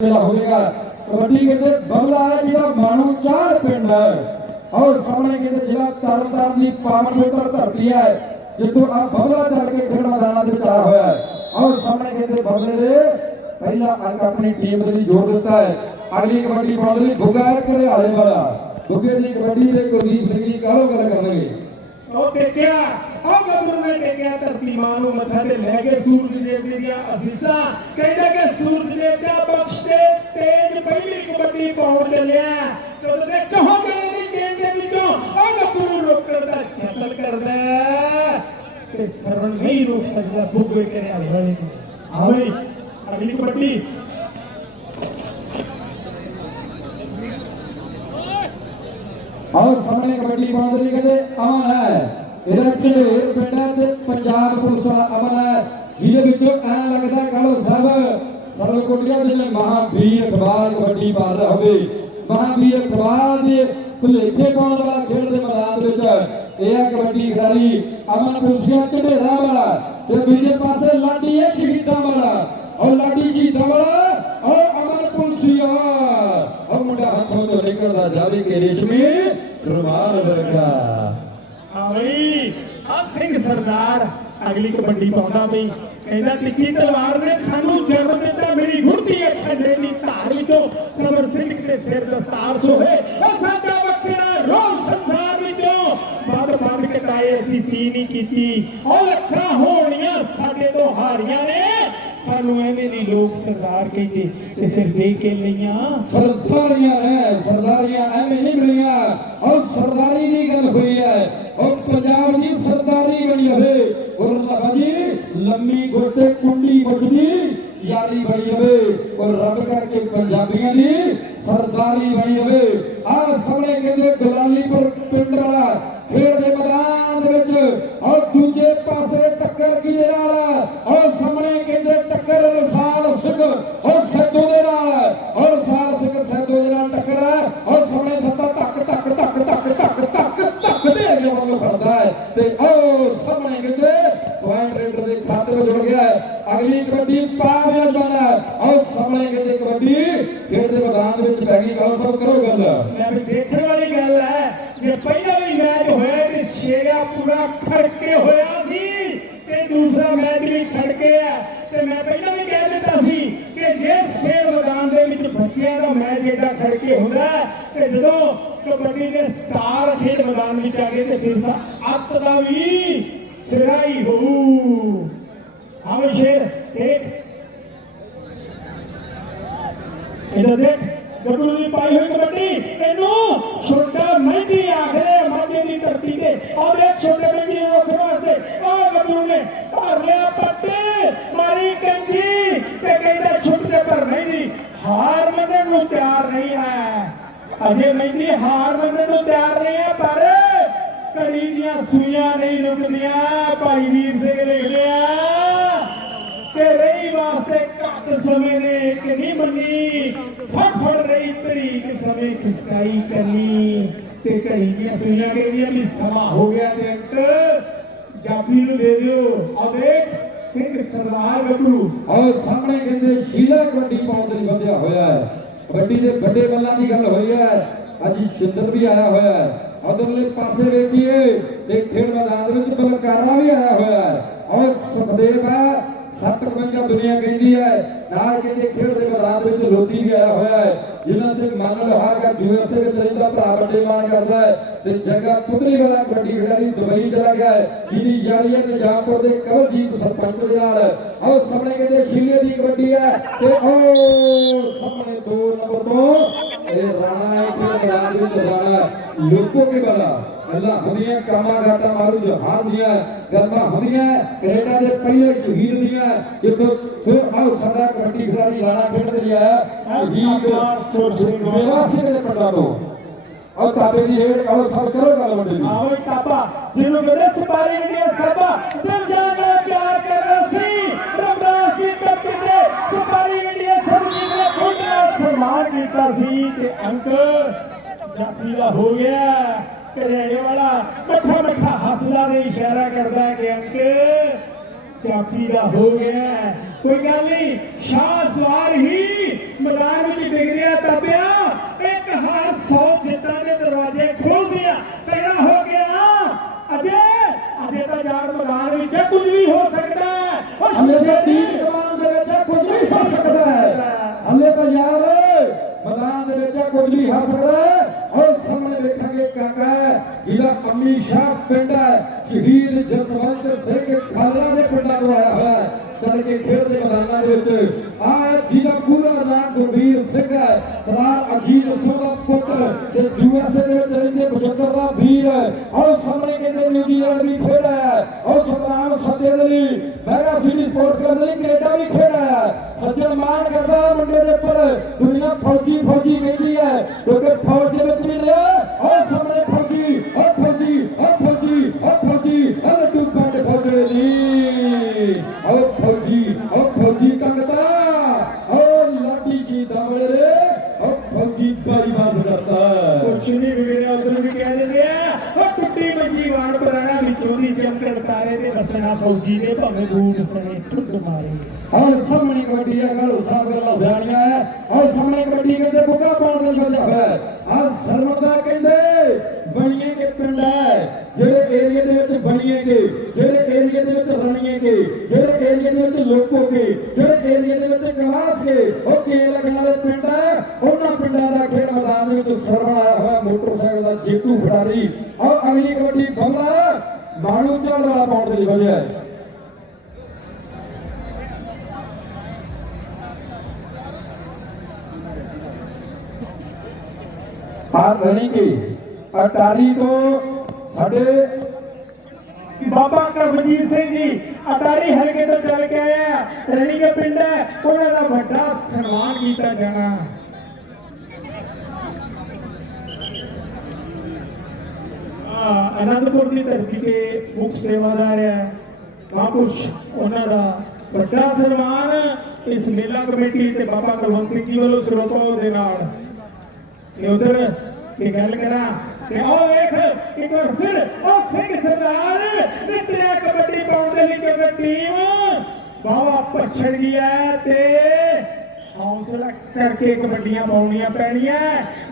होगा कबड्डी कहते बगला है जिला मानू चार पिंड है और सामने कहते जिला तरनतारन की पावन पवित्र धरती है जितो आप बगला चल के खेल मैदान में तैयार होया है और सामने कहते बगले ने पहला अंक अपनी टीम के लिए जोड़ देता है। अगली कबड्डी पाने लिए भुगा करे आने वाला भुगे की कबड्डी में कुलदीप सिंह जी कालो कर करेंगे ਉਹ ਟੇਕਿਆ ਉਹ ਗੱਭਰੂ ਨੇ ਟੇਕਿਆ ਧਰਤੀ ਮਾਂ ਨੂੰ ਮੱਥਾ ਤੇ ਲੈ ਕੇ ਸੂਰਜ ਦੇਵ ਦੀਆਂ ਅਸੀਸਾਂ ਕਹਿੰਦਾ ਕਿ ਸੂਰਜ ਦੇਵਤਾ ਬਖਸ਼ ਦੇ ਤੇਜ ਪਹਿਲੀ ਕਬੱਡੀ ਪਹੁੰਚ ਚੱਲਿਆ ਕਦੋਂ ਤੇ ਕਹੋਗੇ ਦੀ ਗੇਮ ਦੇ ਵਿੱਚੋਂ ਉਹ ਗੱਭਰੂ ਰੋਕਣ ਦਾ ਯਤਨ ਕਰਦਾ ਤੇ ਸਰਵਣ ਨਹੀਂ ਰੋਕ ਸਕਦਾ ਬੁੱਗੇ ਕਰੇ ਵਾਲੇ ਨੂੰ ਹਾਂ ਬਈ ਅਗਲੀ ਕਬੱਡੀ और सामने कबड्डी बांध ली कहते अमन है इधर से पिंडा ते पंजाब पुलिस अमन है जिहदे विचों ऐ लगदा कल सब कोटिया दे महावीर इकबाल कबड्डी पा रहा होवे महावीर इकबाल दे भुलेखे पाउण वाला खेल दे मैदान विच यह कबड्डी खिडारी अमन पुलिसिया झंडेरा वाला ते दूजे पासे लाडी है शहीदां वाला और लाडी शहीदां वाला और अमन पुलिसिया और मुंडा हाथों तो निकलदा जावे के रेशमी रुमाल वर्गा हाँ भाई आ सिंह सरदार अगली कबड्डी पाउंदा बई कहंदा तिखी तलवार ने सानू जन्म दिता मेरी गुरती है ठंडे दी धार विचों समर सिंह ते सिर दस्तार सोहे ओ साडा वखरा रोज संसार विचों बाद बांध कटाए असी सी नहीं कीती ओ लखां होणियां साडे तो हारियां ने सानू एवें नहीं लोग सरदार कहते ते सिर दे के लईयां सरदारियां एवें नहीं मिलियां और सरदारी दी गल हुई है और पंजाब दी सरदारी बनी होवे और बाजी लम्मी गोटे कुंडी बचदी यारी बनी होवे और रब करके पंजाबियां दी सरदारी बनी होवे आ सामने कहंदे गुलालीपुर पिंड वाला खेल दे मैदान दे विच और दूजे पासे टक्कर किदे नाल और सामने कहंदे टक्कर रसाल सिंह और सैदो दे नाल और रसाल सिंह सैदो दे नाल टक्कर है और सामने सत्ता टक टक टक टक टक टक टक दे के वांग फड़दा है ते ओ सामने कहंदे पॉइंट रेडर दे खाते में जुड़ गया है अगली कबड्डी पार में जाना और सामने कहंदे कबड्डी खेल दे मैदान विच बैगी गाओ सब करो गल मैं भी देखने वाली गल है जे पहला भी मैच होया ते शेरा पूरा खड़के होया सी ते दूसरा मैच भी खड़के है ते मैं पहला भी कह दिता सी कि जिस खेल मैदान दे विच बच्चियां दा मैच एडा खड़के हुंदा ते जदों कबड्डी दे स्टार खेल मैदान विच आ गए ते फिर तां अत दा भी सिरा ही होऊ हाँ भाई शेर देख इधर देख ਗੱਭਰੂ ਦੀ ਪਾਈ ਹੋਈ ਕਬੱਡੀ ਇਹਨੂੰ ਛੋਟਾ ਮਹਿੰਦੀ ਆਖਦੇ ਮਾਝੇ ਦੀ ਧਰਤੀ ਤੇ ਔਰ ਇਹ ਛੋਟੇ ਮਹਿੰਦੀ ਨੂੰ ਰੋਕਣ ਵਾਸਤੇ ਆ ਗੱਭਰੂ ਨੇ ਭਰ ਲਿਆ ਪੱਟੇ ਮਾਰੀ ਕੰਜੀ ਤੇ ਕਹਿੰਦਾ ਛੁੱਟ ਤੇ ਪਰ ਮਹਿੰਦੀ ਹਾਰ ਮੰਨਣ ਨੂੰ ਤਿਆਰ ਨਹੀਂ ਹੈ ਅਜੇ ਮਹਿੰਦੀ ਹਾਰ ਮੰਨਣ ਨੂੰ ਤਿਆਰ ਨਹੀਂ ਹੈ ਪਰ ਕੜੀ ਦੀਆਂ ਸੂਈਆਂ ਨਹੀਂ ਰੁਕਦੀਆਂ ਭਾਈ ਵੀਰ ਸਿੰਘ ਲਿਖ ਲਿਆ के रही वास्ते घट समय ने एक नहीं मनी फड़ रही तरीक समय खिसकाई करनी ते घड़ी दी सुइयां कहदियां भी समा हो गया ते अंक जाफी नु दे दियो आ देख सिंह सरदार गब्रू और सामने कहंदे शीला कबड्डी पाउंड लई बंधिया होया है कबड्डी दे बड़े बल्लां दी गल होई है अज शिंदर भी आया होया है उधरले पासे देखिए ते खेल मैदान विच बलकारा भी आया होया है और सुखदेव है 57 दुनिया कहती है नाल कहते खेल दे मैदान विच लोधी भी आया होया है जिन्हां ते मन लोहार का यूएसए विच रहिंदा भरा बड़े मान करदा है ते जगह पुतली वाला कबड्डी खिडारी दुबई चला गया है जिहदी यारी है निजामपुर दे कवलजीत सरपंच दे नाल और सामने कहते शीले दी कबड्डी है ते ओ सामने 2 नंबर तो ए राणा है खेल मैदान विच राणा लोको की वाला अल्लाह हमिया कामा घाटा मारू जो हार दिया गरमा हमिया कनेडा दे पहले शहीद दिया ये तो फिर आओ सदा कबड्डी खिलाड़ी राणा खेल दिया है शहीद मेवा सिंह दे पट्टा तो और ताबे दी हेड और सब करो गल वड्डी हां भाई काबा जिन्हों कहते सिपाही इंडिया सभा दिल जान प्यार करना सी रमदास दी धरती ते सिपाही इंडिया सब जी ने खोटा सम्मान कीता सी ते अंक जाफी दा हो गया रहने वाला मठा मठा हसदा ने इशारा करता है कि अंक जाफी दा हो गया कोई गल नहीं, शाह सवार ही मैदान में डिग रहा तबिया, एक हार 100 जितना के दरवाजे खोल दिया, पैदा हो गया। अजय अजय तो यार मैदान में कुछ भी हो सकता है, और हमेशा तीर कमान दे विच कुछ भी हो सकता है। हमें तो यार मैदान दे विच कुछ भी हो सकता है। और सामने देखेंगे काका जिला अम्मी शाह पिंड है, शहीद जसवंत सिंह खालरा ने पिंडा तो आया हुआ है। चल के खेल के मैदान जिला पूरा नाम गुरबीर सिंह है, सरदार अजीत सिंह का पुत्र, यूएसए के बजुर्ग का वीर है। और सामने कहते न्यूजीलैंड भी खेला है, और Satram Satyal Ali mega city sports club ने कनेडा भी खेला है। सज्जन मान करता है मुंडे के ऊपर, दुनिया फौजी फौजी कहती है क्योंकि फौज के बच्चे ने और सामने फौजी और फौजी और फौजी और फौजी और टू पैंट फौजी और फौजी और फौजी कंगता और लाठी ची दावड़े रे और फौजी बाई बाज करता है। कुछ नहीं बिगड़िया, उधर भी कह देते हैं और टुट्टी मंजी वाण पुराना विचों दी चमकड़ तारे ते बसना फौजी दे भाਵੇਂ बूट सने ठुड मारे। और सामने कबड्डी का गल साफ करना जानिया है, और सामने कबड्डी के बुका पाउण दे बंदा है। आज सरमदा कहंदे बणिए के पिंड है, जेड़े एरिया दे विच बणिए के, जेड़े एरिया दे विच रणिए के, जेड़े एरिया दे विच लोको के, जेड़े एरिया दे विच कवास के ओ के लगण वाले पिंड है। उन्हां पिंडां दा खेड मैदान विच सरवण आया होया मोटरसाइकिल दा जेतू खिडारी। और अगली कबड्डी बंदा माणू चढ़ वाला पाउण दे बंदा है। रणी की अटारी तो साडे बाबा करमजीत सिंह जी अटारी हल्के तो चल के आया, रणी के पिंड है, उन्हों का बड़ा सम्मान किया जाना। आनंदपुर की धरती के मुख सेवादार है महापुरुष, उन्होंने बड़ा सम्मान इस मेला कमेटी ते बाबा कुलवंत सिंह जी वालों सरोपा दे नाल उधर की गल करा कि आओ देख एक बार फिर और सिंह सरदार ने तेरा कबड्डी पाउण दे लई क्योंकि टीम बावा पछड़ गया ते हौसला करके कबड्डियां पाउणियां पैणियां,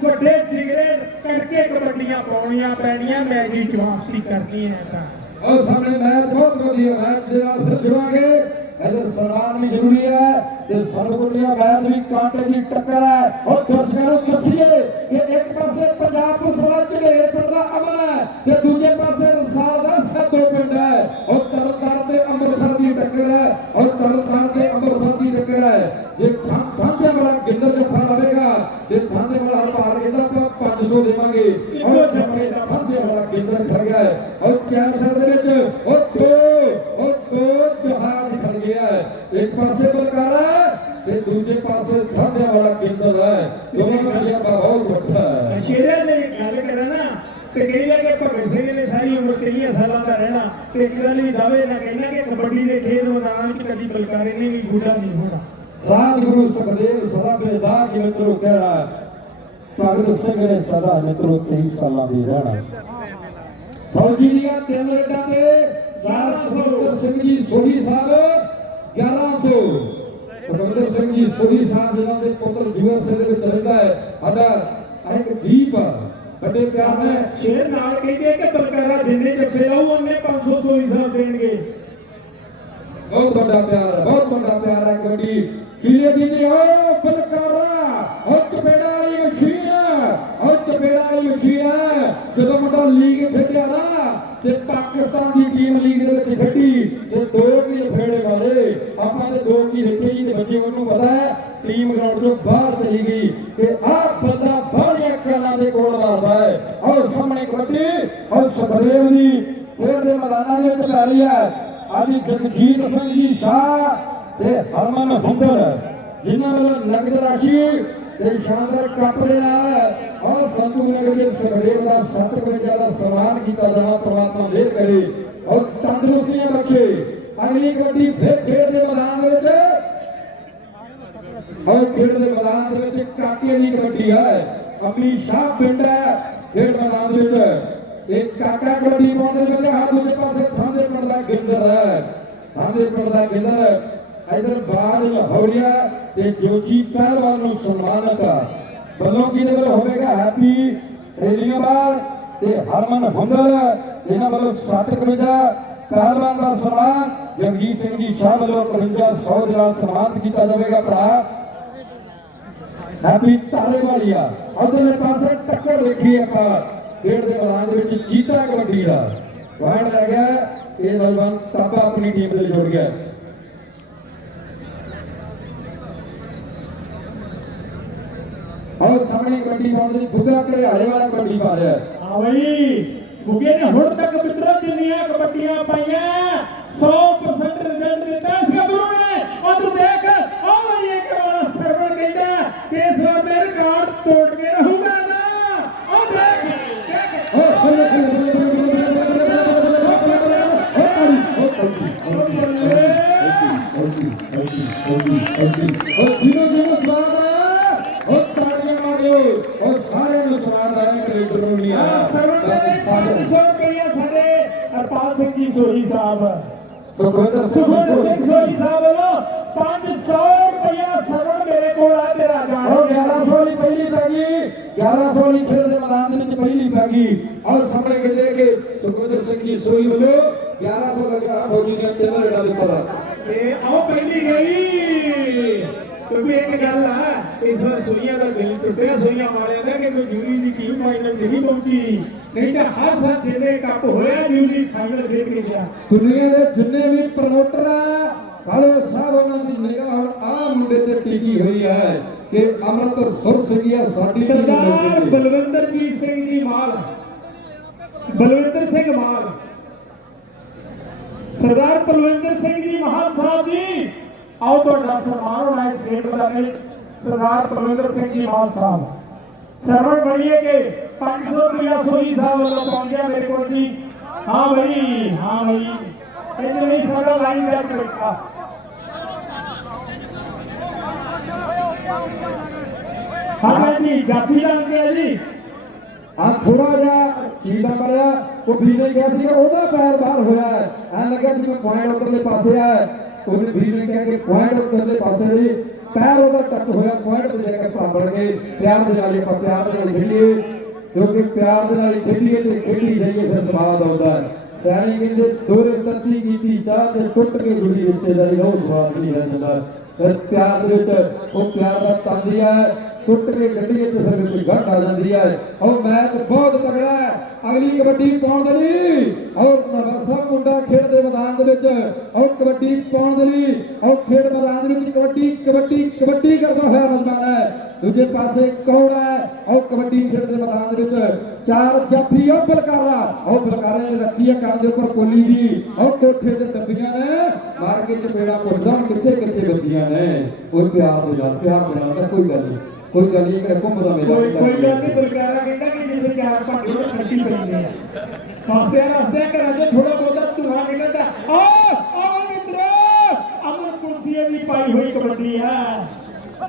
वड्डे जिगरे करके कबड्डियां पाउणियां पैणियां, मैच की वापसी करनी है। तां और सामने मैच बहुत वधिया मैच दे नाल फिर जुड़ांगे। इधर सलाम भी जरूरी है, ते सरगुटिया मैच भी कांटे की टक्कर है। और दर्शकों को दसिए कि एक पासे पंजाब पुलिस वाला झलेर पिंड का अमन है ते दूजे पासे रसाल दा सदो पिंड है। और तरनतार ते अमृतसर की टक्कर है, और तरनतार ते अमृतसर की टक्कर है। जे थांदे वाला गिंदर जफा लवेगा ते थांदे वाला हरपाल कहंदा 500 देवांगे, और सामने दा थांदे वाला गिंदर खड़ गया है। और चैन सर दे विच और दो जहाज खड़ गया है, एक पासे बलकारा ते दूजे पासे थांदे वाला गिंदर है। दोनों का तजर्बा बहुत बड़ा है। शेरे दे गल करा ना ते कहना कि भगत सिंह ने सारी उम्र 23 सालों का रहना, ते एक गल भी दावे ना कहना कि कबड्डी के खेल मैदान में कभी बलकारे ने भी बूढ़ा नहीं होना। राजगुरु सुखदेव सदा बेदाग के मित्रों कह रहा है, भगत सिंह ने सदा मित्रों 23 साल भी रहना। फौजी दिया 3 रेटा ते 1100 सिंह जी सोही साहब 1100 सुखदेव सिंह जी सोही साहब जिन्हों के पुत्र यूएसए दे विच रहंदा है। साडा एक दीप बड़े प्यार ने शेर नाल कहते कि बलकारा जिन्ने जफे लाऊ उन्ने 500 सोही साहब देंगे। बहुत बड़ा प्यार है, बहुत बड़ा प्यार है। कबड्डी सीधे दीदी हो बलकारा और चपेड़ा वाली मशीन, और चपेड़ा वाली मशीन है। जो मुंडा लीग खेडिया ना ते पाकिस्तान की टीम लीग दे विच खेडी ते 2 की फेड़े मारे, आपां ने 2 की रखे जी ते बच्चे उन्होंने पता है टीम ग्राउंड तो बाहर चली गई कि आ बंदा बड़िया कलां दे कोल मारदा है। और सामने कबड्डी और सुखदेव दी खेल दे मैदानां दे विच पै रही है। आज जगजीत सिंह जी शाह ते हरमन हुंदर जिन्हां वालों नगद राशि ते शानदार कप दे नाल और संतू नगर के सुखदेव का 751 का सम्मान किया जाना। परमात्मा मेहर करे और तंदुरुस्तियां बख्शे। अगली कबड्डी फिर खेल दे मैदान दे विच, और खेल दे मैदान दे विच काके दी कबड्डी है। अम्मी शाह पिंड है खेल मैदान दे विच एक काका कबड्डी पाउंदे लगे। हाथ दूजे पासे थांदे पिंड दा गिंदर है, थांदे पिंड दा गिंदर इधर बाज लाहौरिया ते जोशी पहलवान ਨੂੰ ਸਨਮਾਨਿਤ ਵੱਲੋਂ ਕੀ ਦੇ ਵੱਲੋਂ ਹੋਵੇਗਾ ਹੈਪੀ ਰੇਲੀਆਂਵਾਲ ਤੇ ਹਰਮਨ ਹੁੰਦਲ ਇਹਨਾਂ ਵੱਲੋਂ 751 ਪਹਿਲਵਾਨ ਦਾ ਸਨਮਾਨ ਜਗਜੀਤ ਸਿੰਘ ਜੀ ਸ਼ਾਹ ਵੱਲੋਂ 51 ਦੇ ਨਾਲ ਸਨਮਾਨਿਤ ਕੀਤਾ ਜਾਵੇਗਾ ਭਰਾ ਹੈਪੀ ਤਾਲੇਵਾਲੀਆ ਉਧਰਲੇ ਪਾਸੇ ਟੱਕਰ ਵੇਖੀ ਆਪਾਂ ਖੇਡ ਦੇ ਮੈਦਾਨ ਦੇ ਵਿੱਚ ਜੀਤਾ ਕਬੱਡੀ ਦਾ ਪੁਆਇੰਟ ਲੈ ਗਿਆ ਇਹ ਨੌਜਵਾਨ ਤਾਬਾ ਆਪਣੀ ਟੀਮ ਦੇ ਲਈ ਜੁੜ ਗਿਆ और सामने कबड्डी पाउंड ਦੀ ਬੁੱਗਾ ਘਰਿਆਲੇ ਵਾਲਾ ਕਬੱਡੀ ਪਾ ਰਿਹਾ ਹਾਂ ਬਈ ਬੁੱਗੇ ਨੇ ਹੁਣ ਤੱਕ ਮਿੱਤਰਾਂ ਜਿੰਨੀਆਂ ਕਬੱਡੀਆਂ ਪਾਈਆਂ 100% ਰਿਜ਼ਲਟ ਦਿੱਤਾ ਇਸ ਗੱਭਰੂ ਨੇ ਉਧਰ ਦੇਖ ਆ ਬਈ ਇਹ ਕਮਾਲ ਸਰਵਣ ਕਹਿੰਦਾ ਕਿ ਇਸ ਵਾਰ ਮੈਂ ਰਿਕਾਰਡ ਤੋੜ ਕੇ ਰਹੂੰਗਾ ਨਾ ਆ ਦੇਖ और सारे अनुसार रहे कलेक्टर दुनिया सरवण ने 500 रुपया सारे हरपाल सिंह जी सोही साहब सुखविंदर सिंह सोही साहब लो 500 रुपया सरवण मेरे को आ तेरा जान 1100 ਦੀ ਪਹਿਲੀ ਪੈ ਗਈ 1100 ਦੀ ਖੇਡ ਦੇ ਮੈਦਾਨ ਦੇ ਵਿੱਚ ਪਹਿਲੀ ਪੈ ਗਈ ਔਰ ਸਾਹਮਣੇ ਕਹਿੰਦੇ ਕਿ ਸੁਖਵਿੰਦਰ ਸਿੰਘ ਜੀ ਸੋਈ ਵੱਲੋਂ 1100 ਲੱਗਾ ਫੌਜੀ ਦੀਆਂ ਤਿੰਨ ਰੇਡਾਂ ਦੇ ਉੱਪਰ ਤੇ ਆਓ ਪਹਿਲੀ ਗਈ ਕਿਉਂਕਿ ਇੱਕ ਗੱਲ ਆ ਇਸ ਵਾਰ ਸੋਈਆਂ ਦਾ ਦਿਲ ਟੁੱਟਿਆ ਸੋਈਆਂ ਵਾਲਿਆਂ ਦਾ ਕਿ ਜੂਰੀ ਦੀ ਟੀਮ ਫਾਈਨਲ 'ਚ ਨਹੀਂ ਪਹੁੰਚੀ ਨਹੀਂ ਤਾਂ ਹਰ ਸਾਲ ਜਿੰਨੇ ਕੱਪ ਹੋਇਆ ਜੂਰੀ ਫਾਈਨਲ ਖੇਡ ਕੇ ਗਿਆ ਦੁਨੀਆ ਦੇ ਜਿੰਨੇ ਵੀ ਪ੍ਰਮੋਟਰ ਆ ਕਾਲੇ ਸਾਹਿਬ ਉਹਨਾਂ ਦੀ ਨਿਗਾਹ ਹੁਣ ਆ ਮੁੰਡੇ ਤੇ ਟਿਕੀ ਹੋਈ ਹੈ ਕਿ ਅਮਰਤ ਸੁਰ ਸਿੰਘੀਆ ਸਾਡੀ ਸਰਦਾਰ ਬਲਵਿੰਦਰਜੀਤ ਸਿੰਘ ਜੀ ਮਾਲ ਬਲਵਿੰਦਰ ਸਿੰਘ ਮਾਲ ਸਰਦਾਰ ਬਲਵਿੰਦਰ ਸਿੰਘ ਜੀ ਮਹਾਲ ਸਾਹਿਬ ਜੀ आओ तो सम्मान होना इस गेट बताने सरदार बलविंदर सिंह जी माल साहब सरवण बढ़िए के 500 रुपया सोई साहब वालों पहुंच गया मेरे को जी हाँ भाई इतने नहीं सारा लाइन बैठ बैठा हाँ जी जाफी लग गया जी आ थोड़ा जा चीटा पड़िया वो बीने गया सी ਉਹਦਾ ਪੈਰ ਬਾਹਰ ਹੋਇਆ ਹੈ ਐ ਲੱਗਾ ਜਿਵੇਂ ਪੁਆਇੰਟ ਉਧਰਲੇ ਪਾਸੇ ਆ ਉਹਨੇ ਵੀਰ ਨੇ ਕਿਹਾ ਕਿ ਪੁਆਇੰਟ ਉਧਰਲੇ ਪਾਸੇ ਜੀ ਪੈਰ ਉਹਦਾ ਟੱਚ ਹੋਇਆ ਪੁਆਇੰਟ ਤੇ ਜਾ ਕੇ ਭਾਂਬੜ ਗਏ ਪਿਆਰ ਦੇ ਨਾਲ ਆਪਾਂ ਪਿਆਰ ਦੇ ਨਾਲ ਖੇਡੀਏ ਕਿਉਂਕਿ ਪਿਆਰ ਦੇ ਨਾਲ ਖੇਡੀਏ ਤੇ ਖੇਡੀ ਜਾਈਏ ਫਿਰ ਸਵਾਦ ਆਉਂਦਾ ਹੈ ਸੈਣੀ ਕਹਿੰਦੇ ਦੋਰੇ ਤੱਤੀ ਕੀਤੀ ਚਾਹ ਤੇ ਟੁੱਟ ਕੇ ਜੁੜੀ ਰਿਸ਼ਤੇਦਾਰੀ ਉਹ ਸਵਾਦ ਨਹੀਂ ਰਹਿੰਦਾ ਫਿਰ ਪਿਆਰ ਦੇ ਵਿੱਚ ਉਹ ਪਿਆਰ ਦਾ ਤਾਂਦੀਆ ਟੁੱਟ ਕੇ ਗੱਡੀਏ ਤੇ ਫਿਰ ਵਿੱਚ ਗੱਠ ਆ ਜਾਂਦੀ ਹੈ ਉਹ ਮੈਚ ਬਹੁਤ ਤਗੜਾ ਹੈ ਅਗਲੀ ਕਬੱਡੀ ਪਾਉਣ ਦੇ ਲਈ ਔਰ ਨਵਾਸਾ ਮੁੰਡਾ ਖੇਡ ਦੇ ਮੈਦਾਨ ਦੇ ਵਿੱਚ ਔਰ ਕਬੱਡੀ ਪਾਉਣ ਦੇ ਲਈ ਔਰ ਖੇਡ ਮੈਦਾਨ ਦੇ ਵਿੱਚ ਕਬੱਡੀ ਕਰਦਾ ਹੋਇਆ ਨੌਜਵਾਨ ਹੈ ਦੂਜੇ ਪਾਸੇ ਕੌਣ ਹੈ ਔਰ ਕਬੱਡੀ ਖੇਡ ਦੇ ਮੈਦਾਨ ਦੇ ਵਿੱਚ ਚਾਰ ਜਾਫੀ ਉਹ ਬਲਕਾਰਾ ਉਹ ਬਲਕਾਰੇ ਨੇ ਰੱਖੀ ਹੈ ਕੰਨ ਦੇ ਉੱਪਰ ਕੋਲੀ ਦੀ ਔਰ ਕੋਠੇ ਤੇ ਡੱਬੀਆਂ ਨੇ ਮਾਰ ਕੇ ਚਪੇੜਾ ਪੁੱਛਦਾ ਕਿੱਥੇ ਬੱਚੀਆਂ ਨੇ ਉਹ ਪਿਆਰ ਦੇ ਨਾਲ ਕੋਈ ਗੱਲ ਨਹੀਂ ਕਿ ਘੁੰਮਦਾ ਮੇਲਾ ਕੋਈ ਗੱਲ ਨਹੀਂ ਬਲਕਾਰਾ ਕਹਿੰਦਾ ਕਿ ਜਿੱਥੇ ਚਾਰ ਭਾਂਡੇ ਤੇ ਖੱਟੀ ਪਈ ਨੇ ਹਾਸੇ ਕਰਾਂ ਜੇ ਥੋੜਾ ਬਹੁਤਾ ਧੂਆ ਨਿਕਲਦਾ ਆ ਮਿੱਤਰੋ ਅਮਨ ਪੁਲਸੀਏ ਦੀ ਪਾਈ ਹੋਈ ਕਬੱਡੀ ਹੈ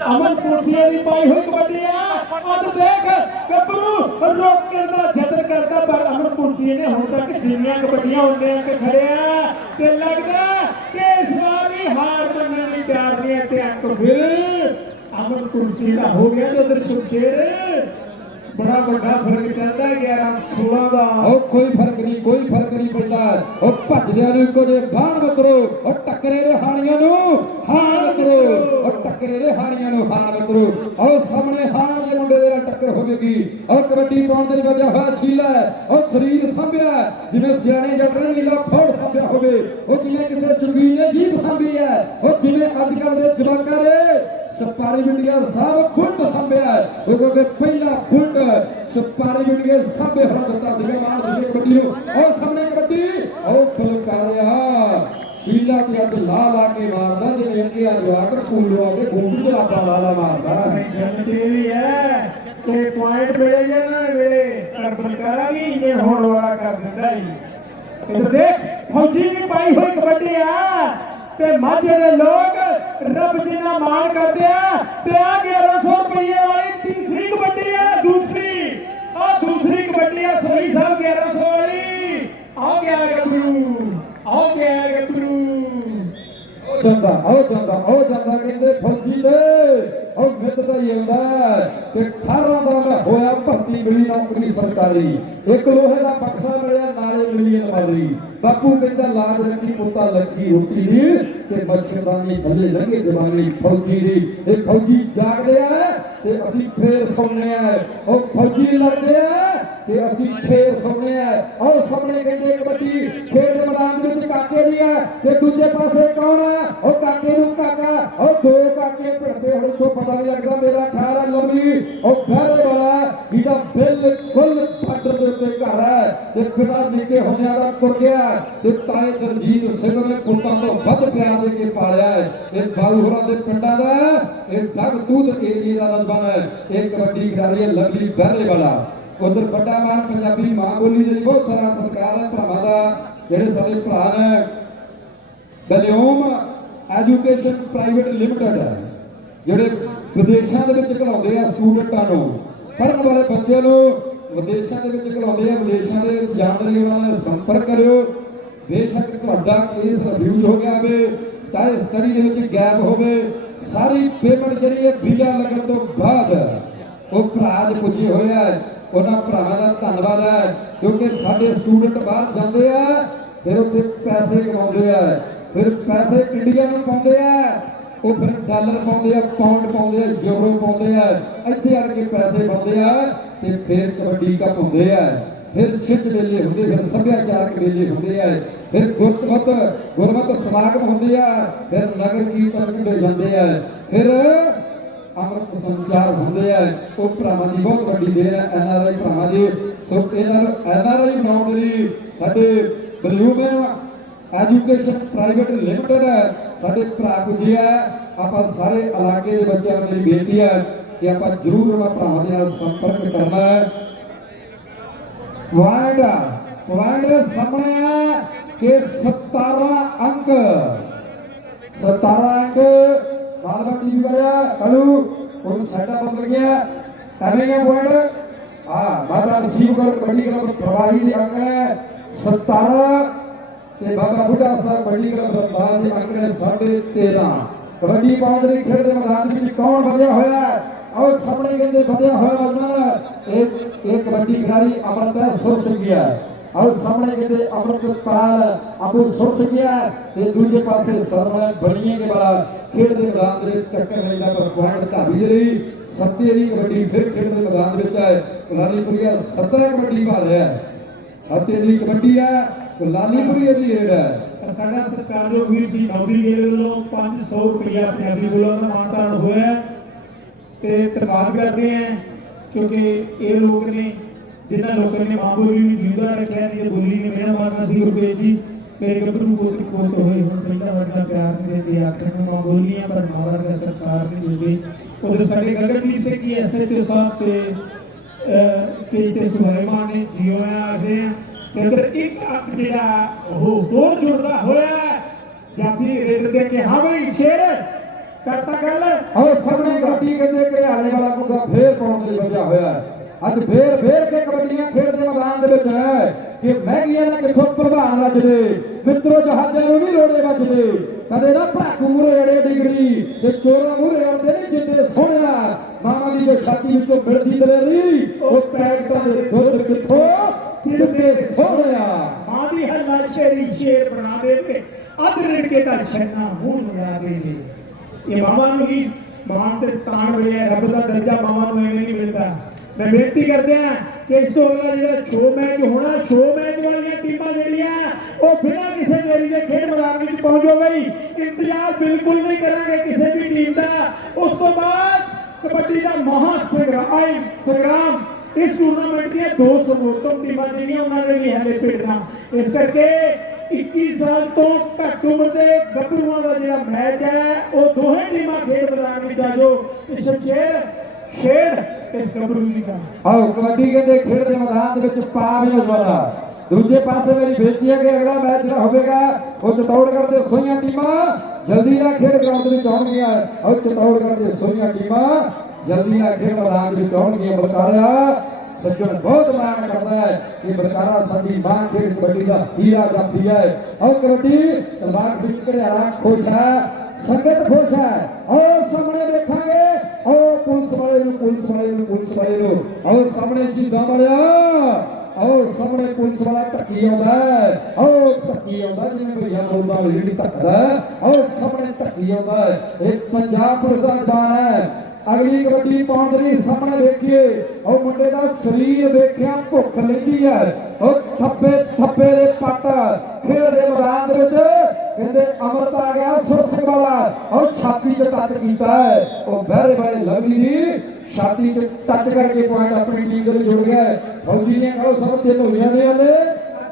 ਅਮਨ ਪੁਲਸੀਏ ਦੀ ਪਾਈ ਹੋਈ ਕਬੱਡੀ ਹੈ ਅੱਜ ਦੇਖ ਗੱਭਰੂ ਰੋਕਣ ਦਾ ਯਤਨ ਕਰਦਾ ਪਰ ਅਮਨ ਪੁਲਸੀਏ ਨੇ ਹੁਣ ਤੱਕ ਜਿੰਨੀਆਂ ਕਬੱਡੀਆਂ ਹੁੰਦੀਆਂ ਕਿ ਖੜਿਆ ਤੇ ਲੱਗਦਾ ਕਿ ਇਸ ਵਾਰੀ ਹਾਰ ਮੰਨਣ ਲਈ ਤਿਆਰ ਨਹੀਂ ਹੈ ਤੇ ਅੰਕ ਫਿਰ अमन कुर्सी का हो गया तो उधर सुखचेर बड़ा बड़ा फर्क चलता है 11-16 का कोई फर्क नहीं पड़ता और भजदियां नूं इक्को जे बाण करो और टकरे दे हाणियां नूं हाण करो और टकरे दे हाणियां नूं हाण करो और सामने हाण दे मुंडे दे नाल टक्कर होवेगी और कबड्डी पाउण दे वजह होया शीला और शरीर संभिया जिवें सियाणे जटन नीला फौड़ संभिया होवे और जिवें किसी शौकीन ने जीभ संभी है और जिवें अजकल दे जवाकां दे सपारी बिंडिया सब फुट संभिया है क्योंकि पहला फुट सपारी बिंडिया सब हरकता से मार दे कबड्डी और सामने कबड्डी और बलकारिया शीला के अद ला के मारदा जिवें कि आज आकर स्कूल आके घूम के लापा ला मारदा गलती भी है कि पॉइंट मिले जाना वेले पर बलकारा भी इवें होण वाला कर दिंदा है इधर देख फौजी की पाई हुई कबड्डी आ ते माझे दे लोग रब जी ना मान करते हैं ते आ 1100 रुपये वाली तीसरी कबड्डी है दूसरी कबड्डी है सोई साहब 1100 वाली आ गया गबरू ਜਾਂਦਾ ਉਹ ਜਾਂਦਾ ਕਹਿੰਦੇ ਫੌਜੀ ਦੇ ਉਹ ਮਿੱਤ ਦਾ ਹੀ ਹੁੰਦਾ ਕਿ 18 ਦਾ ਮੈਂ ਹੋਇਆ ਭਰਤੀ ਮਿਲੀ ਨੌਕਰੀ ਸਰਕਾਰੀ ਇੱਕ ਲੋਹੇ ਦਾ ਬਕਸਾ ਮਿਲਿਆ ਨਾਲੇ ਮਿਲੀ ਅਲਮਾਰੀ ਬਾਪੂ ਕਹਿੰਦਾ ਲਾਜ ਰੱਖੀ ਪੁੱਤਾ ਲੱਗੀ ਰੋਟੀ ਦੀ ਤੇ ਮੱਛਰਦਾਨੀ ਥੱਲੇ ਲੰਘੇ ਜਵਾਨੀ ਫੌਜੀ ਦੀ ਇਹ ਫੌਜੀ ਜਾਗਦੇ ਆ ਤੇ ਅਸੀਂ ਫੇਰ ਸੌਂਦੇ ਆ ਉਹ ਫੌਜੀ ਲੜਦੇ ਆ ਤੇ ਅਸੀਂ ਫੇਰ ਸੌਂਦੇ ਆ ਉਹ ਸਾਹਮਣੇ ਕਹਿੰਦੇ ਕਬੱਡੀ ਖੇਡ ਮੈਦਾਨ ਦੇ ਵਿੱਚ ਕਾਕੇ ਦੀ ਆ ਤੇ ਦੂਜੇ ਪਾਸੇ ਕੌਣ ਆ ਉਹ ਕਾਕੇ ਨੂੰ ਕਾਕਾ ਉਹ ਦੋ ਕਾਕੇ ਭਿੜਦੇ ਹੁਣ ਤੋਂ ਪਤਾ ਨਹੀਂ ਲੱਗਦਾ ਮੇਰਾ ਖਿਆਲ ਹੈ ਲੰਬੀ ਉਹ ਗਹਿਰੇ ਵਾਲਾ ਜਿਹਦਾ ਬਿਲਕੁਲ ਬਾਰਡਰ ਦੇ ਉੱਤੇ ਘਰ ਹੈ ਤੇ ਪਿਤਾ ਨਿੱਕੇ ਹੁੰਦਿਆਂ ਦਾ ਤੁਰ ਗਿਆ ਤੇ ਤਾਏ ਦਰਜੀਤ ਸਿੰਘ ਨੇ ਪੁੱਤਾਂ ਤੋਂ ਵੱਧ ਪਿਆਰ ਦੇ ਕੇ ਪਾਲਿਆ ਇਹ ਬਾਲੂ ਹੋਰਾਂ ਦੇ ਪਿੰਡਾਂ ਦਾ ਇਹ ਦਗ ਤੂਤ ਏਰੀਏ ਦਾ ਨੌਜਵਾਨ ਹੈ ਇਹ ਕਬੱਡੀ ਖਿਡਾਰੀ ਹੈ ਲੰਬੀ ਗਹਿਰੇ ਵਾਲਾ ਉਧਰ ਵੱਡਾ ਮਾਨ ਪੰਜਾਬੀ ਮਾਂ ਬੋਲੀ ਦੇ ਬਹੁਤ ਸਾਰਾ ਸਰਕਾਰ ਹੈ ਭਰਾਵਾਂ ਦਾ ਜਿਹੜੇ ਸਾਡੇ ਭਰਾ ਨੇ ਬਲਿਓਮ ਐਜੂਕੇਸ਼ਨ ਪ੍ਰਾਈਵੇਟ ਲਿਮਟਿਡ ਹੈ ਜਿਹੜੇ ਵਿਦੇਸ਼ਾਂ ਦੇ ਵਿੱਚ ਘਲਾਉਂਦੇ ਆ ਸਟੂਡੈਂਟਾਂ ਨੂੰ ਪੜ੍ਹਨ ਵਾਲੇ ਬੱਚਿਆਂ ਨੂੰ ਵਿਦੇਸ਼ਾਂ ਦੇ ਵਿੱਚ ਘਲਾਉਂਦੇ ਆ ਵਿਦੇਸ਼ਾਂ ਦੇ ਵਿੱਚ ਜਾਣ ਲਈ ਉਹਨਾਂ ਨਾਲ ਸੰਪਰਕ ਕਰਿਓ ਬੇਸ਼ੱਕ ਤੁਹਾਡਾ ਕੇਸ ਰਿਫਿਊਜ਼ ਹੋ ਗਿਆ ਹੋਵੇ ਚਾਹੇ ਸਟੱਡੀ ਦੇ ਵਿੱਚ ਗੈਪ ਹੋਵੇ ਸਾਰੀ ਪੇਮੈਂਟ ਜਿਹੜੀ ਹੈ ਵੀਜ਼ਾ ਲੱਗਣ ਤੋਂ ਬਾਅਦ ਉਹ ਭਰਾ ਦੇ ਪੁੱਜੇ ਹੋਏ ਆ ਉਹਨਾਂ ਭਰਾਵਾਂ ਦਾ ਧੰਨਵਾਦ ਹੈ ਕਿਉਂਕਿ ਸਾਡੇ ਸਟੂਡੈਂਟ ਬਾਹਰ ਜਾਂਦੇ ਆ ਫਿਰ ਉੱਥੇ ਪੈਸੇ ਕਮਾਉਂਦੇ ਆ ਫਿਰ ਪੈਸੇ ਇੰਡੀਆ ਨੂੰ ਪਾਉਂਦੇ ਆ ਉਹ ਫਿਰ ਡਾਲਰ ਪਾਉਂਦੇ ਆ ਪਾਉਂਡ ਪਾਉਂਦੇ ਆ ਯੂਰੋ ਪਾਉਂਦੇ ਆ ਇੱਥੇ ਆ ਕੇ ਪੈਸੇ ਪਾਉਂਦੇ ਆ ਤੇ ਫਿਰ ਕਬੱਡੀ ਕੱਪ ਹੁੰਦੇ ਆ ਫਿਰ ਸਿੱਖ ਮੇਲੇ ਹੁੰਦੇ ਫਿਰ ਸੱਭਿਆਚਾਰਕ ਮੇਲੇ ਹੁੰਦੇ ਆ ਫਿਰ ਗੁਰਮਤਿ ਸਮਾਗਮ ਹੁੰਦੇ ਆ ਫਿਰ ਨਗਰ ਕੀਰਤਨ ਕੱਢੇ ਜਾਂਦੇ ਆ ਫਿਰ ਅਮਰਤ ਸੰਚਾਰ ਹੁੰਦੇ ਆ ਉਹ ਭਰਾਵਾਂ ਦੀ ਬਹੁਤ ਵੱਡੀ ਦੇਣ ਹੈ ਐਨਆਰਆਈ ਭਰਾਵਾਂ ਦੀ ਸੋ ਇਹਨਾਂ ਐਨਆਰਆਈ ਬਣਾਉਣ ਲਈ ਸਾਡੇ ਬਲੂਮ ਐਜੂਕੇਸ਼ਨ ਪ੍ਰਾਈਵੇਟ ਲਿਮਟਿਡ ਸਾਡੇ ਭਰਾ ਪੁੱਜੇ ਆ ਆਪਾਂ ਸਾਰੇ ਇਲਾਕੇ ਦੇ ਬੱਚਿਆਂ ਨੂੰ ਬੇਨਤੀ ਹੈ ਕਿ ਆਪਾਂ ਜ਼ਰੂਰ ਉਹਨਾਂ ਭਰਾਵਾਂ ਦੇ ਨਾਲ ਸੰਪਰਕ ਕਰਨਾ ਹੈ ਪੁਆਇੰਟ ਸਾਹਮਣੇ ਆ ਕਿ 17 ਅੰਕ बाल टीवी बढ़िया कलू और साइडा बदल गया करेंगे पॉइंट हाँ बाबा रिसीव कर कबड्डी क्लब प्रवाही दे अंक है 17 ते बाबा बुढ़ा साहब कबड्डी क्लब प्रवाही दे अंक है 13.5 कबड्डी पाउंड दे खेल दे मैदान विच कौन बढ़िया होया और सामने कहंदे बढ़िया होया नौजवान एक कबड्डी खिलाड़ी अमरत सुर गया और सामने कहते अमृतपाल अबू सुर गया ते दूसरे पासे सरवण बणिए के बाद खेल के मैदान में चक्कर लेना पर पॉइंट धाबी रही 70 कबड्डी फिर खेल के मैदान में है लालीपुरिया 17 कबड्डी पा रहा है 70 कबड्डी है लालीपुरिया की रेड है साडा सत्कारयोग वीर जी नौबी गेल ਵੱਲੋਂ 500 रुपया पंजाबी बोलों का मानतान होया ते धन्यवाद करते हैं क्योंकि ये लोग ने जिन्होंने लोगों ने मां बोली ने जीवदा रखा नहीं तो बोली ने मेहनत मारना सी रुपए जी मेरे गबरू पोत पोत होए हुण पहला वर्गा प्यार नहीं देते आखिर में मां बोलियां पर मां वर्गा सत्कार नहीं देते उधर साडे गगनदीप सिंह की एसएचओ साहब ते स्टेज ते सुलेमान ने जियो में आखे ते उधर एक अक जेड़ा होर जुड़दा होया जाफी रेड दे के हां भाई शेर करता गल और सबने गलती करने के आने वाला को फेर पाउंड दी वजह होया ਅੱਜ ਫੇਰ ਕੇ ਕਬੱਡੀਆਂ ਖੇਡਦੇ ਮੈਦਾਨ ਦੇ ਵਿੱਚ ਹੈ ਕਿ ਮਹਿੰਗੀਆਂ ਨੇ ਕਿੱਥੋਂ ਪ੍ਰਭਾਵ ਰੱਜਦੇ ਮਿੱਤਰੋ ਜਹਾਜ਼ਾਂ ਨੂੰ ਵੀ ਰੋੜੇ ਵੱਜਦੇ ਕਦੇ ਨਾ ਭਾਕੂ ਮੂਰੇ ਅੜੇ ਡਿਗਰੀ ਤੇ ਚੋਰਾਂ ਮੂਰੇ ਅੜਦੇ ਨਹੀਂ ਜਿੱਦੇ ਸੋਹਣਿਆ ਮਾਮਾ ਦੀ ਛਾਤੀ ਵਿੱਚੋਂ ਮਿਲਦੀ ਦਲੇਰੀ ਉਹ ਪੈਕਟਾਂ ਦੇ ਦੁੱਧ ਕਿੱਥੋਂ ਕਿਰਦੇ ਸੋਹਣਿਆ ਮਾਂ ਦੀ ਹਰ ਲਾਲ ਸ਼ੇਰੀ ਸ਼ੇਰ ਬਣਾ ਦੇ ਤੇ ਅੱਧ ਰਿੜਕੇ ਦਾ ਛੰਨਾ ਮੂੰਹ ਲਗਾ ਦੇ ਨੇ ਇਹ ਮਾਮਾ ਨੂੰ ਹੀ ਮਾਂ ਤੇ ਤਾਣ ਮਿਲਿਆ ਰੱਬ ਦਾ ਦਰਜਾ ਮਾਮਾ ਨੂੰ ਐਵੇਂ ਨਹੀਂ ਮਿਲਦਾ मैं बेनती करते हैं कि इस तो अगला जो शो मैच होना शो मैच वाली टीमां जेड़ियां वो बिना किसी देरी के खेल मैदान में पहुंच गई इंतजार बिल्कुल नहीं करांगे किसी भी टीम का उस तो बाद कबड्डी का महासंग्राम इस टूर्नामेंट दी दो सर्वोत्तम टीमां जेड़ियां उन्होंने भी हाले भेजना इस करके 21 साल तो घट उम्र के गभरूआं का जो मैच है वो दोहें टीमां खेल मैदान में जाओ शमशेर शेर इस गभरू दी गल आओ कबड्डी के खेल के मैदान ਵਿੱਚ ਪਾ ਵੀ ਹੋਣਾ ਦੂਜੇ ਪਾਸੇ ਮੇਰੀ ਬੇਨਤੀ ਹੈ ਕਿ ਅਗਲਾ ਮੈਚ ਜਿਹੜਾ ਹੋਵੇਗਾ ਉਹ ਚਤੌੜਗੜ੍ਹ ਦੇ ਸੋਹੀਆਂ ਟੀਮਾਂ ਜਲਦੀ ਨਾਲ ਖੇਡ ਗਰਾਊਂਡ ਵਿੱਚ ਆਉਣਗੀਆਂ ਔਰ ਚਤੌੜਗੜ੍ਹ ਦੇ ਸੋਹੀਆਂ ਟੀਮਾਂ ਜਲਦੀ ਨਾਲ ਖੇਡ ਮੈਦਾਨ ਵਿੱਚ ਆਉਣਗੀਆਂ ਬਲਕਾਰਾ सज्जन बहुत माण करता है कि बरकारा साडी मां खेड कबड्डी का हीरा जाफी है और कबड्डी तलवार सिंह के खुश है संगत खुश है और सामने देखेंगे और पुलिस वाले और सामने सीधा मारिया और सामने पुलिस वाला टक्की आउंदा है और टक्की आउंदा जिवें भैया बोलदा रेडी टक्कदा और सामने टक्की आउंदा है एक पंजाब पुलिस दा जान है अगली कबड्डी पाउण दे लई सामने देखिए और मुंडे दा शरीर देखिया भुख लैंदी है और थप्पे दे पट खेल दे मैदान दे विच कहंदे अमृत आ गया सुरसिंह वाला और छाती च टच कीता है और बहरे वाले लवली दी छाती च टच करके पॉइंट अपनी टीम दे जुड़ गया फौजी ने कहो सब ते होइयां ने हले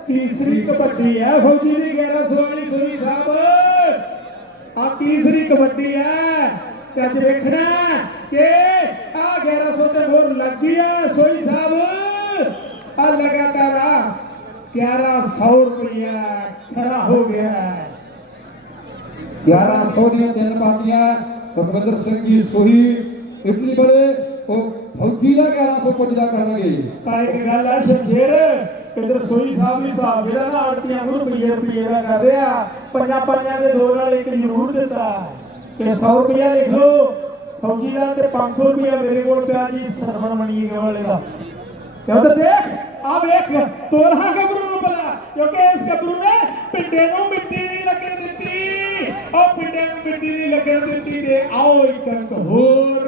तीसरी कबड्डी है फौजी दी 1100 वाली सुनी साहब आ तीसरी कबड्डी है ते अज देखना कि आ 1100 ते मोर लग गई है सोई साहब आ लगातार 1100 रुपया खरा हो गया है 1100 ਦੀਆਂ ਤਿੰਨ ਪਾਤੀਆਂ ਸੁਖਵਿੰਦਰ ਸਿੰਘ ਜੀ ਸੋਹੀ ਇਟਲੀ ਵਾਲੇ ਉਹ ਫੌਜੀ ਦਾ 1100 ਪੁੱਜਦਾ ਕਰਨਗੇ ਤਾਂ ਇੱਕ ਗੱਲ ਹੈ ਸ਼ਮਸ਼ੇਰ ਇਧਰ ਸੋਈ ਸਾਹਿਬ ਵੀ ਸਾਹਿਬ ਜਿਹੜਾ ਨਾ ਆੜਤੀਆਂ ਨੂੰ ਰੁਪਏ ਦਾ ਕਰ ਰਿਹਾ ਪੰਜਾਂ ਦੇ ਦੋ ਨਾਲ ਇੱਕ ਜ਼ਰੂਰ ਦਿੱਤਾ ਕਿ 100 ਰੁਪਇਆ ਲਿਖ ਲਓ ਫੌਜੀ ਦਾ ਤੇ 500 ਰੁਪਇਆ ਮੇਰੇ ਕੋਲ ਪਿਆ ਜੀ ਸਰਵਣ ਮਣੀ ਵਾਲੇ ਦਾ ਤੇ ਉਧਰ ਦੇਖ ਆ ਵੇਖ ਤੋਰਾ ਗੱਭਰੂ ਨੂੰ ਪਤਾ ਕਿਉਂਕਿ ਇਸ ਗੱਭਰੂ ਨੇ ਪਿੰਡੇ ਨੂੰ ਮਿੱਟੀ ਨਹੀਂ ਲੱਗਣ ਦਿੱਤੀ ਉਹ ਪਿੰਡੇ ਨੂੰ ਮਿੱਟੀ ਨਹੀਂ ਲੱਗਣ ਦਿੱਤੀ ਤੇ ਆਓ ਇੱਕ ਹੋਰ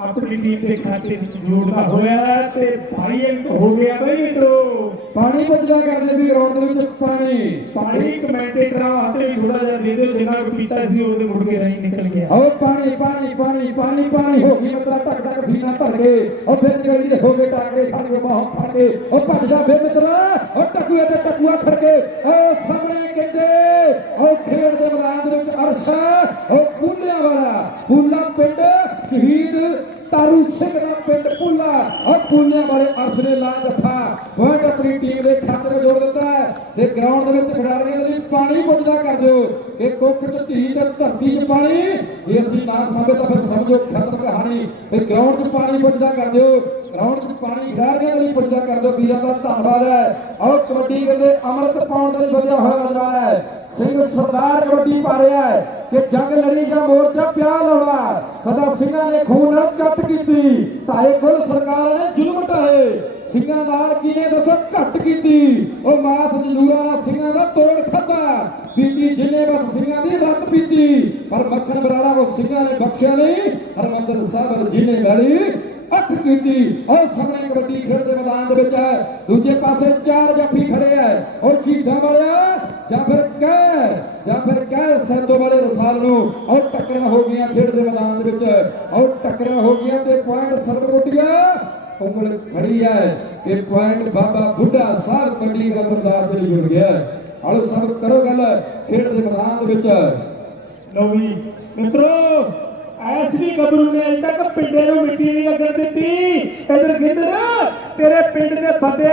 अपनी टीम के खाते जोड़ता होया ते भाई अंक हो गया भाई मित्रों पानी बचदा करने भी ग्राउंड दे विच पानी कमेंटेटर हाथ भी थोड़ा जा दे दे जिन्ना को पीता सी ओदे मुड़ के नहीं निकल गया और पानी हो गई मित्रा टक टक सीना भर के और फिर चली दे हो गए टाके खड़ के बाहों फड़ के और भज जा फिर मित्रा और टकुआ खड़ के और सामने कहते और खेल दे मैदान दे विच अरशा और पुल्ला पिंड शहीद तारू सिंह का पिंड पुल्ला और पुल्लिया वाले अर्श ने ला जफा पॉइंट अपनी टीम के खाते में जोड़ देता है ते ग्राउंड में खिडारियों के लिए पानी पुੱਜਦਾ कर दो कि कुक च धी ते धरती च पानी जे असं ना समझे तो फिर समझो खत्म कहानी ते ग्राउंड च पानी पुੱਜਦਾ कर दो ग्राउंड च पानी खिडारियों के लिए पुੱਜਦਾ कर दो वीरों का धन्यवाद है और कबड्डी कहते अमृत पाउण के वजह होया नजारा है सिंह सरदार कबड्डी पा रहा है कि जंग लड़ी जा मोर्चा प्या लाउणा सदा सिंघां ने खून नाल कट कीती ढाए कुल सरकार ने जुल्म ढाए सिंघां नाल किने दसो घट कीती ओ मास जरूरा नाल सिंघां दा तोड़ खादा पीती जिन्ने बस सिंघां दी रत पीती पर मक्खन बराड़ा वो सिंघां ने बख्शिया नहीं हरमंदर साहब जिन्ने वाली अख कीती और सामने कबड्डी खेल दे मैदान दे विच है दूजे पासे चार जफ्फी खड़े है और चीधा वालिया ਜਾਂ ਫਿਰ ਕਹਿ ਸੈਦੋ ਵਾਲੇ ਰਸਾਲ ਨੂੰ ਔਰ ਟੱਕਰਾਂ ਹੋ ਗਈਆਂ ਖੇਡ ਦੇ ਮੈਦਾਨ ਦੇ ਵਿੱਚ ਔਰ ਟੱਕਰਾਂ ਹੋ ਗਈਆਂ ਤੇ ਪੁਆਇੰਟ ਸਰਬਗੁੱਟੀਆ ਉਂਗਲ ਖੜੀ ਹੈ ਕਿ ਪੁਆਇੰਟ ਬਾਬਾ ਬੁੱਢਾ ਸਾਹਿਬ ਕਬੱਡੀ ਦਾ ਬਰਦਾਰ ਦੇ ਜੁੜ ਗਿਆ ਆਲੋ ਸਭ ਕਰੋ ਗੱਲ ਖੇਡ ਦੇ ਮੈਦਾਨ ਦੇ ਵਿੱਚ ਲਓ ਵੀ ਮਿੱਤਰੋ ਐਸੀ ਗੱਭਰੂ ਨੇ ਅਜੇ ਤੱਕ ਪਿੰਡੇ ਨੂੰ ਮਿੱਟੀ ਨਹੀਂ ਲੱਗਣ ਦਿੱਤੀ ਇਧਰ ਗਿੱਧਰ ਤੇਰੇ ਪਿੰਡ ਦੇ ਬੰਦੇ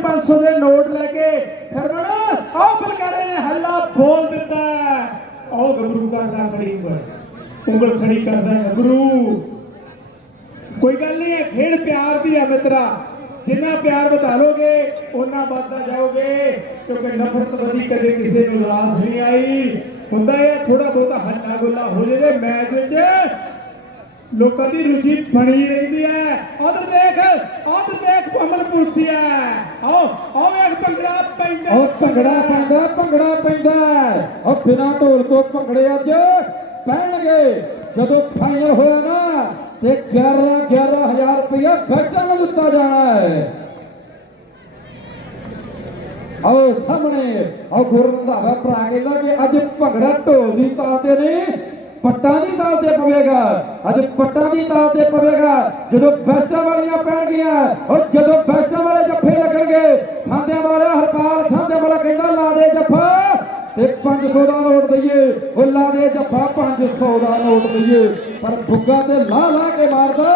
500 ਦੇ ਨੋਟ ਲੈ ਕੇ ਸਰਵਣ ਆਹ ਬਲਕਾਰੇ ਨੇ ਹੱਲਾ ਬੋਲ ਦਿੱਤਾ ਆਹ ਗੱਭਰੂ ਕਰਦਾ ਖੜੀ ਉਂਗਲ ਖੜੀ ਕਰਦਾ ਗੱਭਰੂ ਕੋਈ ਗੱਲ ਨਹੀਂ ਹੈ ਖੇਡ ਪਿਆਰ ਦੀ ਹੈ ਮਿੱਤਰਾ ਜਿੰਨਾ ਪਿਆਰ ਬਤਾ ਲੋਗੇ ਉਹਨਾਂ ਵੱਧਦਾ ਜਾਓਗੇ ਕਿਉਂਕਿ ਨਫ਼ਰਤ ਵਧੀ ਕਦੇ ਕਿਸੇ ਨੂੰ ਰਾਸ ਨਹੀਂ ਆਈ ਹੁੰਦਾ ਹੈ ਥੋੜਾ ਬਹੁਤਾ ਹੱਲਾ ਗੁੱਲਾ ਹੋ ਜੇ ਮੈਚ ਵਿੱਚ ਲੋਕਾਂ ਦੀ ਰੁਚੀ ਬਣੀ ਰਹਿੰਦੀ ਹੈ ਉਧਰ ਦੇਖ ਅਮਰ ਪੁਲਸੀਆ ਆਓ ਵੇਖ ਭੰਗੜਾ ਪੈਂਦਾ ਉਹ ਬਿਨਾਂ ਢੋਲ ਤੋਂ ਭੰਗੜੇ ਅੱਜ ਪੈਣਗੇ ਜਦੋਂ ਫਾਈਨਲ ਹੋਇਆ ਨਾ ਤੇ 11,000 ਰੁਪਇਆ ਬੈਠਾਂ ਨੂੰ ਦਿੱਤਾ ਜਾਣਾ ਹੈ आओ सामने आओ गुरु रंधावा भरा कहता कि अज भंगड़ा ढोल की ताल ते नहीं पट्टां की ताल ते पवेगा अज पट्टां की ताल ते पवेगा जदों बैस्टां वालियां पैणगियां और जदों बैस्टां वाले जफ्फे लगणगे थांदे वाला हरपाल थांदे वाला कहंदा ला दे जफ्फा ते 500 दा नोट दईए ओ ला दे जफ्फा 500 दा नोट दईए पर बुग्गा ते ला के मारदा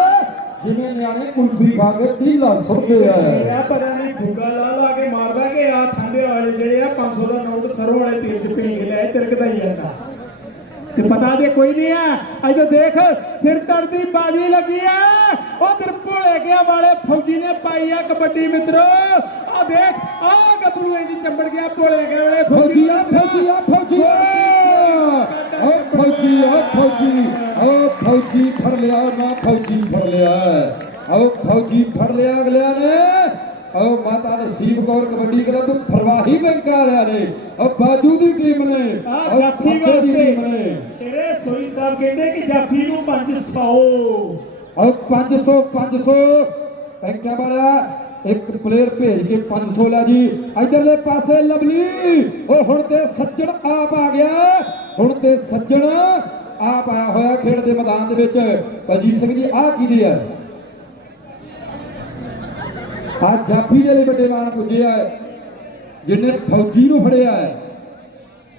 जिवें नियाणे कुल्फी खा के ढीला सुटदे आ पता नहीं भूगा ला के मारदा कि आ थांदे वाले जेड़े आ 500 दा नोट सरों वाले तेल च पींग ले तिरकदा ही जांदा ते पता दे कोई नहीं है अज तो देख सिर धड़ दी बाजी लगी है उधर भोले गया वाले फौजी ने पाई है कबड्डी मित्रों आ देख आ गबरू इंज चंबड़ गया भोले गया वाले फौजी और ਫੌਜੀ ਉਹ ਫੌਜੀ ਫੜ ਲਿਆ ਨਾ ਫੌਜੀ ਫੜ ਲਿਆ ਉਹ ਫੌਜੀ ਫੜ ਲਿਆ ਅਗਲਿਆਂ ਨੇ ਉਹ ਮਾਤਾ ਨਸੀਬ ਕੌਰ ਕਬੱਡੀ ਕਲੱਬ ਫਰਵਾਹੀ ਬੈਂਕ ਵਾਲਿਆਂ ਨੇ ਉਹ ਬਾਜੂ ਦੀ ਟੀਮ ਨੇ ਉਹ ਜਾਫੀ ਸੱਤੇ ਦੀ ਵਾਸਤੇ ਟੀਮ ਨੇ ਤੇਰੇ ਸੋਈ ਸਾਹਿਬ ਕਹਿੰਦੇ ਕਿ ਜਾਫੀ ਨੂੰ 500 ਉਹ 500 ਬੈਂਕਾਂ ਵਾਲਾ ਇੱਕ ਪਲੇਅਰ ਭੇਜ ਕੇ 500 ਲਾ ਜੀ ਇਧਰਲੇ ਪਾਸੇ ਲਵਲੀ ਉਹ ਹੁਣ ਤੇ ਸੱਜਣ ਆਪ ਆ ਗਿਆ ਹੁਣ ਤੇ ਸੱਜਣ ਆਪ ਆਇਆ ਹੋਇਆ ਖੇਡ ਦੇ ਮੈਦਾਨ ਦੇ ਵਿੱਚ ਬਲਜੀਤ ਸਿੰਘ ਜੀ ਆਹ ਕੀ ਦੀ ਹੈ ਆ ਜਾਫੀ ਦੇ ਲਈ ਵੱਡੇ ਮਾਨ ਪੁੱਜਿਆ ਜਿੰਨੇ ਫੌਜੀ ਨੂੰ ਫੜਿਆ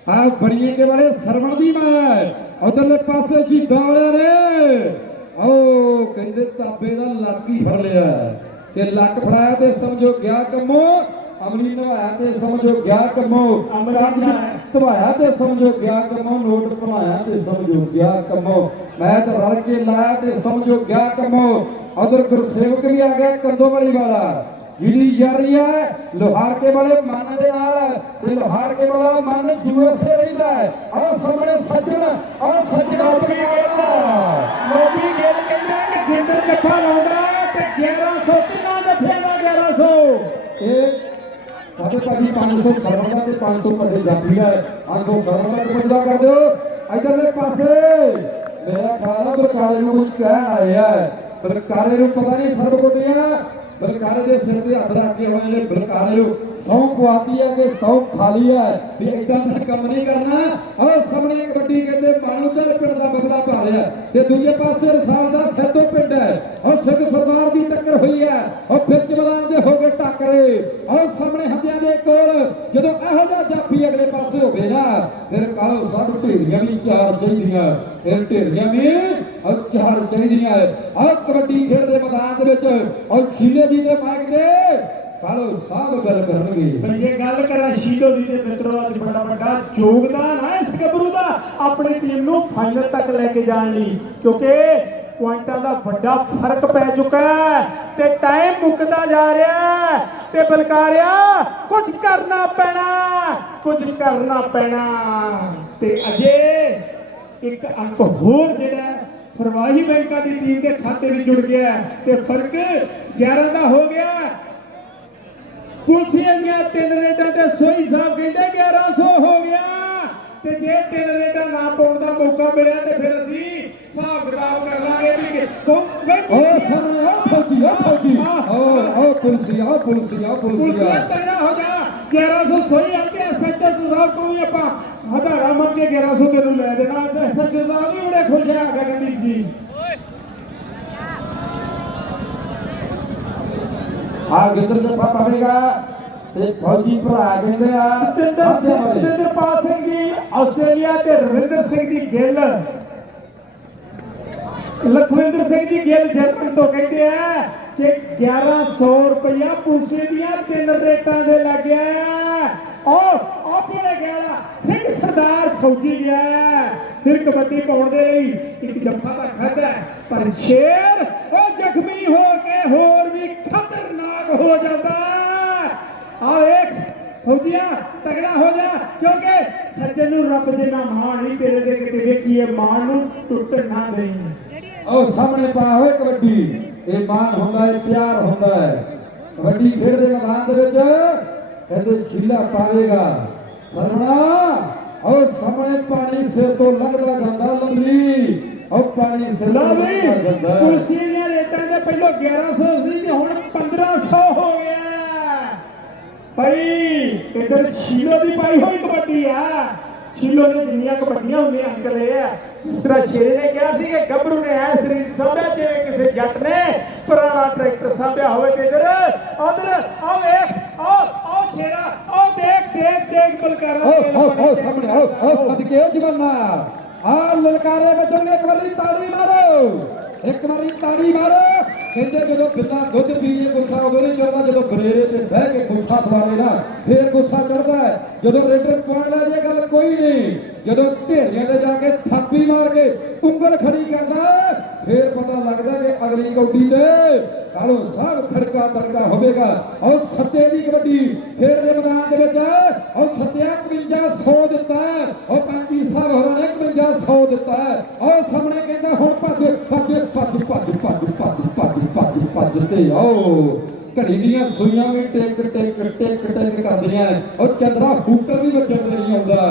ਆ ਬੜੀਏ ਕੇ ਵਾਲੇ ਸਰਵਣ ਦੀ ਮਾਂ ਉਧਰਲੇ ਪਾਸੇ ਸ਼ਹੀਦਾਂ ਵਾਲਿਆਂ ਨੇ ਉਹ ਕਹਿੰਦੇ ਤਾਬੇ ਦਾ ਲੱਕ ਹੀ ਫੜ ਲਿਆ ਤੇ ਲੱਕ ਫੜਾਇਆ ਤੇ ਸਮਝੋ ਗਿਆ ਕੰਮੋ ਅਮਲੀ ਨਵਾਇਆ ਤੇ ਸਮਝੋ ਗਿਆ ਕੰਮੋ ਧਵਾਇਆ ਤੇ ਸਮਝੋ ਗਿਆ ਕੰਮੋ ਨੋਟ ਘਮਾਇਆ ਤੇ ਸਮਝੋ ਗਿਆ ਕੰਮੋ ਮੈਂ ਤਾਂ ਰਲ ਕੇ ਲਾਇਆ ਤੇ ਸਮਝੋ ਗਿਆ ਕੰਮੋ ਉਧਰ ਗੁਰਸੇਵਕ ਵੀ ਆ ਗਿਆ ਕੰਦੋ ਵਾਲੀ ਵਾਲਾ ਜਿਹਦੀ ਯਾਰੀ ਹੈ ਲੋਹਾਰ ਕੇ ਵਾਲੇ ਮਨ ਦੇ ਨਾਲ ਤੇ ਲੋਹਾਰ ਕੇ ਵਾਲਾ ਮਨ ਯੂਐਸਏ ਰਹਿੰਦਾ ਹੈ ਆਹ ਸਾਹਮਣੇ ਸੱਜਣ ਆਹ ਸੱਜਣਾ ਲੋਕੀ ਗੱਲ ਕਹਿੰਦਾ ਕਿ ਜਿੰਦਰ ਜੱਫਾ ਲਾਉਂਦਾ ਤੇ 1100 ਕਿੰਨਾ ਜੱਫੇ ਦਾ 1100 ਇਹ ਸਾਡੇ ਭਾਜੀ 500 ਸਰਵਣ ਦਾ ਤੇ 500 ਵੱਡੇ ਜਾਫੀ ਹੈ 500 ਸਰਵਣ ਦਾ ਪੁੱਜਦਾ ਕਰ ਦਿਓ ਇਧਰਲੇ ਪਾਸੇ ਮੇਰਾ ਖਿਆਲ ਹੈ ਬਰਕਾਰੇ ਨੂੰ ਕੁਝ ਕਹਿਣ ਆਇਆ ਬਰਕਾਰੇ ਨੂੰ ਪਤਾ ਨਹੀਂ ਸਰਬਕੋਟੀਆਂ ਬਲਕਾਰੇ ਦੇ ਸਿਰ ਤੇ ਹੱਥ ਰੱਖ ਕੇ ਹੋਏ ਨੇ ਬਲਕਾਰੇ ਨੂੰ ਸੌਂ ਪਵਾਤੀ ਹੈ ਕਿ ਸੌਂ ਖਾਲੀ ਹੈ ਵੀ ਇਦਾਂ ਦਾ ਕੰਮ ਨਹੀਂ ਕਰਨਾ ਉਹ ਸਾਹਮਣੇ ਕਬੱਡੀ ਕਹਿੰਦੇ ਮਾਣੂ ਤੇ ਪਿੰਡ ਦਾ ਬਬਲਾ ਪਾ ਲਿਆ ਤੇ ਦੂਜੇ ਪਾਸੇ ਰਸਾਲ ਦਾ ਸੈਦੋ ਪਿੰਡ ਹੈ ਉਹ ਸਿੰਘ ਸਰਦਾਰ ਦੀ ਟੱਕਰ ਹੋਈ ਹੈ ਉਹ ਫਿਰਜ ਮੈਦਾਨ ਦੇ ਹੋ ਕੇ ਟੱਕਰੇ ਉਹ ਸਾਹਮਣੇ ਹੰਦਿਆਂ ਦੇ ਕੋਲ ਜਦੋਂ ਇਹੋ ਜਿਹਾ ਜਾਫੀ ਅਗਲੇ ਪਾਸੇ ਹੋਵੇ ਨਾ ਫਿਰ ਕਾਲ ਸਭ ਢੇਰੀਆਂ ਵੀ ਚਾਰ ਚਾਹੀਦੀਆਂ ਫਿਰ ਢੇਰੀਆਂ ਵੀ ਉਹ ਚਾਰ ਚਾਹੀਦੀਆਂ ਆਹ ਕਬੱਡੀ ਖੇਡ ਦੇ ਮੈਦਾਨ ਦੇ ਵਿੱਚ ਔਰ ਸ਼ੀਲੇ ਜੀ ਦੇ ਮਾਈਕ ਦੇ ਕਾਲੋ ਸਾਹਿਬ ਗੱਲ ਕਰਨਗੇ ਇਹ ਗੱਲ ਕਰਾਂ ਸ਼ੀਲੋ ਜੀ ਦੇ ਮਿੱਤਰੋ ਅੱਜ ਬੜਾ ਵੱਡਾ ਯੋਗਦਾਨ ਹੈ ਇਸ ਗੱਭਰੂ ਦਾ ਆਪਣੀ ਟੀਮ ਨੂੰ ਫਾਈਨਲ ਤੱਕ ਲੈ ਕੇ ਜਾਣ ਲਈ ਕਿਉਂਕਿ ਪੁਆਇੰਟਾਂ ਦਾ ਵੱਡਾ ਫਰਕ ਪੈ ਚੁੱਕਾ ਹੈ ਤੇ ਟਾਈਮ ਮੁੱਕਦਾ ਜਾ ਰਿਹਾ ਹੈ ਤੇ ਬਲਕਾਰਿਆ ਕੁਝ ਕਰਨਾ ਪੈਣਾ ਤੇ ਅਜੇ ਇੱਕ ਅੰਕ ਹੋਰ ਜਿਹੜਾ ਫਰਵਾਹੀ ਬੈਂਕਾਂ ਦੀ ਟੀਮ ਦੇ ਖਾਤੇ ਵਿੱਚ ਜੁੜ ਗਿਆ ਤੇ ਫਰਕ 11 ਦਾ ਹੋ ਗਿਆ ਪੁਲਸੀਆਂ ਦੀਆਂ 3 ਰੇਡਾਂ ਤੇ ਸੋਈ ਸਾਹਿਬ ਕਹਿੰਦੇ 1100 ਹੋ ਗਿਆ ਤੇ ਜੇ 3 ਰੇਡਾਂ ਨਾ ਪਾਉਣ ਦਾ ਮੌਕਾ ਮਿਲਿਆ ਤੇ ਫਿਰ ਅਸੀਂ ਹਿਸਾਬ ਕਿਤਾਬ ਕਰ ਲਾਂਗੇ ਵੀ ਉਹ ਸਾਹਮਣੇ ਉਹ ਫੌਜੀ ਉਹ ਪੁਲਸੀਆ ਤਗੜਾ ਹੋ ਜਾ 1100 ਸੋਈ ਆ ਕੇ ਸੱਚੇ ਸਾਹਿਬ ਕੋਲ ਵੀ ਆਪਾਂ ਹਜ਼ਾਰਾਂ ਮੰਗ ਕੇ 1100 ਤੈਨੂੰ ਲੈ ਦੇਣਾ ਸੱਚੇ ਸਾਹਿਬ ਵੀ ਬੜੇ ਖੁਸ਼ ਆ ਗਗਨਦੀਪ ਜੀ ਆ ਗਿੱਦੜ ਜੱਫਾ ਪਾਵੇਗਾ ਤੇ ਫੌਜੀ ਭਰਾ ਕਹਿੰਦੇ ਆ ਸਤਿੰਦਰਪਾਲ ਸਿੰਘ ਜੀ ਆਸਟ੍ਰੇਲੀਆ ਤੇ ਰਵਿੰਦਰ ਸਿੰਘ ਜੀ ਗਿੱਲ ਲਖਵਿੰਦਰ ਸਿੰਘ ਜੀ ਗਿੱਲ ਜਰਮਨ ਤੋਂ ਕਹਿੰਦੇ ਆ ਕਿ 1100 ਰੁਪਇਆ ਪੁਲਸੇ ਦੀਆਂ 3 ਰੇਟਾਂ ਦੇ ਲੱਗਿਆ ਉਹ ਆਪਣੇ ਗਿਆ ਸਿੰਘ ਸਰਦਾਰ ਫੌਜੀ ਗਿਆ ਫਿਰ ਕਬੱਡੀ ਪਾਉਣ ਦੇ ਲਈ ਇੱਕ ਜੱਫਾ ਤਾਂ ਖਾਦਾ ਪਰ ਸ਼ੇਰ ਉਹ ਜ਼ਖਮੀ ਹੋ ਕੇ ਹੋਰ ਵੀ ਖਤਰਨਾਕ ਹੋ ਜਾਂਦਾ ਆ ਵੇਖ ਫੌਜੀਆ ਤਗੜਾ ਹੋ ਜਾ ਕਿਉਂਕਿ ਸੱਜਣ ਨੂੰ ਰੱਬ ਦੇ ਨਾਲ ਮਾਣ ਨਹੀਂ ਤੇਰੇ ਦੇ ਕਿਤੇ ਵੇਖੀਏ ਮਾਣ ਨੂੰ ਟੁੱਟ ਨਾ ਦੇਈ ਉਹ ਸਾਹਮਣੇ ਪਾ ਹੋਏ ਕਬੱਡੀ ਇਹ ਮਾਣ ਹੁੰਦਾ ਹੈ ਪਿਆਰ ਹੁੰਦਾ ਹੈ ਕਬੱਡੀ ਖੇਡ ਦੇ ਮੈਦਾਨ ਦੇ ਵਿੱਚ ਕਹਿੰਦੇ ਛੀਲਾ ਪਾਵੇਗਾ ਸਰਵਣਾ ਉਹ ਸਾਹਮਣੇ ਪਾਣੀ ਸਿਰ ਤੋਂ ਲੰਘਦਾ ਜਾਂਦਾ ਲੰਬੀ ਉਹ ਪਾਣੀ ਸਿਰ ਤੋਂ ਲੰਘਦਾ ਜਾਂਦਾ ਕੁਰਸੀ ਦੀਆਂ ਰੇਟਾਂ ਦੇ ਪਹਿਲਾਂ 1100 ਸੀ ਤੇ ਹੁਣ 1500 ਹੋ ਗਿਆ ਭਾਈ ਇਧਰ ਸ਼ੀਲੋ ਦੀ ਪਾਈ ਹੋਈ ਕਬੱਡੀ ਆ ਸ਼ੀਲੋ ਨੇ ਜਿੰਨੀਆਂ ਕਬੱਡੀਆਂ ਹੁੰਦੀਆਂ ਅੰਕਲ ਇਹ ਆ ਜਿਸ ਤਰ੍ਹਾਂ ਸ਼ੇਰੇ ਨੇ ਕਿਹਾ ਸੀ ਕਿ ਗੱਭਰੂ ਨੇ ਐ ਸਰੀਰ ਸਾਂਭਿਆ ਜਿਵੇਂ ਕਿਸੇ ਜੱਟ ਨੇ ਪੁਰਾਣਾ ਟਰੈਕਟਰ ਸਾਂਭਿਆ ਹੋਵੇ ਤੇ ਇਧਰ ਆ ਵੇਖ ਆ ਸ਼ੇਰਾ ਆ ਦੇਖ ਬਲਕਾਰਾ ਉਹ ਸਾਹਮਣੇ ਉਹ ਸਦਕੇ ਉਹ ਜਵਾਨਾ ਆ ਲਲਕਾਰੇ ਬਚਣਗੇ ਇੱਕ ਵਾਰੀ ਤਾੜੀ ਮਾਰੋ ਕਹਿੰਦੇ ਜਦੋਂ ਬਿੱਲਾ ਦੁੱਧ ਪੀਏ ਗੁੱਸਾ ਉਦੋਂ ਨਹੀਂ ਚੜਦਾ ਜਦੋਂ ਬਨੇਰੇ ਤੇ ਬਹਿ ਕੇ ਗੁੱਸਾ ਸਵਾਰੇ ਨਾ ਫੇਰ ਗੁੱਸਾ ਚੜਦਾ ਜਦੋਂ ਰੇਡਰ ਪੁਆਇੰਟ ਲੈ ਜੇ ਗੱਲ ਕੋਈ ਨਹੀਂ ਜਦੋਂ ਢੇਰੀਆਂ ਤੇ ਜਾ ਕੇ ਥਾਪੀ ਮਾਰ ਕੇ ਉਂਗਲ ਖੜੀ ਕਰਦਾ ਫੇਰ ਪਤਾ ਲੱਗਦਾ ਕਿ ਅਗਲੀ ਕੌਡੀ ਤੇ ਕਾਲੋਂ ਸਭ ਖੜਕਾ ਤੜਕਾ ਹੋਵੇਗਾ। ਔਰ ਸੱਤੇ ਦੀ ਕਬੱਡੀ ਖੇਡ ਦੇ ਮੈਦਾਨ ਦੇ ਵਿੱਚ ਔਰ ਸੱਤਿਆ 5100 ਦਿੱਤਾ ਔਰ ਪੰਜੀ ਸਾਹਿਬ ਹੋਰਾਂ ਨੇ 5100 ਦਿੱਤਾ ਔਰ ਸਾਹਮਣੇ ਕਹਿੰਦਾ ਹੁਣ ਭੱਜ ਭੱਜ ਭੱਜ ਭੱਜ ਭੱਜ ਭੱਜ ਭੱਜ ਭੱਜ ਭੱਜ ਤੇ ਆਓ ਘੜੀ ਦੀਆਂ ਸੂਈਆਂ ਵੀ ਟਿਕ ਟਿਕ ਟਿਕ ਟਿਕ ਕਰਦੀਆਂ ਔਰ ਚੰਦਰਾ ਹੂਟਰ ਵੀ ਵੱਜਣ ਨਹੀਂ ਆਉਂਦਾ।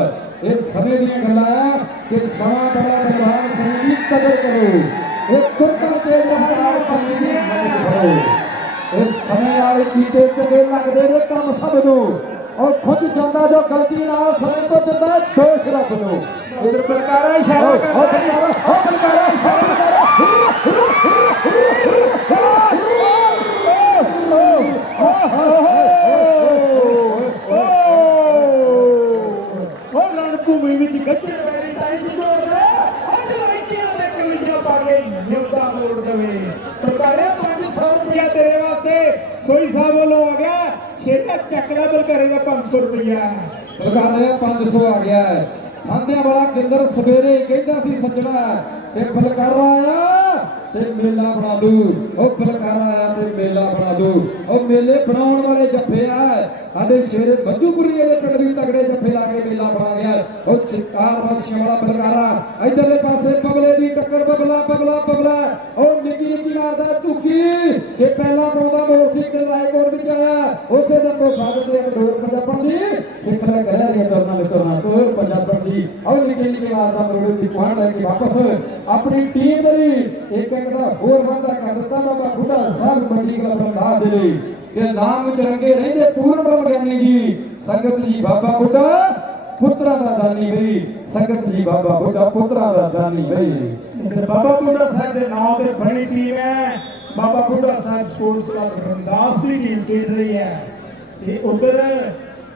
ਇਹ ਸਮੇਂ ਦੀਆਂ ਗੱਲਾਂ ਕਿ ਸਮਾਂ ਬੜਾ ਬਲਵਾਨ ਸਮੇਂ ਦੀ ਕਦਰ ਕਰੋ। ਇਹ ਕੁੱਕਰ ਤੇ ਜਹਾਜ਼ ਸਮੇਂ ਦੀ ਮਦਦ ਕਰੋ। ਇਹ ਸਮੇਂ ਵਾਲੇ ਕੀਤੇ ਚੰਗੇ ਲੱਗਦੇ ਨੇ ਕੰਮ ਸਭ ਨੂੰ ਔਰ ਖੁਦ ਜਾਂਦਾ ਜੋ ਗਲਤੀ ਨਾਲ ਸਮੇਂ ਤੋਂ ਦਿੰਦਾ ਦੋਸ਼ ਰੱਬ ਨੂੰ। ਇਧਰ ਬਲਕਾਰਾ ਇਸ਼ਾਰਾ ਕਰਦਾ ਹੋ ਬਲਕਾਰਾ ਇਸ਼ਾਰਾ ਭੂਮੀ ਵਿੱਚ ਗੱਜਣ ਵੈਰੀ ਤਾਈ ਜੀ ਜੋੜਦਾ ਅੱਜ ਲੜਕੀਆਂ ਦੇ ਕਮੀਜ਼ਾਂ ਪਾ ਕੇ ਨਿਉਦਾ ਮੋੜ ਦੇਵੇ। ਬਲਕਾਰਾ 500 ਰੁਪਇਆ ਤੇਰੇ ਵਾਸਤੇ ਸੋਈ ਸਾਹਿਬ ਵੱਲੋਂ ਆ ਗਿਆ। ਸ਼ੇਰਾ ਚੱਕ ਲੈ ਬਲਕਾਰੇ ਦਾ 500 ਰੁਪਇਆ। ਬਲਕਾਰੇ 500 ਆ ਗਿਆ ਹੈ। ਖਾਂਦਿਆਂ ਵਾਲਾ ਗਿੰਦਰ ਸਵੇਰੇ ਕਹਿੰਦਾ ਸੀ ਸੱਜਣਾ ਤੇ ਬਲਕਾਰਾ ਆਇਆ ਤੇ ਮੇਲਾ ਬਣਾ ਦੂ। ਉਹ ਬਲਕਾਰਾ ਆਇਆ ਤੇ ਮੇਲਾ ਬਣਾ ਦੂ। ਉਹ ਮੇਲੇ ਬਣਾਉਣ ਵਾਲੇ ਜੱਫੇ ਆ ਸਾਡੇ ਸ਼ੇਰੇ ਬੱਜੂਪੁਰੀ ਦੇ ਪਿੰਡ ਵੀ ਤਗੜੇ ਜੱਫੇ ਲਾ ਕੇ ਮੇਲਾ ਬਣਾ ਗਿਆ। ਉਹ ਚਿੱਕਾਰ ਵਾਸੀਆਂ ਵਾਲਾ ਬਲਕਾਰਾ ਇਧਰਲੇ ਪਾਸੇ ਬਬਲੇ ਦੀ ਟੱਕਰ ਬਬਲਾ ਬਬਲਾ ਬਬਲਾ ਉਹ ਨਿੱਕੀ ਨਿੱਕੀ ਮਾਰਦਾ ਧੁੱਕੀ ਇਹ ਪਹਿਲਾਂ ਪਾਉਂਦਾ ਮੋਟਰਸਾਈਕਲ ਰਾਏਕੋਟ ਵਿੱਚ ਆਇਆ ਉਸੇ ਦਿਨ ਤੋਂ ਸਾਬਤ ਦੇ ਡੋਰ ਪੰਜਾਬਣ ਦੀ ਸਿੱਖ ਲੈ ਕਹਿ ਰਿਹਾ ਤੁਰਨਾ ਤੋਰ ਪੰਜਾਬਣ ਦੀ ਉਹ ਨਿੱਕੀ ਨਿੱਕੀ ਮਾਰਦਾ ਮਰੋੜੇ ਦੀ ਪੁਆਇੰਟ ਲੈ ਕੇ ਵਾਪਸ ਆਪਣੀ ਟੀਮ ਦੇ ਲਈ ਇੱਕ ਦਾ ਹੋਰ ਵਾਅਦਾ ਕਰ ਦਿੱਤਾ ਬਾਬਾ ਬੁੱਢਾ ਸਾਹਿਬ ਮੰਡੀ ਗੱਲ ਬਣਾ ਦੇ ਲਈ ਕਿ ਨਾਮ ਵਿੱਚ ਰੰਗੇ ਰਹਿੰਦੇ ਪੂਰਨ ਬ੍ਰਹਮ ਗਿਆਨੀ ਜੀ ਸੰਗਤ ਜੀ ਬਾਬਾ ਬੁੱਢਾ ਪੁੱਤਰਾਂ ਦਾ ਦਾਨੀ ਬਈ ਸੰਗਤ ਜੀ ਬਾਬਾ ਬੁੱਢਾ ਪੁੱਤਰਾਂ ਦਾ ਦਾਨੀ ਬਈ। ਬਾਬਾ ਬੁੱਢਾ ਸਾਹਿਬ ਦੇ ਨਾਮ ਤੇ ਬਣੀ ਟੀਮ ਹੈ। ਬਾਬਾ ਬੁੱਢਾ ਸਾਹਿਬ ਸਪੋਰਟਸ ਕਲੱਬ ਰੰਦਾਸ ਦੀ ਟੀਮ ਖੇਡ ਰਹੀ ਹੈ ਤੇ ਉਧਰ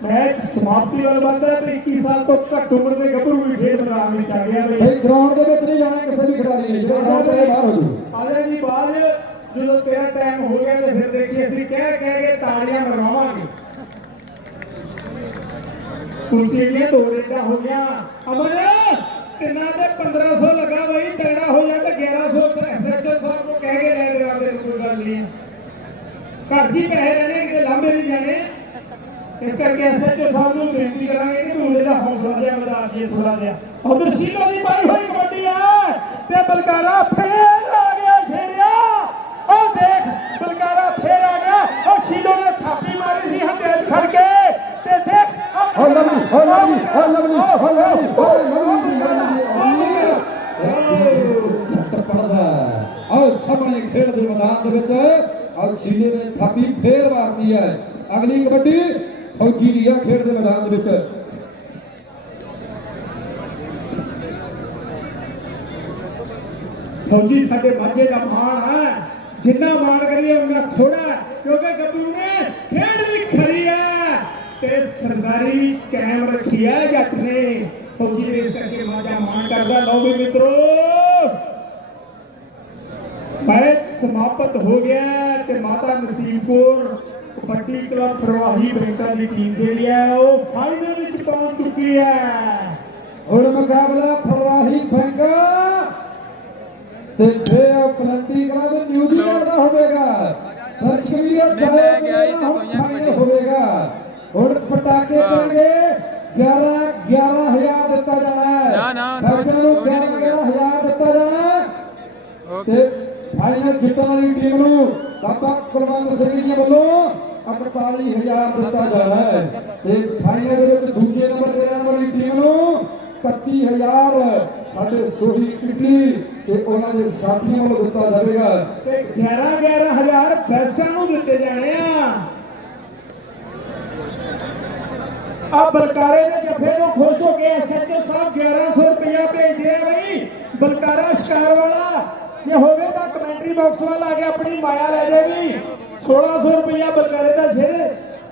ਮੈਚ ਸਮਾਪਤੀ ਵੱਲ ਵੱਧਦਾ ਤੇ 21 ਸਾਲ ਤੋਂ ਘੱਟ ਉਮਰ ਦੇ ਗੱਭਰੂ ਵੀ ਖੇਡ ਮੈਦਾਨ ਵਿੱਚ ਆ ਗਿਆ ਬਈ। ਗਰਾਊਂਡ ਦੇ ਵਿੱਚ ਨਹੀਂ ਜਾਣਾ ਕਿਸੇ ਵੀ ਖਿਡਾਰੀ ਨੇ ਜਿਹੜਾ ਗਰਾਊਂਡ ਤੋਂ ਬਾਹਰ ਹੋ ਜੂ। ਆਜਾ ਜੀ ਬਾਅਦ ਜਦੋਂ ਤੇਰਾ ਟਾਈਮ ਹੋ ਗਿਆ ਤੇ ਫਿਰ ਦੇਖੀ ਅਸੀਂ ਕਹਿ ਕੇ ਤਾੜੀਆਂ ਮਰਵਾਵਾਂਗੇ। ਕੁਰਸੀ ਦੀਆਂ 2 ਰੇਡਾਂ ਹੋ ਗਿਆ ਅਮਰ ਤਿੰਨਾਂ ਤੇ 1500 ਲੱਗਾ ਬਈ ਤਗੜਾ ਹੋ ਜਾਂਦਾ 1100 ਐਸਐਚਓ ਸਾਹਿਬ ਨੂੰ ਕਹਿ ਕੇ ਲੈ ਦੇਵਾ ਦੇ ਕੋਈ ਗੱਲ ਨਹੀਂ ਘਰ ਜੀ ਪੈਸੇ ਰਹਿਣੇ ਕਿਤੇ ਲਾਂਬੇ ਨਹੀਂ ਜਾਣੇ। ਇਸ ਕਰਕੇ ਐਸਐਚਓ ਸਾਹਿਬ ਨੂੰ ਬੇਨਤੀ ਕਰਾਂਗੇ ਕਿ ਮੁੰਡੇ ਦਾ ਹੌਸਲਾ ਜਿਹਾ ਵਧਾ ਦਈਏ ਥੋੜਾ ਜਿਹਾ। ਉਧਰ ਸ਼ੀਲੋ ਦੀ ਪਾਈ ਹੋਈ ਕਬੱਡੀ ਆ ਤੇ ਬਲਕਾਰਾ ਫੇਰ ਆ ਗਿਆ ਸ਼ੇਰਿਆ। ਉਹ ਦੇਖ ਬਲਕਾਰਾ ਫੇਰ ਆ ਗਿਆ। ਉਹ ਸ਼ੀਲੋ ਨੇ ਥਾਪੀ ਮਾਰੀ ਸੀ ਹੱਥ ਛੱਡ ਕੇ ਤੇ ਦੇਖ ਹੋ ਲਵਲੀ ਛੱਟ ਪੜਦਾ ਆਓ ਸਾਹਮਣੇ ਖੇਡ ਦੇ ਮੈਦਾਨ ਦੇ ਵਿੱਚ ਔਰ ਸ਼ੀਲੇ ਨੇ ਥਾਪੀ ਫੇਰ ਮਾਰਦੀ ਹੈ। ਅਗਲੀ ਕਬੱਡੀ ਫੌਜੀ ਦੀ ਆ ਖੇਡ ਦੇ ਮੈਦਾਨ ਦੇ ਵਿੱਚ। ਫੌਜੀ ਸਾਡੇ ਮਾਝੇ ਦਾ ਮਾਣ ਹੈ ਜਿੰਨਾ ਮਾਣ ਕਰੀਏ ਉਹਨਾਂ ਥੋੜਾ ਕਿਉਂਕਿ ਗੱਭਰੂ ਨੇ ਖੇਡ ਵੀ ਖਰੀ ਹੈ ਤੇ ਸਰਦਾਰੀ ਵੀ ਕਾਇਮ ਰੱਖੀ ਹੈ ਜੱਟ ਨੇ। ਫੌਜੀ ਦੇ ਇਸ ਕਰਕੇ ਮਾਝਾ ਮਾਣ ਕਰਦਾ। ਲਓ ਵੀ ਮਿੱਤਰੋ ਮੈਚ ਸਮਾਪਤ ਹੋ ਗਿਆ ਤੇ ਮਾਤਾ ਨਸੀਬਪੁਰ ਕਬੱਡੀ ਕਲੱਬ ਪ੍ਰਵਾਹੀ ਬੈਂਕਾਂ ਦੀ ਟੀਮ ਜਿਹੜੀ ਹੈ ਉਹ ਫਾਈਨਲ ਵਿੱਚ ਪਹੁੰਚ ਚੁੱਕੀ ਹੈ। ਹੁਣ ਮੁਕਾਬਲਾ ਪ੍ਰਵਾਹੀ ਬੈਂਕ ਤੇ ਬੇ ਪਲੰਟੀ ਕਲੱਬ ਨਿਊਜ਼ੀਲੈਂਡ ਦਾ ਹੋਵੇਗਾ। ਦਰਸ਼ਕ ਵੀਰੋ ਫਾਈਨਲ ਹੋਵੇਗਾ। ਹੁਣ ਪਟਾਕੇ ਪੈਣਗੇ 11,000 ਦਿੱਤਾ ਜਾਣਾ ਹੈ। ਦਰਸ਼ਕਾਂ ਨੂੰ 11,000 ਦਿੱਤਾ ਜਾਣਾ ਤੇ ਫਾਈਨਲ ਜਿੱਤਣ ਵਾਲੀ ਟੀਮ ਨੂੰ ਬਾਬਾ ਕੁਲਵੰਤ ਸਿੰਘ ਜੀ ਵੱਲੋਂ 41,000 ਦਿੱਤਾ ਜਾਣਾ ਹੈ ਤੇ ਫਾਈਨਲ ਦੇ ਵਿੱਚ ਦੂਜੇ ਨੰਬਰ ਤੇ ਰਹਿਣ ਵਾਲੀ ਟੀਮ ਨੂੰ 31,000 ਸਾਡੇ ਸੋਹੀ ਇਟਲੀ ਤੇ ਉਹਨਾਂ ਦੇ ਸਾਥੀਆਂ ਵੱਲੋਂ ਦਿੱਤਾ ਜਾਵੇਗਾ ਤੇ 11,000 ਬੈਸਟਾਂ ਨੂੰ ਦਿੱਤੇ ਜਾਣੇ ਆ ਬਲਕਾਰੇ ਦੇ ਜੱਫੇ ਤੋਂ ਖੁਸ਼ ਹੋ ਕੇ ਐਸਐਚਓ ਸਾਹਿਬ 1100 ਰੁਪਇਆ ਭੇਜਦੇ ਆ ਬਈ। ਬਲਕਾਰਾ ਸ਼ਿਕਾਰ ਵਾਲਾ ਜੇ ਹੋਵੇ ਤਾਂ ਕਮੈਂਟਰੀ ਬਾਕਸ ਵੱਲ ਆ ਕੇ ਆਪਣੀ ਮਾਇਆ ਲੈ ਜਾਏ ਵੀ 1600 ਰੁਪਇਆ ਬਲਕਾਰੇ ਦਾ ਸ਼ੇਰ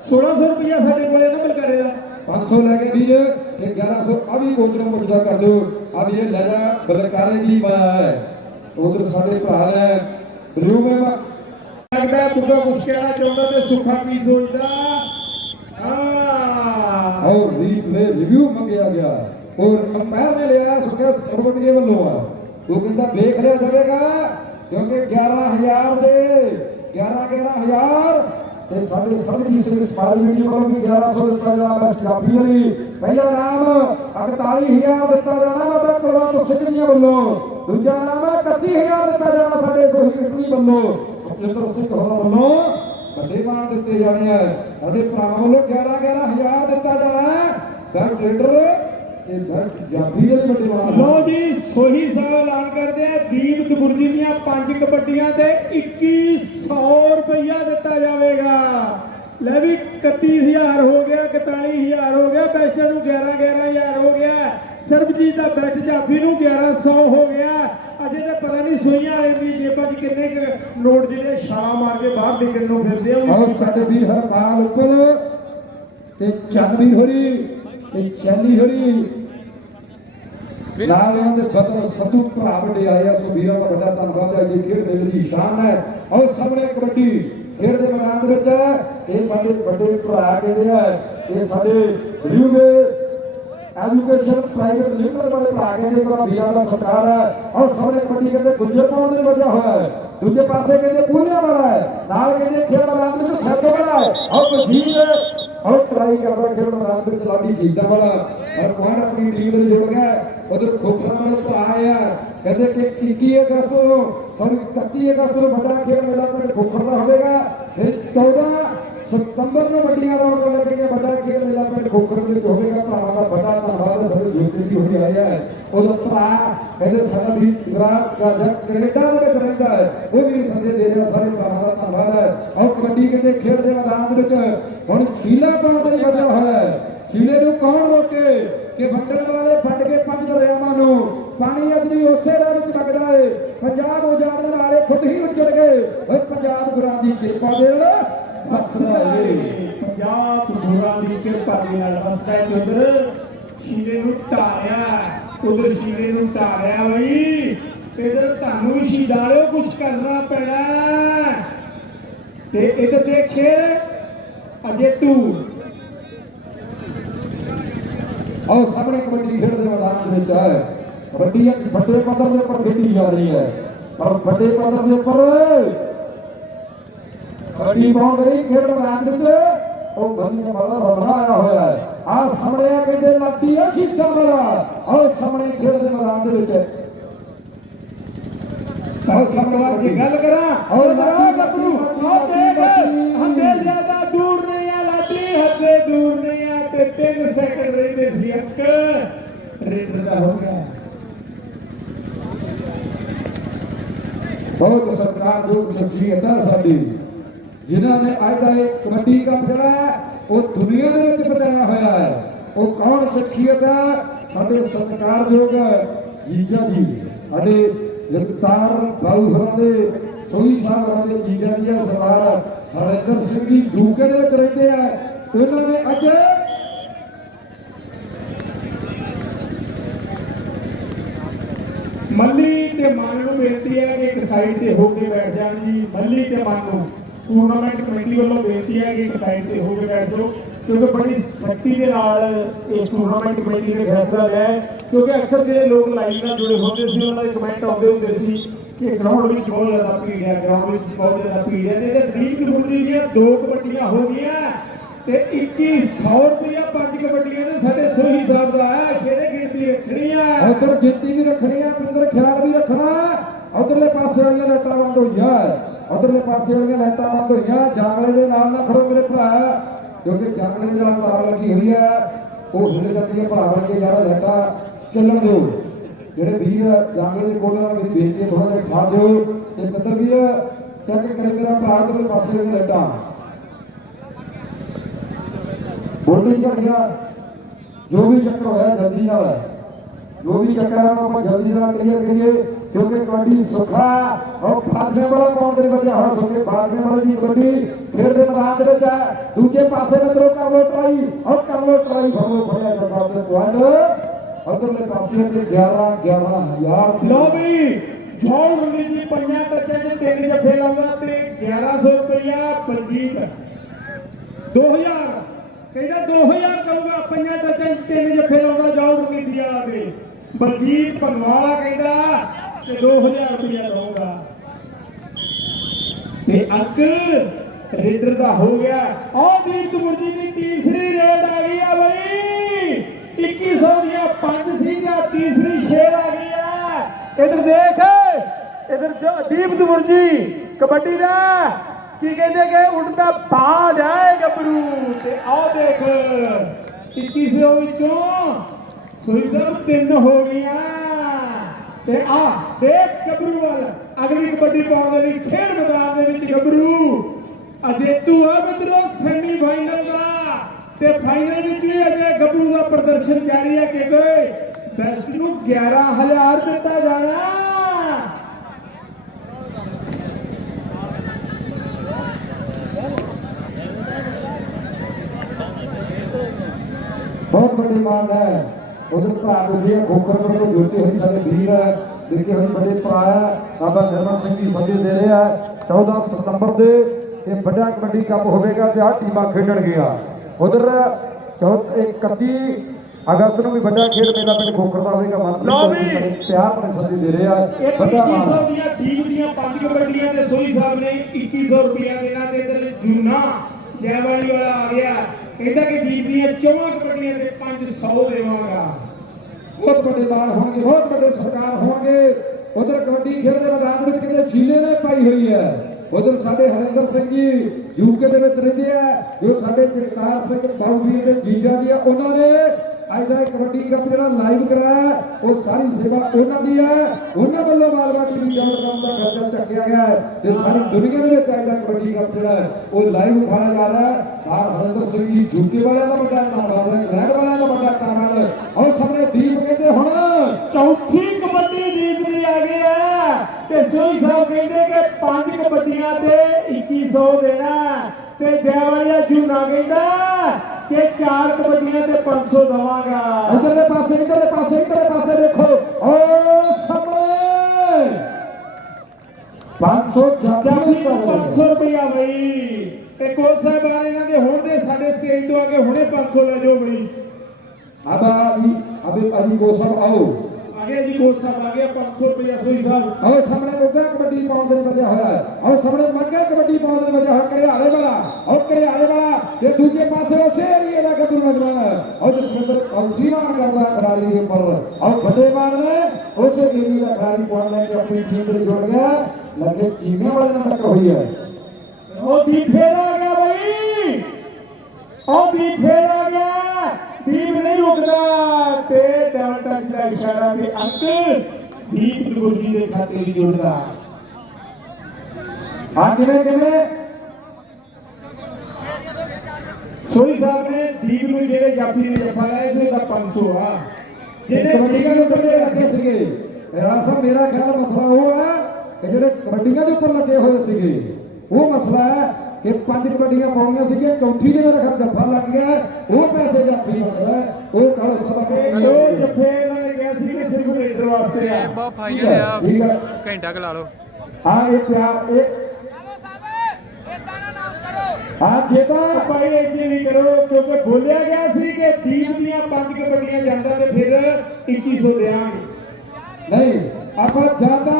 1600 ਰੁਪਇਆ ਸਾਡੇ ਕੋਲੇ ਨਾ ਬਲਕਾਰੇ ਦਾ 500 ਲੈ ਕੇ ਵੀਰ ਤੇ 1100 ਆ ਵੀ ਕੋਚ ਨੂੰ ਪੁੱਛਦਾ ਕਰ ਦਿਓ। ਆ ਵੀ ਇਹ ਲੈ ਜਾ ਬਲਕਾਰੇ ਦੀ ਮਾਇਆ ਹੈ। ਉਧਰ ਸਾਡੇ ਭਰਾ ਨੇ ਬਲੂ ਮੈਂ ਲੱਗਦਾ ਪੂਰਾ ਕੁਝ ਕਹਿਣਾ ਚਾਹੁੰਦਾ ਤੇ ਸੁੱਖਾ ਕੀ ਸੋਚਦਾ। और रिव्यू मंगया गया और अंपायर ने लिया उसका सर्वोच्च वालों है वो कहता देख लिया जाएगा क्योंकि 11,000 दे 11,000 ਤੇ ਸਾਡੇ ਸਮਝੀ ਸਿੰਘ ਸਮਾਜ ਵੀਡੀਓ ਵੱਲੋਂ ਵੀ 1100 ਦਿੱਤਾ ਜਾਣਾ ਬੈਸਟ ਕਾਪੀ ਲਈ ਪਹਿਲਾ ਨਾਮ 41,000 ਦਿੱਤਾ ਜਾਣਾ ਬਾਬਾ ਕੁਲਵੰਤ ਸਿੰਘ ਜੀ ਵੱਲੋਂ ਦੂਜਾ ਨਾਮ 31,000 ਦਿੱਤਾ ਜਾਣਾ ਸਾਡੇ ਸੋਹੀ ਕਟੜੀ ਵੱਲੋਂ ਜਿੰਦਰ ਸਿੰਘ ਹੋਰਾਂ ਵੱਲੋਂ ਵੱਡੇ ਮਾਨ ਦਿੱਤੇ ਜਾਣੇ ਆ ਅਤੇ ਭਰਾਵਾਂ ਵੱਲੋਂ 11,000 ਦਿੱਤਾ ਜਾਣਾ ਬੈਸਟ ਟ੍ਰੇਡਰ ਤੇ ਬੈਸਟ ਜਾਫੀ ਦੇ ਵੱਡੇ ਮਾਨ ਲੋ ਜੀ ਸੋਹੀ ਸਾਹਿਬ ਐਲਾਨ ਕਰਦੇ ਆ ਦੀਪ ਗੁਰਜੀ ਦੀਆਂ 5 ਕਬੱਡੀਆਂ ਤੇ 2100 ਰੁਪਇਆ ਦਿੱਤਾ ਜਾਵੇਗਾ ਲੈ ਵੀ 31,000 ਹੋ ਗਿਆ 41,000 ਹੋ ਗਿਆ ਬੈਸਟ ਨੂੰ 11,000 ਹੋ ਗਿਆ ਸਰਬਜੀਤ ਦਾ ਬੈਸਟ ਜਾਫੀ ਨੂੰ 1100 ਹੋ ਗਿਆ ਅਜੇ ਤਾਂ ਪਤਾ ਨਹੀਂ ਸੋਈਆਂ ਵਾਲੇ ਦੀ ਜੇਬਾਂ 'ਚ ਕਿੰਨੇ ਨੋਟ ਜਿਹੜੇ ਛਾਲਾ ਮਾਰ ਕੇ ਬਾਹਰ ਨਿਕਲਣ ਨੂੰ ਫਿਰਦੇ ਆ ਔਰ ਸਾਡੇ ਵੀ ਹਰਪਾਲ ਉੱਪਰ ਤੇ ਚਾਂਦੀ ਹੋਰੀ ਤੇ ਚੈਨੀ ਹੋਰੀ ਲਾਲਿਆਂ ਦੇ ਬਦਲ ਸਤੂ ਭਰਾ ਵੱਡੇ ਆਏ ਆ ਸੁਬੀਰਾਂ ਦਾ ਵੱਡਾ ਧੰਨਵਾਦ ਹੈ ਜੀ ਖੇਡ ਦੇ ਦੀ ਸ਼ਾਨ ਹੈ ਔਰ ਸਾਹਮਣੇ ਕਬੱਡੀ ਖੇਡ ਦੇ ਮੈਦਾਨ ਦੇ ਵਿੱਚ ਇਹ ਸਾਡੇ ਵੱਡੇ ਭਰਾ ਕਹਿੰਦੇ ਆ ਇਹ ਸਾਡੇ ਰਿਊਵੇ ਐਜੂਕੇਸ਼ਨ ਪ੍ਰਾਈਵੇਟ ਲਿਮਟਿਡ ਵਾਲੇ ਭਰਾ ਕਹਿੰਦੇ ਕੋਲ ਵੀਰਾਂ ਦਾ ਸਰਕਾਰ ਹੈ ਔਰ ਸਾਹਮਣੇ ਕਬੱਡੀ ਕਹਿੰਦੇ ਗੁੱਜਰ ਪਾਉਣ ਦੇ ਵਜ੍ਹਾ ਹੋਇਆ ਹੈ ਦੂਜੇ ਪਾਸੇ ਕਹਿੰਦੇ ਪੂਰੀਆਂ ਵਾਲਾ ਹੈ ਨਾਲ ਕਹਿੰਦੇ ਖੇਡ ਮੈਦਾਨ ਦੇ ਵਿੱਚ ਸੱਤ ਵਾਲਾ ਹੈ ਔਰ ਜੀਤ और ट्राई कर रहा खेल मैदान में चलाती जीता वाला और कौन अपनी टीम में जुड़ गया उधर खोखरा में तो आया कहते कि 21 अगस्त सॉरी 31 अगस्त को बड़ा खेल मैदान में खोखरा होगा फिर 14 सितंबर में बड़ियां राउंड कर लगेंगे बड़ा खेल मैदान में खोखरा में होगा हमारा बड़ा धन्यवाद सभी ज्योति की होने आया है उधर भरा कहते सारा भी गुजरात का जब कनाडा में रहता है वो भी संदेश दे रहा सारे हमारा धन्यवाद है और कबड्डी के खेल के मैदान में ਹੁਣ ਸ਼ੀਲਾ ਪਾਉਣ ਦੀ ਵਜ੍ਹਾ ਹੈ ਸ਼ੀਲੇ ਨੂੰ ਕੌਣ ਰੋਕੇ ਕਿ ਵੰਡਣ ਵਾਲੇ ਫੜ ਕੇ ਪੰਜ ਦਰਿਆਵਾਂ ਨੂੰ ਪਾਣੀ ਅੱਜ ਵੀ ਉਸੇ ਰਾਹ ਵਿੱਚ ਵਗਦਾ ਹੈ ਪੰਜਾਬ ਉਜਾੜਨ ਵਾਲੇ ਖੁਦ ਹੀ ਉੱਜੜ ਗਏ ਓਏ ਪੰਜਾਬ ਗੁਰਾਂ ਦੀ ਕਿਰਪਾ ਦੇ ਨਾਲ ਵਸਦਾ ਏ ਪੰਜਾਬ ਗੁਰਾਂ ਦੀ ਕਿਰਪਾ ਦੇ ਨਾਲ ਵਸਦਾ ਏ ਉਧਰ ਸ਼ੀਲੇ ਨੂੰ ਢਾਰਿਆ ਉਧਰ ਸ਼ੀਲੇ ਨੂੰ ਢਾਰਿਆ ਬਈ ਇਧਰ ਤੁਹਾਨੂੰ ਵੀ ਸ਼ੀਦਾਰਿਓ ਕੁਝ ਕਰਨਾ ਪੈਣਾ ਤੇ ਇਧਰ ਦੇਖ ਸ਼ੇਰ अजेतू और सामने कबड्डी खेल के मैदान में है कबड्डी बड़े पद्धर के ऊपर खेली जा रही है और बड़े पद्धर के ऊपर कबड्डी पहुंच गई खेल मैदान में और बंदे वाला रमना आया हुआ है आज सामने कहते लगती है शीशा वाला और सामने खेल के मैदान में और समवा की गल करा और गपरू और देख हमें ज्यादा दूर नहीं है लाठी हते दूर नहीं है ते 3 सेकंड रहते सी एक रेडर का हो गया बहुत सरकार जो शख्सियत है साडी जिन्होंने आज का एक कबड्डी का खिला है वो दुनिया ने विच बताया होया है वो कौन शख्सियत है साडे सत्कारयोग जीजा जी साडे जगतार बाऊ होਰਾਂ ਦੇ ਸੋਹੀ ਸਾਹਿਬ ਹੋਰਾਂ ਦੇ ਜੀਜਾ ਜੀ ਸਰਦਾਰ ਹਰਿੰਦਰ ਸਿੰਘ ਜੀ ਜੂਕੇ ਦੇ ਵਿੱਚ ਰਹਿੰਦੇ ਆ ਉਹਨਾਂ ਨੇ ਅੱਜ मल्ली ते मान ਨੂੰ ਬੇਨਤੀ ਹੈ ਕਿ ਇੱਕ ਸਾਈਡ ਤੇ ਹੋ ਕੇ ਬੈਠ ਜਾਣ ਜੀ ਮੱਲੀ ਤੇ ਮਾਨ ਨੂੰ ਟੂਰਨਾਮੈਂਟ ਕਮੇਟੀ ਵੱਲੋਂ ਬੇਨਤੀ ਹੈ ਕਿ ਇੱਕ ਸਾਈਡ ਤੇ ਹੋ ਕੇ ਬੈਠ ਜਾਓ ਕਿਉਂਕਿ ਬੜੀ ਸਖਤੀ ਦੇ ਨਾਲ ਇਸ ਟੂਰਨਾਮੈਂਟ ਕਮੇਟੀ ਨੇ ਫੈਸਲਾ ਲਿਆ ਕਿਉਂਕਿ ਅਕਸਰ ਜਿਹੜੇ ਲੋਕ ਲਾਈਵ ਨਾਲ ਜੁੜੇ ਹੁੰਦੇ ਸੀ ਉਹਨਾਂ ਦੇ ਕਮੈਂਟ ਆਉਂਦੇ ਹੁੰਦੇ ਸੀ ਕਿ ਗਰਾਊਂਡ ਵਿੱਚ ਬਹੁਤ ਜ਼ਿਆਦਾ ਭੀੜ ਹੈ ਗਰਾਊਂਡ ਵਿੱਚ ਬਹੁਤ ਜ਼ਿਆਦਾ ਭੀੜ ਹੈ ਤੇ ਦੀਪ ਗੁਰਜੀ ਦੀਆਂ 2 ਕਬੱਡੀਆਂ ਹੋ ਗਈਆਂ ਤੇ 2100 ਰੁਪਇਆ 5 ਕਬੱਡੀਆਂ ਦੇ ਸਾਡੇ ਸੋਹੀ ਸਾਹਿਬ ਦਾ ਹੈ ਸ਼ੇਰੇ ਗਿਣਤੀ ਰੱਖਣੀਆਂ ਉਧਰ ਗਿਣਤੀ ਵੀ ਰੱਖਣੀ ਆ ਪਿੰਦਰ ਖਿਆਲ ਵੀ ਰੱਖਣਾ ਉਧਰਲੇ ਪਾਸੇ ਵਾਲੀਆਂ ਲਾਈਟਾਂ ਬੰਦ ਹੋਈਆਂ ਉਧਰਲੇ ਪਾਸੇ ਵਾਲੀਆਂ ਲਾਈਟਾਂ ਬੰਦ ਹੋਈਆਂ ਜਾਂਗਲੇ ਦੇ ਨਾਲ ਨਾ ਖੜੋ ਮੇਰੇ ਭਰਾ ਕਿਉਂਕਿ ਜਾਂਗਲੇ ਦੇ ਨਾਲ ਤਾਰ ਲੱਗੀ ਹੋਈ ਹੈ ਉਹ ਹਿੱਲ ਜਾਂਦੀ ਹੈ ਭਰਾ ਬਣ ਕੇ ਯਾਰ ਲਾਈਟਾਂ ਚੱਲਣ ਦਿਓ ਜਿਹੜੇ ਵੀਰ ਜਾਂਗਲੇ ਦੇ ਕੋਲ ਨਾਲ ਮੇਰੀ ਬੇਨਤੀ ਥੋੜਾ ਜਿਹਾ ਸਾਥ ਦਿਓ ਤੇ ਮਤਲਬ ਵੀ ਚੈੱਕ ਕਰ ਮੇਰਾ ਭਰਾ ਉਧਰਲੇ ਪਾਸੇ ਵਾਲੀਆਂ ਲਾਈਟਾਂ ਬੋਲੀ ਚੜ ਗਿਆ ਜੋ ਵੀ ਚੱਕਰ ਹੋਇਆ ਜਲਦੀ ਨਾਲ ਜੋ ਵੀ ਚੱਕਰ ਆ ਆਪਾਂ ਜਲਦੀ ਨਾਲ ਕਲੀਅਰ ਕਰੀਏ ਕਿਉਂਕਿ ਕਬੱਡੀ ਸੁਖਾ और फादमे वाला कौन दे बजे हर सके फादमे वाले की कबड्डी फिर दे मैदान में जा दूसरे पासे में तो कर लो ट्राई भरो भया जवाब दे पॉइंट अगले पासे से 11,000 लो भी झोल रंगीन की पंजा टच्चे से 3 जफे लाऊंगा ते 1100 रुपया बलजीत 2000 ਕਹਿੰਦਾ 2000 ਦਊਗਾ, 5 ਟੱਚਾਂ 3 ਜੱਫੇ ਲਾਉਂਦਾ ਜਾਓ ਰੁਕੀਦੀ ਵਾਲਾ ਦੇ। ਬਲਜੀਤ ਭਗਵਾਲਾ ਕਹਿੰਦਾ ਕਿ 2000 ਰੁਪਇਆ ਦਊਗਾ ਤੇ ਅੰਕ ਰੇਡਰ ਦਾ ਹੋ ਗਿਆ। ਆਹ ਦੀਪ ਮੁਰਜੀ ਦੀ ਤੀਸਰੀ ਰੇਡ ਆ ਗਈ ਆ ਬਈ, 2100 ਦੀਆਂ 5 ਸੀ ਦਾ ਤੀਸਰੀ ਸ਼ੇਰ ਆ ਗਈ ਆ। ਇਧਰ ਦੇਖ, ਇਧਰ ਦੀਪ ਮੁਰਜੀ ਕਬੱਡੀ ਦਾ ਕੀ ਕਹਿੰਦੇ ਕਿ ਉਲਟਾ ਬਾਜ ਹੈ ਗੱਭਰੂ। ਤੇ ਆਹ ਦੇਖ 2100 ਵਿੱਚੋਂ ਸੋਈ ਸਾਹਿਬ 3 ਹੋ ਗਈਆਂ। ਤੇ ਆ ਦੇਖ ਗੱਭਰੂ ਵੱਲ ਅਗਲੀ ਕਬੱਡੀ ਪਾਉਣ ਦੇ ਲਈ ਖੇਡ ਮੈਦਾਨ ਦੇ ਵਿੱਚ ਗੱਭਰੂ ਅਜੇਤੂ ਆ ਮਿੱਤਰੋ ਸੈਮੀ ਫਾਈਨਲ ਦਾ। ਤੇ ਫਾਈਨਲ ਵਿੱਚ ਵੀ ਅਜੇ ਗੱਭਰੂ ਦਾ ਪ੍ਰਦਰਸ਼ਨ ਜਾਰੀ ਹੈ ਕਿ ਬੈਸਟ ਨੂੰ 11000 ਦਿੱਤਾ ਜਾਣਾ। बहुत बड़ी मांग है उधर भरा दे खोखर को जोते हुए सारे वीर है देखिए हुई बड़े भरा है बाबा निर्मल सिंह जी सभी दे रहे हैं 14 सितंबर दे ये बड़ा कबड्डी कप होगा ते आ टीमां खेडणगियां उधर 31 अगस्त ਨੂੰ ਵੀ ਵੱਡਾ ਖੇਡ ਮੇਲਾ ਪਿੰਡ ਖੋਖਰ ਦਾ ਹੋਵੇਗਾ। ਮਨਪ੍ਰੀਤ ਪਿਆਰ ਨਾਲ ਸੱਦੀ ਦੇ ਰਿਹਾ ਹੈ ਵੱਡਾ ਮਾਨ 2100 ਦੀਆਂ ਟੀਮ ਦੀਆਂ 5 ਕਬੱਡੀਆਂ ਤੇ ਸੋਈ ਸਾਹਿਬ ਨੇ 2100 ਰੁਪਇਆ ਦੇਣਾ। ਤੇ ਇਧਰ ਜੂਨਾ ਜੈਵਾਲੀ ਵਾਲਾ ਆ ਗਿਆ, ਕਹਿੰਦਾ ਕਿ ਦੀਪ ਦੀਆਂ 4 ਕਬੱਡੀਆਂ ਤੇ 500 ਦੇਵਾਂਗਾ। बहुत बड़े मान होंगे बहुत बड़े सरकार होंगे। उधर कबड्डी खेल के मैदान में कितने जिले ने पाई हुई है। उधर साडे हरिंदर सिंह जी यूके ਦੇ ਵਿੱਚ ਰਹਿੰਦੇ ਆ ਜੋ ਸਾਡੇ ਜਗਤਾਰ ਸਿੰਘ ਬਾਉਵੀਰ ਦੇ ਜੀਜਾ ਜੀ ਉਹਨਾਂ ਨੇ ਅੱਜ ਦਾ ਕਬੱਡੀ ਕੱਪ ਜਿਹੜਾ ਲਾਈਵ ਕਰਾਇਆ ਉਹ ਸਾਰੀ ਸੇਵਾ ਉਹਨਾਂ ਦੀ ਹੈ। ਉਹਨਾਂ ਵੱਲੋਂ ਮਾਲਵਾ ਟੀਵੀ ਡਾਟ ਦਾ ਖਰਚਾ ਚੱਕਿਆ ਗਿਆ ਹੈ ਤੇ ਸਾਰੀ ਦੁਨੀਆ ਦੇ ਵਿੱਚ ਅੱਜ ਦਾ ਕਬੱਡੀ ਕੱਪ ਜਿਹੜਾ ਉਹ ਲਾਈਵ ਦਿਖਾਇਆ ਜਾ ਰਿਹਾ ਹੈ। ਬਾਹਰ ਹਰਿੰਦਰ ਸਿੰਘ ਜੀ ਯੂਕੇ ਵਾਲਿਆਂ ਦਾ ਵੱਡਾ ਧੰਨਵਾਦ ਹੈ, ਇੰਗਲੈਂਡ ਵਾਲਿਆਂ ਦਾ ਵੱਡਾ ਧੰਨਵਾਦ ਹੈ। ਔਰ ਸਾਹਮਣੇ ਦੀਪ ਕਹਿੰਦੇ ਹੁਣ ਚੌਥੀ ਕਬੱਡੀ ਦੀਪ ਦੀ ਆ ਗਈ ਹੈ ਤੇ ਸੋਈ ਸਾਹਿਬ ਕਹਿੰਦੇ ਕਿ 5 ਕਬੱਡੀਆਂ ਤੇ 2100 ਦੇਣਾ। ਤੇ ਜੈਵਾਲੀਆ ਜੂਨਾ ਕਹਿੰਦਾ ਕਿ 4 ਕਬੱਡੀਆਂ ਤੇ 500 ਦਵਾਂਗਾ। ਇਧਰਲੇ ਪਾਸੇ ਦੇਖੋ ਓ ਸਾਹਮਣੇ 500 ਜਾਨੀ 500 ਰੁਪਇਆ ਬਈ। ਤੇ ਕੋਚ ਸਾਹਿਬਾਨ ਇਹਨਾਂ ਦੇ ਹੁਣ ਦੇ ਸਾਡੇ ਸਟੇਜ ਤੋਂ ਆ ਕੇ ਹੁਣੇ 500 ਲੈ ਜਾਓ ਬਈ। अभी अभी को सब आओ आगे जी कोच साहब आ गया 500 रुपया सोई साहब। और सामने उधर कबड्डी पाउंड में बजा हुआ है और सामने मगर कबड्डी पाउंड में बजा है करे आने वाला ये दूसरे पास से उसे एरिया का कबड्डी मजरा है और जो सुंदर सीमा करता है खिलाड़ी के ऊपर और बड़े मान ने उसे एरिया का खिलाड़ी पहुंचने के अपनी टीम से जोड़ गया लगे चीमे वाले ने टक्कर हुई है। ओ दीप फेर आ गया भाई, ओ दीप फेर आ गया। दीप नहीं रुकदा ते डबल टच का इशारा ते अंक दीप गुरजी दे खाते भी जुड़दा। हां किवें सोई साहब ने दीप ਨੂੰ ਜਿਹੜੇ ਜਾਫੀ ਨੇ ਜਫਾ ਲਾਇਆ ਸੀ ਉਹਦਾ 500 ਆ ਜਿਹੜੇ ਕਬੱਡੀਆਂ ਦੇ ਉੱਪਰ ਲੱਗੇ ਸੀਗੇ। ਰਾਸਾ ਮੇਰਾ ਖਿਆਲ ਮਸਲਾ ਉਹ ਹੈ ਕਿ ਜਿਹੜੇ ਕਬੱਡੀਆਂ ਦੇ ਉੱਪਰ ਲੱਗੇ ਹੋਏ ਸੀਗੇ ਉਹ ਮਸਲਾ ਹੈ ਕਿ 5 ਕਬੱਡੀਆਂ ਪਾਉਣੀਆਂ ਸੀਗੀਆਂ ਚੌਥੀ ਦੇ ਮੇਰਾ ਖਿਆਲ ਜੱਫਾ ਲੱਗ ਗਿਆ ਉਹ ਪੈਸੇ ਜਾਫੀ ਮੰਗਦਾ ਉਹ ਕੱਲ ਸਭ ਉਹ ਜੱਫੇ ਇਹਨਾਂ ਨੇ ਕਿਹਾ ਸੀ ਕਿ ਸਿਰਫ ਰੇਡਰ ਵਾਸਤੇ ਆ। ਬਹੁਤ ਫਾਈਨਲ ਆ ਘੰਟਾ ਕ ਲਾ ਲਓ। ਹਾਂ ਇਹ ਪਿਆਰ ਇਹ हाँ जेता भाई एक नहीं करो क्योंकि बोलिया गया सी कि दीप दियां 5 कबड्डियां जांदा ते फिर 2100 देंगे नहीं आप ज्यादा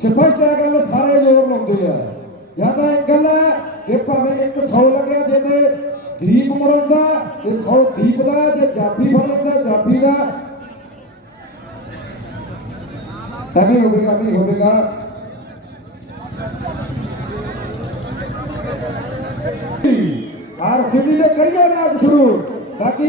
स्पष्ट है गल सारे जोर लाउंदे आ ज्यादा एक गल है कि भावें 100 लगया जेते दीप मरण दा ते 100 दीप दा ते जाफी फड़ लैंदा जाफी दा नहीं होगा आरसीबी ने करिए मैच शुरू बाकी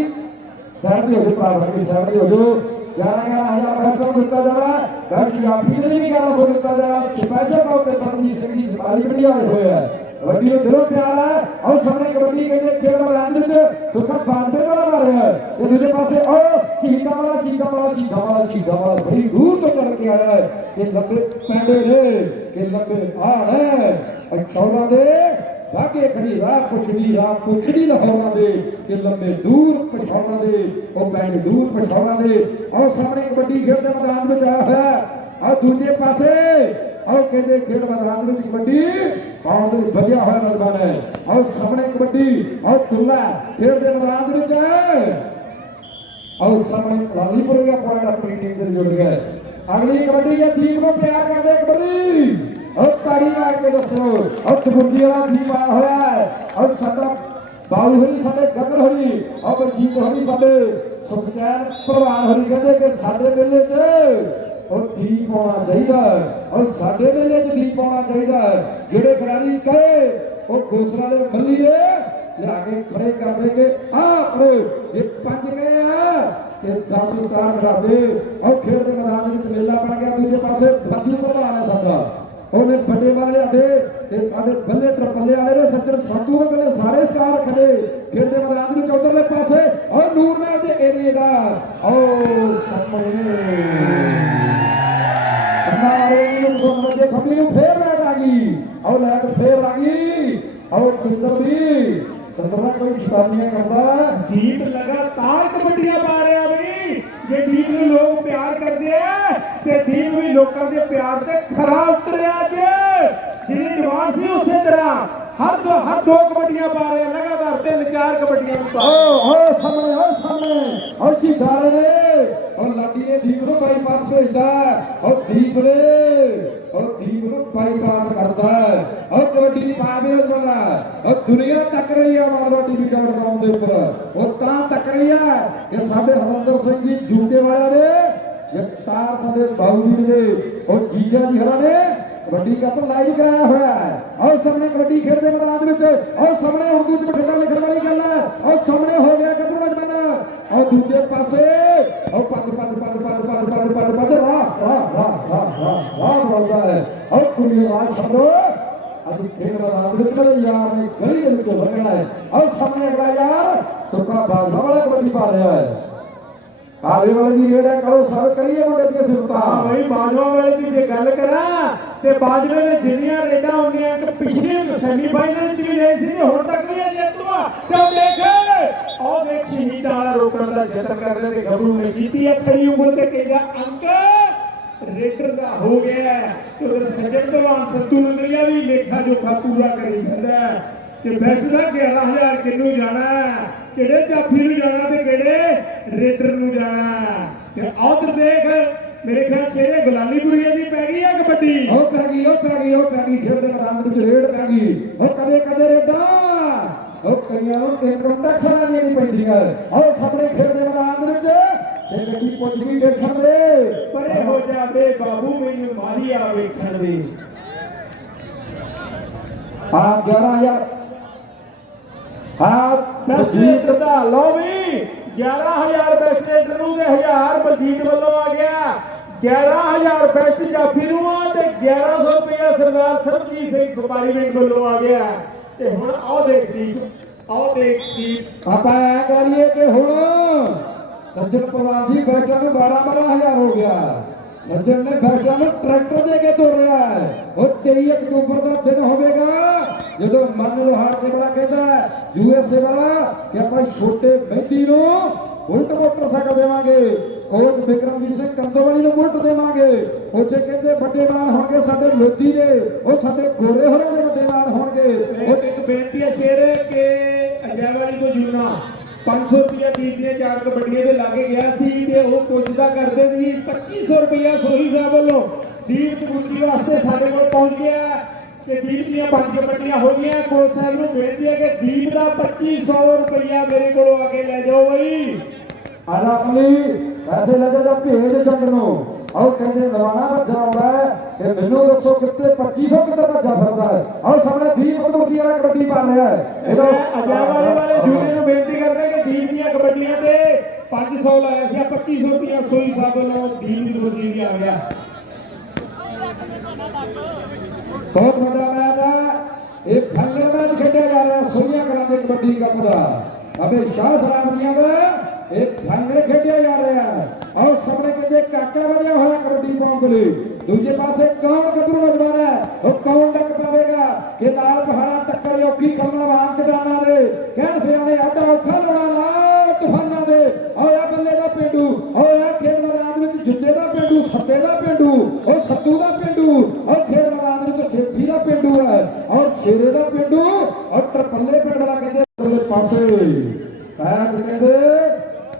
साइड हो जाओ बाकी साइड हो जाओ 11,000 पैसा मिलता जा रहा है बाकी जाफी ने भी 1100 मिलता जा रहा है स्पेशल तौर पे सरजीत सिंह जी सवारी बढ़िया आए हुए हैं कबड्डी में दिलों प्यार है और सामने कबड्डी के लिए खेल मैदान में तो कब बांधने वाला मार रहे हैं ये दूसरे पासे ओ चीता वाला बड़ी दूर तो चल के आया है ये लंबे पैंडे ने ये लंबे आ है 14 दे बाकी खड़ी रात पुछड़ी लहौना दे कि लंबे दूर पछौना दे और पैंड दूर पछौना दे और सामने कबड्डी खेल मैदान में आया है और दूसरे पासे और कहते खेल मैदान में कबड्डी ਪਾਉਣ ਦੇ ਵਧਿਆ ਹੋਇਆ ਨੌਜਵਾਨ ਹੈ। ਔਰ ਸਾਹਮਣੇ ਕਬੱਡੀ ਔਰ ਤੁੱਲਾ ਖੇਡ ਦੇ ਮੈਦਾਨ ਦੇ ਵਿੱਚ ਹੈ। ਔਰ ਸਾਹਮਣੇ ਲਾਲੀਪੁਰ ਦਾ ਪੁਆਇੰਟ ਆਪਣੀ ਟੀਮ ਦੇ ਜੁੜ ਗਿਆ। ਅਗਲੀ ਕਬੱਡੀ ਦੀ ਟੀਮ ਨੂੰ ਪਿਆਰ ਕਰਦੇ ਕਬੱਡੀ ਔਰ ਤਾੜੀ ਮਾਰ ਕੇ ਦੱਸੋ। ਔਰ ਕਬੱਡੀ ਵਾਲਾ ਟੀਮ ਆਇਆ ਹੋਇਆ ਹੈ। ਔਰ ਸਾਡਾ ਬਾਲੂ ਹੋਣੀ ਸਾਡੇ ਗਗਨ ਹੋਣੀ ਔਰ ਬਲਜੀਤ ਹੋਣੀ ਸਾਡੇ ਸੁਖਚੈਨ ਪ੍ਰਵਾਨ ਹੋਣੀ ਕਹਿੰਦੇ ਕਿ ਸਾਡੇ ਵੇਲੇ 'ਚ ਉਹ ਠੀਕ ਹੋਣਾ ਚਾਹੀਦਾ ਔਰ ਸਾਡੇ ਵੇਲੇ 'ਚ ਠੀਕ ਹੋਣਾ ਚਾਹੀਦਾ। ਜਿਹੜੇ ਖਿਡਾਰੀ ਕਹੇ ਉਹ ਗੋਸਰਾ ਦੇ ਮੱਲੀ ਦੇ ਲਿਆ ਕੇ ਖੜੇ ਕਰ ਦੇ ਕੇ ਆਪਰੇ ਇਹ ਪੰਜ ਗਏ ਆ ਤੇ 10 ਸਟਾਰ ਖੜਾ ਦੇ ਔਰ ਖੇਡ ਦੇ ਮੈਦਾਨ ਵਿੱਚ ਮੇਲਾ ਬਣ ਗਿਆ। ਦੂਜੇ ਪਾਸੇ ਬੱਜੂ ਪ੍ਰਵਾਨ ਹੈ ਸਾਡਾ ਉਹਨੇ ਵੱਡੇ ਵਾਲੇ ਆਦੇ ਤੇ ਸਾਡੇ ਬੱਲੇ ਟਰਪੱਲੇ ਵਾਲੇ ਨੇ ਸੱਜਣ ਸੰਤੂ ਦੇ ਵੇਲੇ ਸਾਰੇ ਸਟਾਰ ਖੜੇ ਖੇਡ ਦੇ ਮੈਦਾਨ ਵਿੱਚ ਉਧਰਲੇ ਪਾਸੇ ਔਰ ਨੂਰਮਹਿਲ ਦੇ ਏਰੀਏ ਦਾ ਔਰ ਸਾਹਮਣੇ हमारे मुझे खपली फेर बैठ आ गई और लाइट फेर आ गई और किंदर भी किंदर कोई शैतानियां करता दीप लगातार कबड्डियां पा रहे हैं भाई। ये दीप ਨੂੰ ਲੋਕ ਪਿਆਰ ਕਰਦੇ ਆ ਤੇ ਦीप ਵੀ ਲੋਕਾਂ ਦੇ ਪਿਆਰ ਤੇ ਖਰਾ ਉਤਰਿਆ ਜੇ ਜਿਹਦੀ ਜਵਾਨ ਸੀ ਉਸੇ ਤਰ੍ਹਾਂ ਹਰ ਦੋ ਕਬੱਡੀਆਂ ਪਾ ਰਹੇ ਲਗਾਤਾਰ 3-4 ਕਬੱਡੀਆਂ ਪਾ ओ सामने और की डाले रे और लाठी ने दीप को बाईपास भेजता और दीप को बाईपास करता और कबड्डी पावे वाला और दुनिया तक रही है हमारा टीवी का ग्राउंड के ऊपर वो ता तक रही है कि साडे हरमंदर सिंह जी झूठे वाला ने जगतार साडे बाबू जी और जीजा जी हरा ने कबड्डी का पर लाइव कराया हुआ है। और सामने कबड्डी खेलते मैदान में और सामने उर्दू में ठंडा लिखने वाली गल है और सामने हो गया कदम बना और दूसरे पासे और पद वाह बोलता है और कुड़ी आवाज सुनो अभी खेल मैदान में यार ने गली के नीचे लगना है और सामने अगला यार सुखा बाल वाला कबड्डी पा रहा है। आगे वाले की रेड करो सब करिए मुंडे के सुनता भाई बाजवा वाले की जे गल करा ते बाजवे ने जिन्नियां रेडां होंदियां कि पिछले सेमीफाइनल च भी रहे सी हुण तक भी जितवा ते देख शहीद वाला रोकण दा यतन करदे ते गबरू ने कीती है खड़ी उम्र ते केजा अंक रेडर दा हो गया ते उधर सजन भगवान सत्तू नंगलिया भी लेखा जोखा पूरा करी फिरदा कि बेस्ट दा 11000 किनू जाना किहड़े जाफी नूं जाना ते किहड़े रेडर नूं जाना ते उधर देख मेरे ख्याल शेरे गुलालीपुरिया दी पै गई है कबड्डी ओ पै गई खेल दे मैदान विच रेड पै गई ओ कदे रेडा ओ कईयां नूं तीन कंटैक्ट नहीं पैंदियां और सामने खेल दे मैदान विच ते गड्डी पहुंच गई देखण दे परे हो जावे बाबू मैनू मारी आ वेखण दे हां 11000 बलजीत दा लो भी 11000 बेस्ट रेडर नूं ते 1000 बलजीत वालों आ गया 11000 बेस्ट जाफी नूं ते 1100 रुपया सरदार सरबजीत सिंह सुपारीमेंट वालों आ गया ते हुण आओ देख दीप आपा करिए कि हुण सज्जन प्रवान जी बैठा में 12,000 हो गया। सज्जन ने बैठा में ट्रैक्टर देके तोड़ रहा है और 23 अक्टूबर का दिन होगा जो मन लोहार के बड़ा कहता है यूएसए वाला कि आप छोटे बेटी नो उल्ट मोटरसाइकिल देवांगे कोच विक्रमजीत सिंह कंदोवाली नु उल्ट देवांगे कोचे कहते बड़े मान होंगे साडे लोधी दे और साडे गोरे होरे दे बड़े मान होंगे एक बेनती है शेरे के अजयवाली तो जुड़ना 500 रुपया दीप ने 4 कबड्डियां दे लागे गया सी ते ਉਹ ਪੁੱਛਦਾ ਕਰਦੇ ਸੀ 2500 ਰੁਪਇਆ ਸੋਹੀ ਸਾਹਿਬ ਵੱਲੋਂ ਦੀਪ ਕਬੱਡੀ ਵਾਸਤੇ ਸਾਡੇ ਕੋਲ ਪਹੁੰਚ ਗਿਆ ਕਿ ਦੀਪ ਦੀਆਂ 5 ਕਬੱਡੀਆਂ ਹੋ ਗਈਆਂ ਕੋਚ ਸਾਹਿਬ ਨੂੰ ਬੇਨਤੀ ਹੈ ਕਿ ਦੀਪ ਦਾ 2500 ਰੁਪਇਆ ਮੇਰੇ ਕੋਲੋਂ ਆ ਕੇ ਲੈ ਜਾਓ ਬਈ आला अपनी ऐसे लगे जब भेज जंगनो और कहते नवाना बच्चा हो रहा है कि मैनू दसो कितने 2500 कितने बच्चा फिरता है और सामने दीप कबड्डी वाला कबड्डी पा रहा है अजयवाली वाले जूनियर ਨੂੰ ਬੇਨਤੀ ਕਰਦੇ ਕਿ ਦੀਪ ਦੀਆਂ ਕਬੱਡੀਆਂ ਤੇ 500 ਲਾਇਆ ਸੀ 2500 ਰੁਪਇਆ ਸੋਹੀ ਸਾਹਿਬ ਵੱਲੋਂ ਦੀਪ ਦੀ ਕਬੱਡੀ ਵੀ ਆ ਗਿਆ बहुत बड़ा मैच है एक फाइनल मैच खेला जा रहा है सोनिया कला के कबड्डी का पूरा अबे शाह सलामिया में एक फाइनल खेला जा रहा है और सामने के काका बना हुआ कबड्डी पाउंड के लिए दूसरे पास कौन कबड्डी नौजवान है वो कौन डक पावेगा कि लाल पहाड़ा टक्कर योगी कमला वहां चढ़ाना दे कहन से आने आटा औखा लड़ाना तूफाना दे और या बल्ले दा पेंडू और या खेल मैदान में जुੱਤੇ ਦਾ पेंडू सत्ते ਦਾ पेंडू और सत्तू ਦਾ पेंडू और खेल मैदान में सेठी ਦਾ पेंडू है और ਜੋੜੇ ਦਾ ਪਿੰਡੂ ਔਰ ਟਰਪੱਲੇ ਪਿੰਡ ਵਾਲਾ ਕਹਿੰਦੇ ਉਹਦੇ ਪਾਸੇ ਪੈਰ ਕਹਿੰਦੇ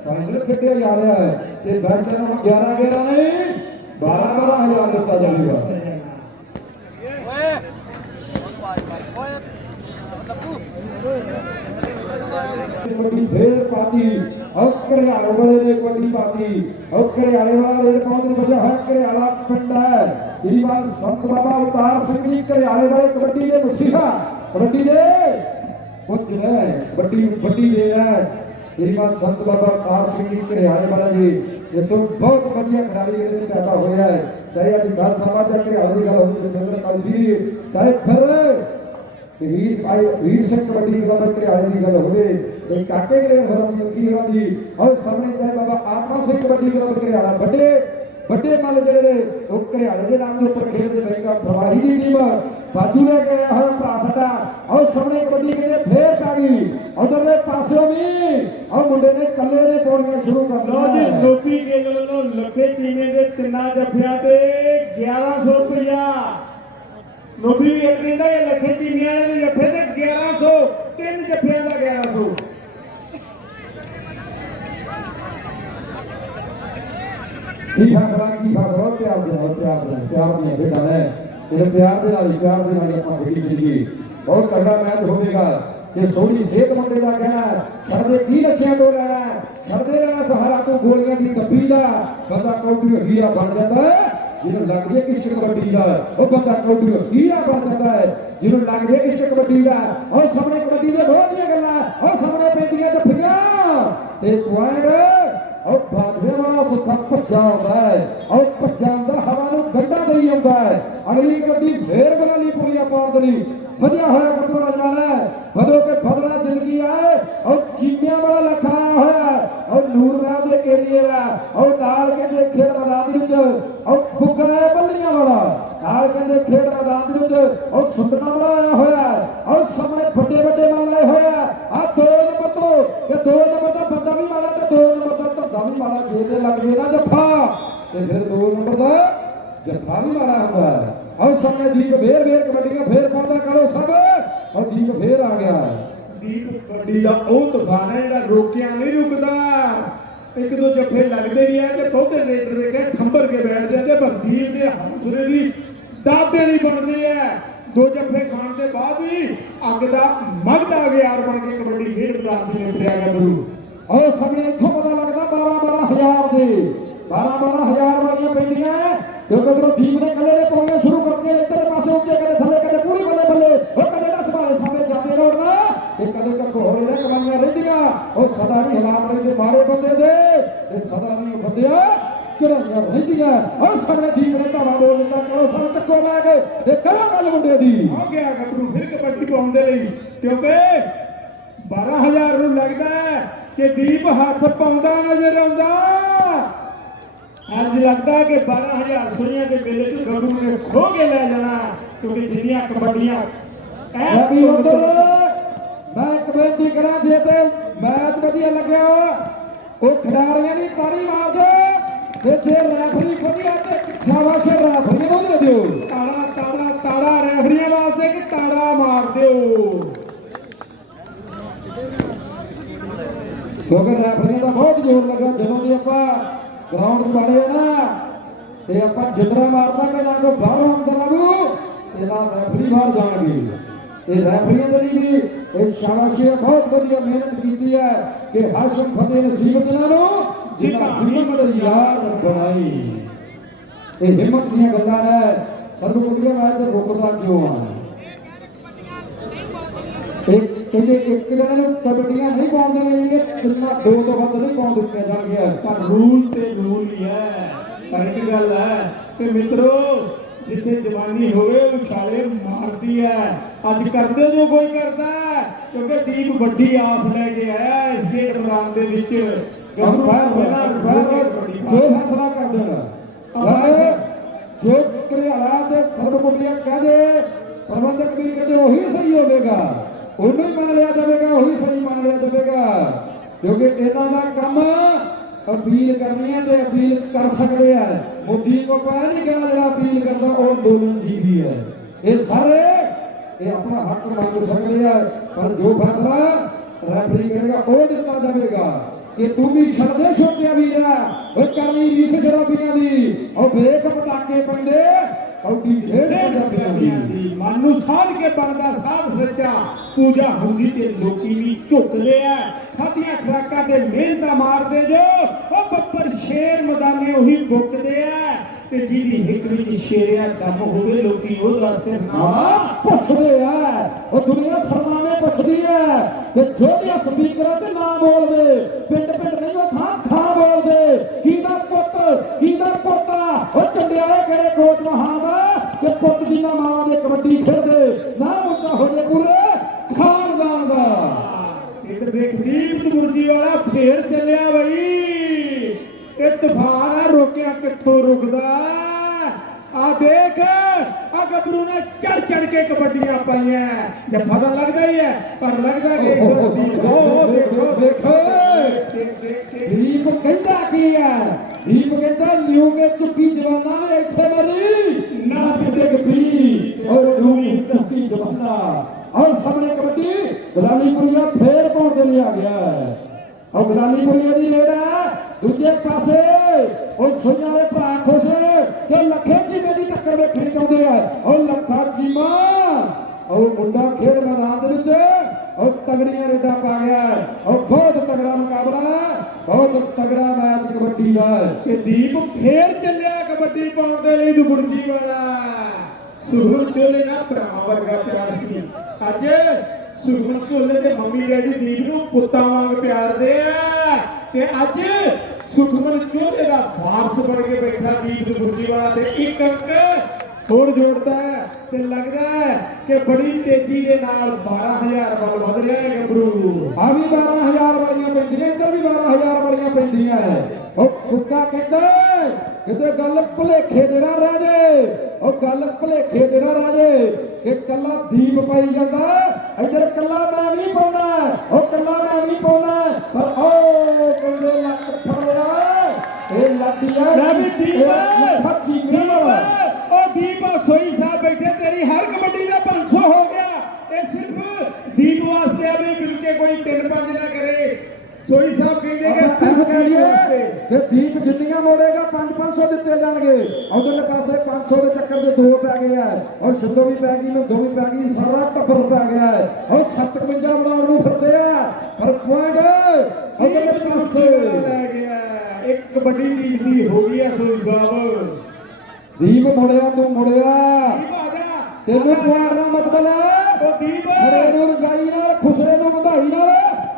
ਫਾਈਨਲ ਖੇਡਿਆ ਜਾ ਰਿਹਾ ਹੈ ਤੇ ਬੈਟਰ ਨੂੰ 11 ਨਹੀਂ 12 ਦਿੱਤਾ ਜਾਵੇਗਾ। कबड्डी फिर पाती और करियाले वाले ने कबड्डी पाती और करियाले वाले ने पाने की वजह है करियाला पिंड है इसी बार संत बाबा अवतार सिंह जी करियाले वाले कबड्डी दे मुसीहा कबड्डी दे कुछ है कबड्डी दे है इसी बार संत बाबा अवतार सिंह जी करियाले वाला जी ये तो बहुत बढ़िया खिलाड़ी मेरे पैदा हो गया है चाहे आज घर समाज के हल्दी का होती है कलसी चाहे फिर वीर सिंह कबड्डी का बच्चे आने की गल होवे एक काके के धर्म की होगी और सामने जाए बाबा आत्मा सिंह कबड्डी का बच्चे आना बड़े बड़े माल जेड़े ओकरे आले दे नाम दे ऊपर खेलते रहेगा प्रवाही दी टीम बाजू ले गया है प्रासटा और सामने कबड्डी के फेर कागी और उधरले पासों में और मुंडे ने कल्ले ने पौड़ियां शुरू कर लो जी लोपी के ਵੱਲੋਂ ਲੱਖੇ ਟੀਮੇ ਦੇ ਤਿੰਨਾਂ ਜੱਫਿਆਂ ਤੇ 1100 ਰੁਪਇਆ ਲੋਪੀ ਵੀ ਇਹ ਕਹਿੰਦਾ ਇਹ ਲੱਖੇ ਟੀਮਿਆਂ ਦੇ ਜੱਫੇ ਤੇ 1100 ਤਿੰਨ ਜੱਫਿਆਂ ਦਾ 1100 की फसला प्यार ने बेटा है तेरे प्यार दे नाल अपना खेडी खेडीए बहुत तगड़ा मैच होवेगा कि सोनी सेहतमंद का कहना है छड़दे की लक्ष्य को लेना है छड़दे रहना सहारा को गोलियां की डब्बी का बंदा कौटी हीरा बन जाता है जिन्हों लग जाए किसी कबड्डी का वो बंदा कौटी हीरा बन जाता है जिन्हों लग जाए किसी कबड्डी का और सामने कबड्डी के बहुत ही गल्ला और सामने पेटियां जफियां ते पॉइंट और बांधने वाला सुखा भज्जा होता है और भज्जा होता हवा को गड्ढा नहीं होता है अगली कबड्डी फेर बनानी पुलिया पाउंड दी वधिया होया कपड़ा बजाना है बदो के बदला जिंदगी आए और चीनिया बड़ा लखाया होया और नूरनाथ के एरिया दा और नाल के खेल मैदान विच और फुकरा बल्लियां वाला नाल के खेल मैदान विच और सुंदरना बड़ा आया होया और सामने बड़े बड़े माल आए होया आ दो नंबर तो ये दो नंबर का बंदा भी मारा ते दो नंबर का धंधा भी मारा खेलने लग गए ना जफा ते फिर दो नंबर का जफा भी मारा हुआ है और सामने दीप फेर कबड्डी का फेर पौधा करो सब और दीप फेर आ गया दीप कबड्डी का ਉਹ ਤੂਫਾਨ ਹੈ ਜਿਹੜਾ ਰੋਕਿਆ ਨਹੀਂ ਰੁਕਦਾ ਇੱਕ ਦੋ ਜੱਫੇ ਲੱਗਦੇ ਵੀ ਆ ਤੇ ਬਹੁਤੇ ਰੇਡਰ ਦੇ ਕੇ ਠੰਬਰ ਕੇ ਬੈਠ ਜਾਂਦੇ ਪਰ ਦੀਪ ਦੇ ਹੌਸਲੇ ਦੀ ਦਾਦੇ ਨਹੀਂ ਬਣਦੇ ਆ ਦੋ ਜੱਫੇ ਖਾਣ ਦੇ ਬਾਅਦ ਵੀ ਅੱਗ ਦਾ ਮੱਧ ਆ ਗਿਆ ਯਾਰ ਬਣ ਕੇ ਕਬੱਡੀ ਖੇਡ ਪ੍ਰਦਾਨ ਨੇ ਪਿਆ ਗੱਭਰੂ और सामने इथों पता लगता 12-12 हज़ार दे 12-12 हज़ार वाली पेटियां क्योंकि तो दीप ने कले ने पौने शुरू करके इधर पासे ऊंचे करे थले करे पूरी बल्ले बल्ले और कले ना सवाले सामने जाते रहो ना ये कले तक हो रहे कमांगा रहदियां और सदा नहीं हिलात रहे मारे बंदे दे ये सदा नहीं बंदिया चढ़ाइयां रहदियां और सामने दीप ने धावा बोल दिता करो सब टक्को ला के ये कला गल मुंडे दी हो गया ਗੱਭਰੂ ਫਿਰ ਕਬੱਡੀ ਪਾਉਣ ਦੇ ਲਈ ਕਿਉਂਕਿ 12000 ਨੂੰ ਲੱਗਦਾ ਹੈ ਕਿ ਦੀਪ ਹੱਥ ਪਾਉਂਦਾ ਨਜ਼ਰ ਆਉਂਦਾ ਅੱਜ ਲੱਗਦਾ ਕਿ 12000 ਸੁਣੀਆਂ ਦੇ ਮੇਲੇ ਚ ਗੱਭਰੂ ਨੇ ਖੋ ਕੇ ਲੈ ਜਾਣਾ ਕਿਉਂਕਿ ਜਿੰਨੀਆਂ ਕਬੱਡੀਆਂ हैप्पी उधर मैं कबड्डी करा जे ते मैच ਵਧੀਆ ਲੱਗਿਆ ਉਹ ਖਿਡਾਰੀਆਂ ਦੀ ਤਾੜੀ ਮਾਰ ਦਿਓ ਤੇ ਜੇ ਰੈਫਰੀ ਵਧੀਆ ਤੇ ਸ਼ਾਬਾਸ਼ ਰੈਫਰੀ ਨੂੰ ਦੇ ਦਿਓ ਤਾੜਾ ਰੈਫਰੀਆਂ ਵਾਸਤੇ ਕਿ ਤਾੜਾ ਮਾਰ ਦਿਓ ਕਿਉਂਕਿ ਰੈਫਰੀਆਂ ਦਾ ਬਹੁਤ ਜ਼ੋਰ ਲੱਗਾ ਜਦੋਂ ਦੀ ਆਪਾਂ ਗਰਾਊਂਡ 'ਚ ਵੜੇ ਆ ਨਾ ਤੇ ਆਪਾਂ ਜਿੰਦਰਾ ਮਾਰਦਾ ਕਿ ਨਾ ਕੋਈ ਬਾਹਰੋਂ ਅੰਦਰ ਆਗੂ ਤੇ ਨਾ ਰੈਫਰੀ ਬਾਹਰ ਜਾਣਗੇ ਇਹ ਰੈਫਰੀਆਂ ਦੇ ਲਈ ਵੀ ਇਹ ਸ਼ਾਬਾਸ਼ੀ ਬਹੁਤ ਵਧੀਆ ਮਿਹਨਤ ਕੀਤੀ ਹੈ ਕਿ ਹਾਸ਼ਮ ਫਤਿਹ ਨਸੀਬ ਜਿਨ੍ਹਾਂ ਨੂੰ ਜਿਨ੍ਹਾਂ ਹਿੰਮਤ ਯਾਰ ਬਣਾਈ ਇਹ ਹਿੰਮਤ ਦੀਆਂ ਗੱਲਾਂ ਨੇ ਸਾਨੂੰ ਵਧੀਆ ਮੈਚ ਤੇ ਰੁਕਦਾ ਕਿਉਂ ਆ एक जने ਨੂੰ ਕਬੱਡੀਆਂ ਨਹੀਂ ਪਾਉਂਦੇ ਨੇ ਕਿੰਨਾ ਦੋ ਤੋਂ ਵੱਧ ਨਹੀਂ ਪਾਉਂਦੇ ਦਿੱਤੇ ਜਾਣਗੇ ਪਰ ਰੂਲ ਤੇ ਰੂਲ ਹੀ ਹੈ ਪਰ ਇੱਕ ਗੱਲ ਹੈ ਕਿ ਮਿੱਤਰੋ ਜਿੱਥੇ ਜਵਾਨੀ ਹੋਵੇ ਉਛਾਲੇ ਮਾਰਦੀ ਹੈ ਅੱਜ ਕਰਦੇ ਜੋ ਕੋਈ ਕਰਦਾ ਕਿਉਂਕਿ ਦੀਪ ਵੱਡੀ ਆਸ ਲੈ ਕੇ ਆਇਆ ਇਸ ਖੇਡ ਮੈਦਾਨ ਦੇ ਵਿੱਚ ਗੱਭਰੂ ਜੋ ਫੈਸਲਾ ਕਰ ਦੇਣਾ ਜੋ ਕਰਿਆਲਾ ਦੇ ਸਰਬਮੁੱਲੀਆਂ ਕਹਦੇ ਪ੍ਰਬੰਧਕ ਵੀ ਕਹਿੰਦੇ ਉਹੀ ਸਹੀ ਹੋਵੇਗਾ ਉਹਨੂੰ ਹੀ ਮੰਨ ਲਿਆ ਜਾਵੇਗਾ ਉਹੀ ਸਹੀ ਮੰਨ ਲਿਆ ਜਾਵੇਗਾ ਕਿਉਂਕਿ ਇਹਨਾਂ ਦਾ ਕੰਮ ਅਪੀਲ ਕਰਨੀ ਹੈ ਤੇ ਅਪੀਲ ਕਰ ਸਕਦੇ ਆ ਮੁੱਢੀ ਕੋ ਪਾ ਨਹੀਂ ਕਹਿਣਾ ਜਿਹੜਾ ਅਪੀਲ ਕਰਦਾ ਉਹ ਅੰਦੋਲਨ ਜੀਵੀ ਹੈ ਇਹ ਸਾਰੇ ਇਹ ਆਪਣਾ ਹੱਕ ਮੰਗ ਸਕਦੇ ਆ, ਪਰ ਜੋ ਫੈਸਲਾ ਰੈਫਰੀ ਕਰੇਗਾ ਉਹ ਦਿੱਤਾ ਜਾਵੇਗਾ। ਕਿ ਤੂੰ ਵੀ ਛੱਡਦੇ ਛੋਟਿਆ ਵੀਰਾ ਉਹ ਕਰਨੀ ਰੀਸ ਜਰਾਬੀਆਂ ਦੀ, ਉਹ ਵੇਖ ਪਟਾਕੇ ਪੈਂਦੇ ਕੌਡੀ ਖੇਡ ਪੰਜਾਬੀਆਂ ਦੀ। ਮਨ ਨੂੰ ਸਾਧ ਕੇ ਬਣਦਾ ਸਾਧ ਸੱਚਾ, ਪੂਜਾ ਹੁੰਦੀ ਤੇ ਲੋਕੀ ਵੀ ਝੁਕਦੇ ਆ, ਖਾਧੀਆਂ ਖੁਰਾਕਾਂ ਤੇ ਮਿਹਨਤਾਂ ਮਾਰਦੇ ਜੋ, ਉਹ ਬੱਬਰ ਸ਼ੇਰ ਮੈਦਾਨੇ ਉਹੀ ਬੁੱਕਦੇ ਆ, ਤੇ ਜਿਹਦੀ ਹਿੱਕ ਵਿੱਚ ਸ਼ੇਰਿਆ ਦਮ ਹੋਵੇ ਲੋਕੀ ਉਹਦਾ ਸਿਰਨਾਮਾ ਪੁੱਛਦੇ ਆ। ਉਹ ਦੁਨੀਆ ਸਰਨਾਮੇ ਪੁੱਛਦੀ ਹੈ ਕਿ ਜੋਧਿਆ ਸਪੀਕਰਾਂ ਤੇ ਨਾ ਬੋਲਦੇ, ਪਿੰਡ ਪਿੰਡ ਨਹੀਂ ਉਹ ਥਾਂ ਥਾਂ ਬੋਲਦੇ, ਕਿਹਦਾ ਪੁੱਤ ਕਿਹਦਾ ਪੋਤਾ, ਉਹ ਚੰਡਿਆਲੇ ਕਿਹੜੇ ਕੋਚ ਮਹਾਨ ਕਿ ਪੁੱਤ ਜਿੰਨਾ ਮਾਵਾਂ ਦੇ ਕਬੱਡੀ ਖੇਡਦੇ ਨਾ ਉੱਚਾ ਹੋ ਜੇ ਪੂਰੇ ਖਾਨਦਾਨ ਦਾ। ਇੱਧਰ ਦੇਖ ਦੀਪ ਮੁਰਜੀ ਵਾਲਾ ਫੇਰ ਚੱਲਿਆ ਬਈ, ਇਹ ਤੂਫਾਨ ਆ ਰੋਕਿਆ ਕਿੱਥੋਂ ਰੁਕਦਾ। ਆ ਦੇਖ ਆ ਗੱਭਰੂ ਨੇ ਚੜ ਚੜ ਕੇ ਕਬੱਡੀਆਂ ਪਾਈਆਂ, ਜੱਫਾ ਤਾਂ ਲੱਗਦਾ ਹੀ ਹੈ ਪਰ ਲੱਗਦਾ ਕਿ ਉਹ ਦੇਖੋ ਦੇਖੋ ਦੀਪ ਕਹਿੰਦਾ ਕੀ ਹੈ, ਦੀਪ ਕਹਿੰਦਾ ਲਿਓ ਕੇ ਚੁੱਕੀ ਜਵਾਨਾਂ ਨੇ ਇੱਥੇ ਮਰੀ ਨਾ ਕਿਤੇ ਗਈ, ਔਰ ਲੂਈ ਚੁੱਕੀ ਜਵਾਨਾਂ। ਔਰ ਸਾਹਮਣੇ ਕਬੱਡੀ ਗਲਾਲੀਪੁਰੀਆ ਫੇਰ ਪਾਉਣ ਦੇ ਲਈ ਆ ਗਿਆ ਹੈ, ਔਰ ਗਲਾਲੀਪੁਰੀਆ ਦੀ ਰੇਡ ਹੈ ਦੂਜੇ ਪਾਸੇ। ਉਹ ਸੋਈਆਂ ਦੇ ਭਰਾ ਖੁਸ਼ ਕਿ ਲੱਖੇ ਚੀਮੇ ਦੀ ਟੱਕਰ ਵੇਖਣੀ ਚਾਹੁੰਦੇ ਆ, ਔਰ ਲੱਖਾ ਚੀਮਾ ਔਰ ਮੁੰਡਾ ਖੇਡ ਮੈਦਾਨ ਦੇ ਵਿੱਚ ਔਰ ਤਗੜੀਆਂ ਰੇਡਾਂ ਪਾ ਗਿਆ, ਔਰ ਬਹੁਤ ਤਗੜਾ ਮੁਕਾਬਲਾ, ਬਹੁਤ ਤਗੜਾ ਮੈਚ ਕਬੱਡੀ ਦਾ। ਤੇ ਦੀਪ ਫੇਰ ਚੱਲਿਆ ਕਬੱਡੀ ਪਾਉਣ ਦੇ ਲਈ ਦੁਗੁਰਜੀ ਵਾਲਾ। ਸੁਹਰ ਚੋਲੇ ਨਾ ਭਰਾਵਾਂ ਵਰਗਾ ਪਿਆਰ ਸੀ, ਅੱਜ ਸੁਹਰ ਚੋਲੇ ਦੇ ਮੰਮੀ ਡੈਡੀ ਦੀਪ ਨੂੰ ਪੁੱਤਾਂ ਵਾਂਗ ਪਿਆਰਦੇ ਆ, ਤੇ ਅੱਜ ਸੁਖਮਨ ਚੋਲੇ ਦਾ ਵਾਰਸ ਬਣ ਕੇ ਬੈਠਾ ਦੀਪ ਦੁਗੁਰਜੀ ਵਾਲਾ, ਤੇ ਇੱਕ ਅੰਕ ਹੋਰ ਜੋੜਦਾ ਹੈ ਤੇ ਲੱਗਦਾ ਹੈ ਕਿ ਬੜੀ ਤੇਜ਼ੀ ਦੇ ਨਾਲ 12000 ਵੱਲ ਵਧ ਰਿਹਾ ਹੈ ਗੱਭਰੂ। ਆ ਵੀ 12000 ਵਾਲੀਆਂ ਪੈਂਦੀਆਂ, ਇੱਧਰ ਵੀ 12000 ਵਾਲੀਆਂ ਪੈਂਦੀਆਂ। ਉਹ ਕੁੱਕਾ ਕਹਿੰਦਾ ਕਿਤੇ ਗੱਲ ਭੁਲੇਖੇ ਦੇ ਨਾ ਰਹਿ ਜੇ, ਉਹ ਗੱਲ ਭੁਲੇਖੇ ਦੇ ਨਾ ਰਹਿ ਜੇ ਕਿ ਕੱਲਾ ਦੀਪ ਪਾਈ ਜਾਂਦਾ, ਇੱਧਰ ਕੱਲਾ ਮੈਂ ਨਹੀਂ ਪਾਉਣਾ, ਉਹ ਕੱਲਾ ਮੈਂ ਨਹੀਂ ਪਾਉਣਾ, ਪਰ ਉਹ ਕਹਿੰਦੇ ਲੱਕ ਫੜਿਆ ਇਹ ਲੱਡੀਆਂ ਲੈ ਵੀ ਦੀਪ ਖੱਚੀ ਗਰਾ। ਉਹ ਦੀਪ ਸੋਈ ਸਾਹਿਬ ਬੈਠੇ, ਤੇਰੀ ਹਰ ਕਬੱਡੀ ਦਾ 500 ਹੋ ਗਿਆ, ਇਹ ਸਿਰਫ ਦੀਪ ਵਾਸਤੇ ਆ ਵੀ ਮਿਲ ਕੇ ਕੋਈ 3-5 ਨਾ ਕਰੇ। ਸੋਈ ਸਾਹਿਬ ਕਹਿੰਦੇ ਕਿ ਦੀਪ ਜਿੰਨੀਆਂ ਮੋੜੇਗਾ 500 ਦਿੱਤੇ ਜਾਣਗੇ। ਉਧਰਲੇ ਪਾਸੇ 500 ਦੇ ਚੱਕਰ ਦੇ 2 ਪੈ ਗਏ ਆ, ਔਰ ਛੱਡੋ ਵੀ ਪੈ ਗਈ, ਦੋ ਵੀ ਪੈ ਗਈ, ਸਾਰਾ ਟੱਬਰ ਪੈ ਗਿਆ ਹੈ, ਔਰ 57 ਬਣਾਉਣ ਨੂੰ ਫਿਰਦੇ ਆ, ਪਰ ਪੁਆਇੰਟ ਉਧਰਲੇ ਪਾਸੇ ਲੈ ਗਿਆ। ਇੱਕ ਕਬੱਡੀ ਦੀਪ ਦੀ ਹੋ ਗਈ ਹੈ ਸੋਈ ਸਾਹਿਬ। ਦੀਪ ਮੁੜਿਆ ਤੂੰ ਮੁੜਿਆ, ਦੀਪ ਆ ਜਾ, ਤੈਨੂੰ ਪੁਆਇੰਟ ਦਾ ਮਤਲਬ ਹੈ ਉਹ ਦੀਪ ਖੜੇ ਨੂੰ ਰਜਾਈ ਨਾਲ, ਖੁਸਰੇ ਨੂੰ ਵਧਾਈ ਨਾਲ,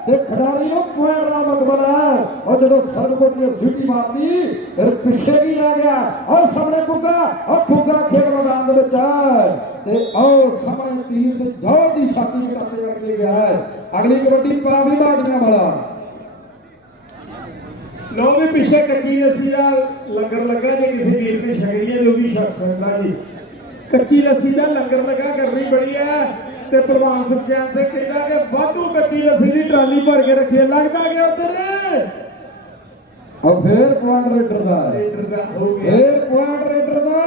ਤੇ ਖਿਡਾਰੀ ਨੂੰ ਪੁਆਇੰਟ ਦਾ ਮਤਲਬ ਹੈ। ਔਰ ਜਦੋਂ ਸਰਬੋਟ ਨੇ ਸਿੱਟੀ ਮਾਰਦੀ ਫਿਰ ਪਿੱਛੇ ਵੀ ਰਹਿ ਗਿਆ, ਔਰ ਸਾਹਮਣੇ ਪੁੱਗਾ, ਔਰ ਪੁੱਗਾ ਖੇਡ ਮੈਦਾਨ ਦੇ ਵਿੱਚ ਹੈ, ਤੇ ਔਰ ਸਾਹਮਣੇ ਤੀਰ ਤੇ ਜੋਰ ਦੀ ਛਾਤੀ ਕੱਟੇ ਲੱਗ ਗਿਆ ਹੈ। ਅਗਲੀ ਕਬੱਡੀ ਪਾਵਲੀ ਬਾਜੀਆਂ ਵਾਲਾ। ਲੋ ਵੀ ਪਿੱਛੇ ਕੱਚੀ ਲੱਸੀ ਦਾ ਲੰਗਰ ਲੱਗਾ, ਜੇ ਕਿਸੇ ਵੀਰ ਦੀ ਛਕੜੀਆਂ ਜੋ ਵੀ ਛਕ ਸਕਦਾ ਜੀ। ਕੱਚੀ ਲੱਸੀ ਦਾ ਲੰਗਰ ਲੱਗਾ, ਕਰਨੀ ਬੜੀ ਹੈ, ਤੇ ਪ੍ਰਵਾਨ ਸੁਖਿਆਨ ਸਿੰਘ ਕਹਿੰਦਾ ਕਿ ਵਾਧੂ ਕੱਚੀ ਲੱਸੀ ਦੀ ਟਰਾਲੀ ਭਰ ਕੇ ਰੱਖੀ, ਲੱਗਦਾ ਕਿ ਉਧਰ ਔਰ ਫੇਰ ਪੁਆਇੰਟ ਰੇਡਰ ਦਾ ਹੋ ਗਿਆ। ਫੇਰ ਪੁਆਇੰਟ ਰੇਡਰ ਦਾ।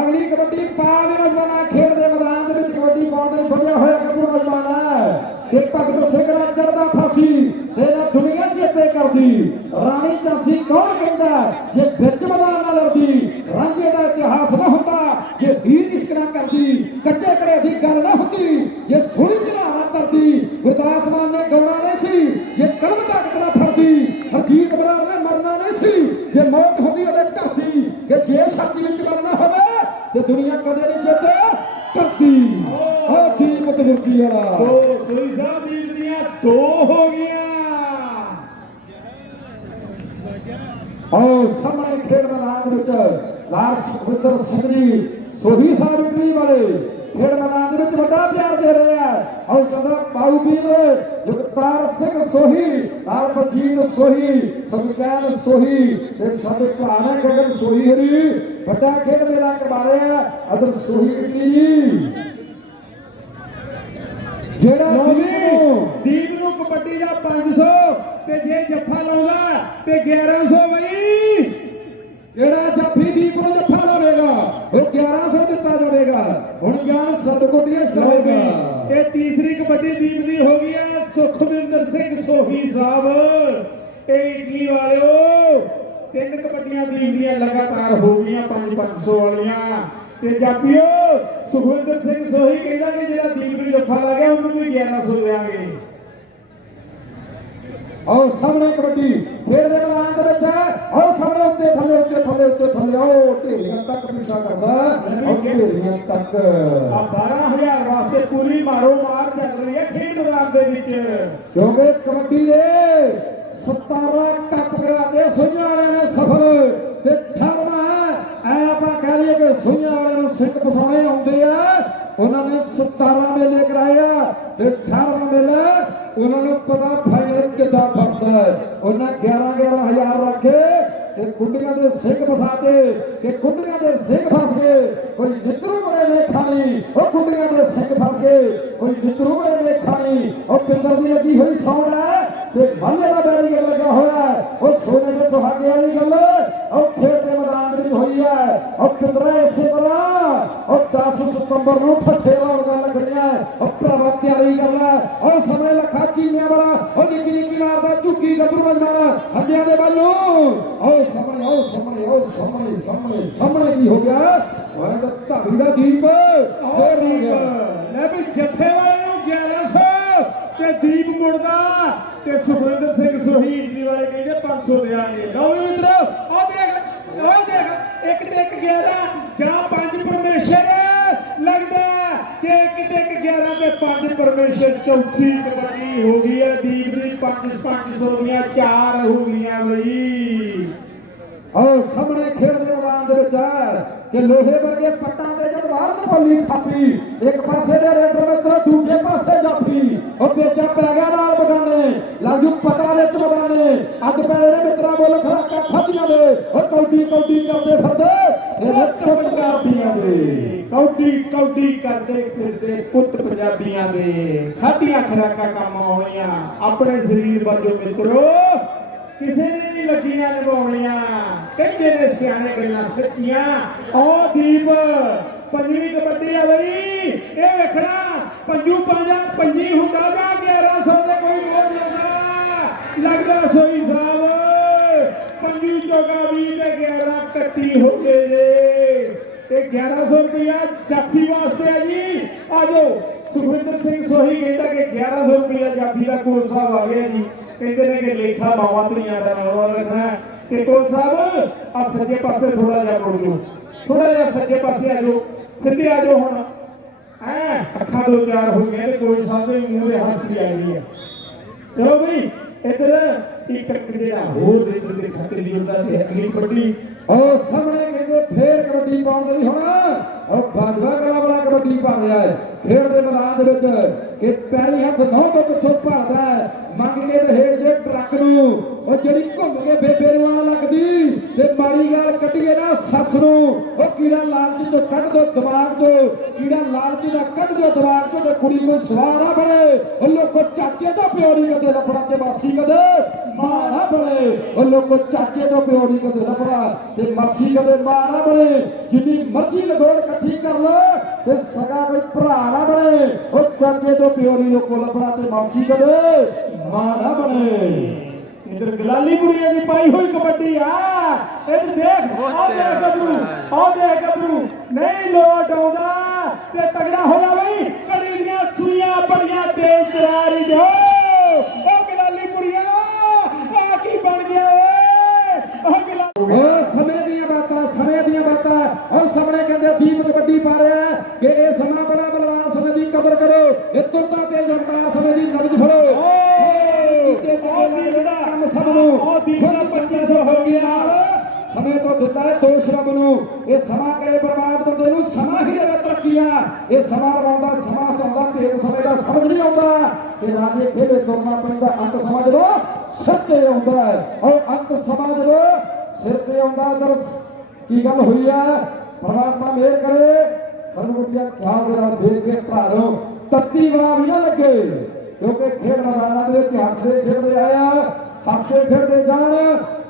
ਅਗਲੀ ਕਬੱਡੀ ਪਾਵਲੀ ਨੌਜਵਾਨਾਂ ਖੇਡ ਦੇ ਮੈਦਾਨ ਦੇ ਵਿੱਚ ਕਬੱਡੀ ਪਾਉਣ ਦੇ ਫੜਿਆ ਹੋਇਆ ਗੱਭਰੂ ਨੌਜਵਾਨ ਹੈ, ਤੇ ਭਗਤ ਸਿੰਘ ਦਾ ਚੜਦਾ ਫਾਸੀ ਤੇ ਨਾ ਦੁਨੀਆ ਚੇਤੇ ਕਰਦੀ। ਰਾਣੀ ਝਾਂਸੀ ਕੌਣ ਕਹਿੰਦਾ ਜੇ ਵਿੱਚ ਮੈਦਾਨ ਨਾਲ ਲੜਦੀ, ਰਾਂਝੇ ਦਾ ਇਤਿਹਾਸ ਨਾ ਹੁੰਦਾ ਜੇ ਹੀਰ ਇਸ਼ਕ ਨਾ ਕਰਦੀ, ਕੱਚੇ ਘੜੇ ਦੀ ਗੱਲ ਨਾ ਹੁੰਦੀ ਜੇ ਸੁਣੀ ਚੜਾਵਾ ਕਰਦੀ, ਗੁਰਦਾਸ ਮਾਨ ਨੇ ਗਾਉਣਾ ਨਹੀਂ ਸੀ ਜੇ ਕਲਮ ਤਾਕਤ ਨਾ ਫੜਦੀ, ਹਰਜੀਤ ਬਰਾੜ ਨੇ ਮਰਨਾ ਨਹੀਂ ਸੀ ਜੇ ਮੌਤ ਹੁੰਦੀ ਉਹਦੇ ਘਰ ਦੀ, ਕਿ ਜੇ ਛਾਤੀ ਵਿੱਚ ਮਰਨਾ ਹੋਵੇ ਤੇ ਦੁਨੀਆ ਕਦੇ ਨਹੀਂ ਚੇਤੇ ਕਰਦੀ। ਉਹ ਦੀਪ ਮੁਰਜੀ ਵਾਲਾ ਦੋ ਸੋਈ ਸਾਹਿਬ ਦੀਪ ਦੀਆਂ 2 ਹੋ ਗਈਆਂ। ਔਰ ਸਾਹਮਣੇ ਖੇਡ ਮੈਦਾਨ ਵਿੱਚ ਲਾਲ ਸੁਖਵਿੰਦਰ ਸਿੰਘ ਜੀ ਸੋਹੀ ਸਾਹਿਬ ਇਟਲੀ ਵਾਲੇ ਖੇਡ ਮੈਦਾਨ ਦੇ ਵਿੱਚ ਵੱਡਾ ਪਿਆਰ ਦੇ ਰਹੇ ਆ, ਔਰ ਸਦਾ ਬਾਊ ਵੀਰ ਜਗਤਾਰ ਸਿੰਘ ਸੋਹੀ, ਨਾਲ ਬਲਜੀਤ ਸੋਹੀ, ਸੁਖਚੈਨ ਸੋਹੀ, ਤੇ ਸਾਡੇ ਭਰਾ ਨੇ ਗਗਨ ਸੋਹੀ ਹਰੀ ਵੱਡਾ ਖੇਡ ਮੇਲਾ ਕਰਵਾ ਰਹੇ ਆ। ਅਦਰ ਸੋਹੀ ਇਟਲੀ ਜੀ ਜਿਹੜਾ ਦੀਪ ਨੂੰ ਕਬੱਡੀ ਦਾ 500 ਤੇ ਜੇ ਜੱਫਾ ਲਾਉਂਦਾ ਤੇ 1100 ਬਈ। ਜਿਹੜਾ ਜੱਫੀ ਦੀਪ ਨੂੰ ਜੱਫਾ ਲਾਵੇਗਾ ਉਹ 1100 ਦਿੱਤਾ ਜਾਵੇਗਾ। ਹੁਣ ਜਾਨ ਸਤਗੁਰਦੀਆਂ ਲਓ ਵੀ ਚਲੇਗਾ। ਇਹ ਤੀਸਰੀ ਕਬੱਡੀ ਦੀਪ ਦੀ ਹੋ ਗਈ ਹੈ ਸੁਖਵਿੰਦਰ ਸਿੰਘ ਸੋਹੀ ਸਾਹਿਬ। ਇਹ ਇਟਲੀ ਵਾਲਿਓ 3 ਕਬੱਡੀਆਂ ਦੀਪ ਦੀਆਂ ਲਗਾਤਾਰ ਹੋ ਗਈਆਂ 500 ਵਾਲੀਆਂ ਤੇ ਜਾਪੀਓ ਸੁਖਵਿੰਦਰ ਸਿੰਘ ਸੋਹੀ ਕਹਿੰਦਾ ਕਿ ਜਿਹੜਾ ਦੀਪ ਨੂੰ ਜੱਫਾ ਲੱਗਿਆ ਉਹਨੂੰ ਵੀ 1100 ਦੇਵਾਂਗੇ। और सामने कबड्डी फिर दे मैदान दे विच है और सामने उत्ते थल्ले उत्ते थल्ले उत्ते थल्ले ओ ढेरियां तक पीछा करदा और ढेरियां तक आ 12000 वास्ते पूरी मारो मार चल रही है खेड मैदान दे विच क्योंकि कबड्डी दे 17 कप करा दे सुइयां वाले ने सफल ते ठरना है ऐ ਆਪਾਂ कह ਲਈਏ कि सुइयां वाले ਨੂੰ सिख फसाने आउंदे आ ਉਹਨਾਂ ਨੇ 17 ਮੇਲੇ ਕਰਾਇਆ ਤੇ 18 ਮੇਲੇ ਉਹਨਾਂ ਨੂੰ ਪਤਾ ਫਾਈਨਲ ਕਿੱਦਾਂ ਫਸਦਾ ਹੈ। ਉਹਨਾਂ 11,000 ਰੱਖੇ ਤੇ ਕੁੰਡੀਆਂ ਦੇ ਸਿੰਘ ਫਸਾਤੇ ਕਿ ਕੁੰਡੀਆਂ ਦੇ ਸਿੰਘ ਫਸ ਗਏ ਕੋਈ ਜਿੱਤਰੂ ਬੜੇ ਨੇ ਖਾਣੀ ਉਹ ਕੁੰਡੀਆਂ ਦੇ ਸਿੰਘ ਫਸ ਗਏ ਕੋਈ ਜਿੱਤਰੂ ਬੜੇ ਨੇ ਖਾਣੀ ਉਹ ਪਿੰਦਰ ਦੀ ਲੱਗੀ ਹੋਈ ਸੌਣ ਹੈ ਤੇ ਮੱਲੇ ਦਾ ਬੈਰੀ ਲੱਗਾ ਹੋਇਆ ਉਹ ਸੋਨੇ ਦੇ ਸੁਹਾਗੇ ਵਾਲੀ ਗੱਲ ਉਹ ਖੇਡ ਦੇ ਮੈਦਾਨ ਵਿੱਚ ਹੋਈ ਹੈ। ਉਹ ਪਿੰਦਰਾ ਇਸੇ ਤਰ੍ਹਾਂ ਉਹ 10 ਸਤੰਬਰ ਨੂੰ ਫੱਟੇ ਲਾਉਣ ਗੱਲ ਕਰੀਆਂ ਉਹ ਭਰਾਵਾ ਤਿਆਰੀ ਕਰਨਾ ਉਹ ਸਮੇਂ ਲੱਖਾ ਚੀਨੀਆਂ ਵਾਲਾ ਉਹ ਨਿੱਕੀ ਨਿੱਕੀ ਮਾਰਦਾ ਝੁੱਕੀ ਗੱਭਰੂ ਮਾਰਦਾ ਹੱਡਿਆਂ ਦੇ ਵੱਲੋਂ ਉਹ ਸਾਹਮਣੇ ਕੀ ਹੋ ਗਿਆ ਉਹ ਤਾਂ ਧਾਰੀ ਦਾ ਦੀਪ ਹੋਰ ਦੀਪ ਲੈ ਵੀ ਜੱਫੇ ਵਾਲੇ ਨੂੰ 1100 ਤੇ ਦੀਪ ਮੁੜਦਾ ਤੇ ਸੁਖਵਿੰਦਰ ਸਿੰਘ ਸੋਹੀ ਇਟਲੀ ਵਾਲੇ ਕਹਿੰਦੇ 500 ਦੇਾਂਗੇ। ਲਓ ਵੀ ਮਿੱਤਰੋ ਉਹ ਦੇਖ ਇੱਕ ਤੇ 11 ਜਾਂ 5 ਪਰਮੇਸ਼ਰ ਲੱਗਦਾ ਕਿ ਇੱਕ ਤੇ 11 ਤੇ 5 ਪਰਮੇਸ਼ਰ ਚੌਥੀ ਕਬੱਡੀ ਹੋ ਗਈ ਹੈ ਦੀਪ ਦੀ 500 ਦੀਆਂ 4 ਹੋ ਗਈਆਂ ਬਈ। और सामने खेल के मैदान दे विच है कि लोहे वर्गे पट्टां दे जद बाहर तो बल्ली थापी एक पासे दे रेडर में तो दूजे पासे जाफी और बेचा पै गया नाल बगाने लाजू पता विच बगाने अज पैरे मित्रा बोल खराका खादियां दे और कौडी करदे फिरदे ए रत्त पंजाबियां दे कौडी करदे फिरदे पुੱਤ ਪੰਜਾਬੀਆਂ ਦੇ ਖਾਦੀਆਂ ਖਰਾਕਾਂ ਕੰਮ ਆਉਣੀਆਂ ਆਪਣੇ ਸਰੀਰ ਵੱਲੋਂ ਮਿੱਤਰੋ ਕਿਸੇ ਨੇ ਨਹੀਂ ਲੱਗੀਆਂ ਨਿਭਾਉਣੀਆਂ ਕਹਿੰਦੇ ਨੇ ਸਿਆਣੇ ਗੱਲਾਂ ਸੱਚੀਆਂ। ਉਹ ਦੀਪ ਪੰਜਵੀਂ ਕਬੱਡੀ ਆ ਬਈ ਇਹ ਵੇਖਣਾ ਪੰਜੀ ਹੁੰਦਾ ਜਾਂ 1100 ਦੇ ਕੋਈ ਹੋਰ ਲੱਗਦਾ ਸੋਈ ਸਾਹਿਬ ਪੰਜੀ ਚੋਗਾ 20 ਤੇ 11 31 ਹੋ ਗਏ ਜੇ ਤੇ 1100 ਰੁਪਇਆ ਜਾਫੀ ਵਾਸਤੇ ਆ ਜੀ। ਆਜੋ ਸੁਖਵਿੰਦਰ ਸਿੰਘ ਸੋਹੀ ਕਹਿੰਦਾ ਕਿ 1100 ਰੁਪਇਆ ਜਾਫੀ ਦਾ ਕੋਲ ਸਾਹਿਬ ਆ ਗਿਆ ਜੀ। ਕਹਿੰਦੇ ਨੇ ਕਿ ਲੇਖਾ ਮਾਵਾਂ ਧੀਆਂ ਦਾ ਨਾਲ ਰੱਖਣਾ ਤੇ ਕੋਲ ਸਾਹਿਬ ਆ ਸੱਜੇ ਪਾਸੇ ਥੋੜਾ ਜਿਹਾ ਮੁੜ ਜਾਓ ਥੋੜਾ ਜਿਹਾ ਸੱਜੇ ਪਾਸੇ ਆ ਜਾਓ ਸਿੱਧੇ ਆ ਜਾਓ ਹੁਣ ਐ ਅੱਖਾਂ ਦੋ ਚਾਰ ਹੋ ਗਏ ਤੇ ਕੋਲ ਸਾਹਿਬ ਦੇ ਮੂੰਹ ਤੇ ਹਾਸੀ ਆ ਗਈ ਹੈ। ਚਲੋ ਵੀ ਇੱਧਰ ਇੱਕ ਜਿਹੜਾ ਹੋਰ ਰੇਡਰ ਦੇ ਖਾਤੇ ਲਈ ਹੁੰਦਾ ਤੇ ਅਗਲੀ ਕਬੱਡੀ और सामने कहते फिर कबड्डी पाउण लई हुण और बाजवा कला वाला कबड्डी पा रहा है खेड दे मैदान दे विच कि पैरी हथ नौ तो किथों भालदा है मंग के रहे जे ट्रक नूं ਉਹ ਜਿਹੜੀ ਘੁੰਮ ਕੇ ਬੇਬੇ ਨੂੰ ਆ ਲੱਗਦੀ ਤੇ ਮਾੜੀ ਗੱਲ ਕੱਢੀਏ ਨਾ ਸੱਸ ਨੂੰ ਉਹ ਕੀੜਾ ਲਾਲਚ ਤੋਂ ਕੱਢ ਦੋ ਦਿਮਾਗ ਤੋਂ ਕੀੜਾ ਲਾਲਚ ਦਾ ਕੱਢ ਦੋ ਦਿਮਾਗ ਤੋਂ ਤੇ ਕੁੜੀ ਨੂੰ ਸਵਾਰ ਨਾ ਬਣੇ ਉਹ ਲੋਕੋ ਚਾਚੇ ਤੋਂ ਪਿਓ ਨਹੀਂ ਕਦੇ ਲੱਭਣਾ ਤੇ ਮਾਸੀ ਕਦੇ ਮਾਂ ਨਾ ਬਣੇ ਉਹ ਲੋਕੋ ਚਾਚੇ ਤੋਂ ਪਿਓ ਨਹੀਂ ਕਦੇ ਲੱਭਣਾ ਤੇ ਮਾਸੀ ਕਦੇ ਮਾਂ ਨਾ ਬਣੇ ਜਿੰਨੀ ਮਰਜ਼ੀ ਲਗੋੜ ਇਕੱਠੀ ਕਰ ਲੋ ਤੇ ਸਗਾ ਕੋਈ ਭਰਾ ਨਾ ਬਣੇ ਉਹ ਚਾਚੇ ਤੋਂ ਪਿਓ ਨਹੀਂ ਲੋਕੋ ਲੱਭਣਾ ਤੇ ਮਾਸੀ ਕਦੇ ਮਾਂ ਨਾ ਬਣੇ। इधर गलाली बुढ़िया की पाई हुई कबड्डी आ देख गबरू नहीं लोट आउंदा ते तगड़ा होया भाई कड़ी दियां सुइयां बड़ियां तेज तरारी जो ओ गलाली बुढ़िया आ की बन गया ओ गलाली समय ਦੀਆਂ ਬਾਤਾਂ और सामने कहते दीप कबड्डी पा रहा है कि ये समा बड़ा बलवान समय की कदर करो ये तुरता तेज रफ्तार समय की नब्ज फड़ो समय तो दिता है दोष रब नूं ये समा के बर्बाद बंदे नूं समा ही देवे तरक्कीआं ये समा रौंदा समा चलदा तेज समय दा समझ नहीं आउंदा कि राजे खेले तुरना पैंदा अंत समझ लो सिर ते आउंदा है और अंत समझ लो सिर ते आउंदा जब की गल हुई है परमात्मा मेहर करे सर्वुपरि ख्याल दे नाल देख के भराओ तत्ती गवा भी ना लगे क्योंकि खेड मैदानां दे विच हੱਸਦੇ खेडदे आया हੱਸਦੇ खेडदे जाण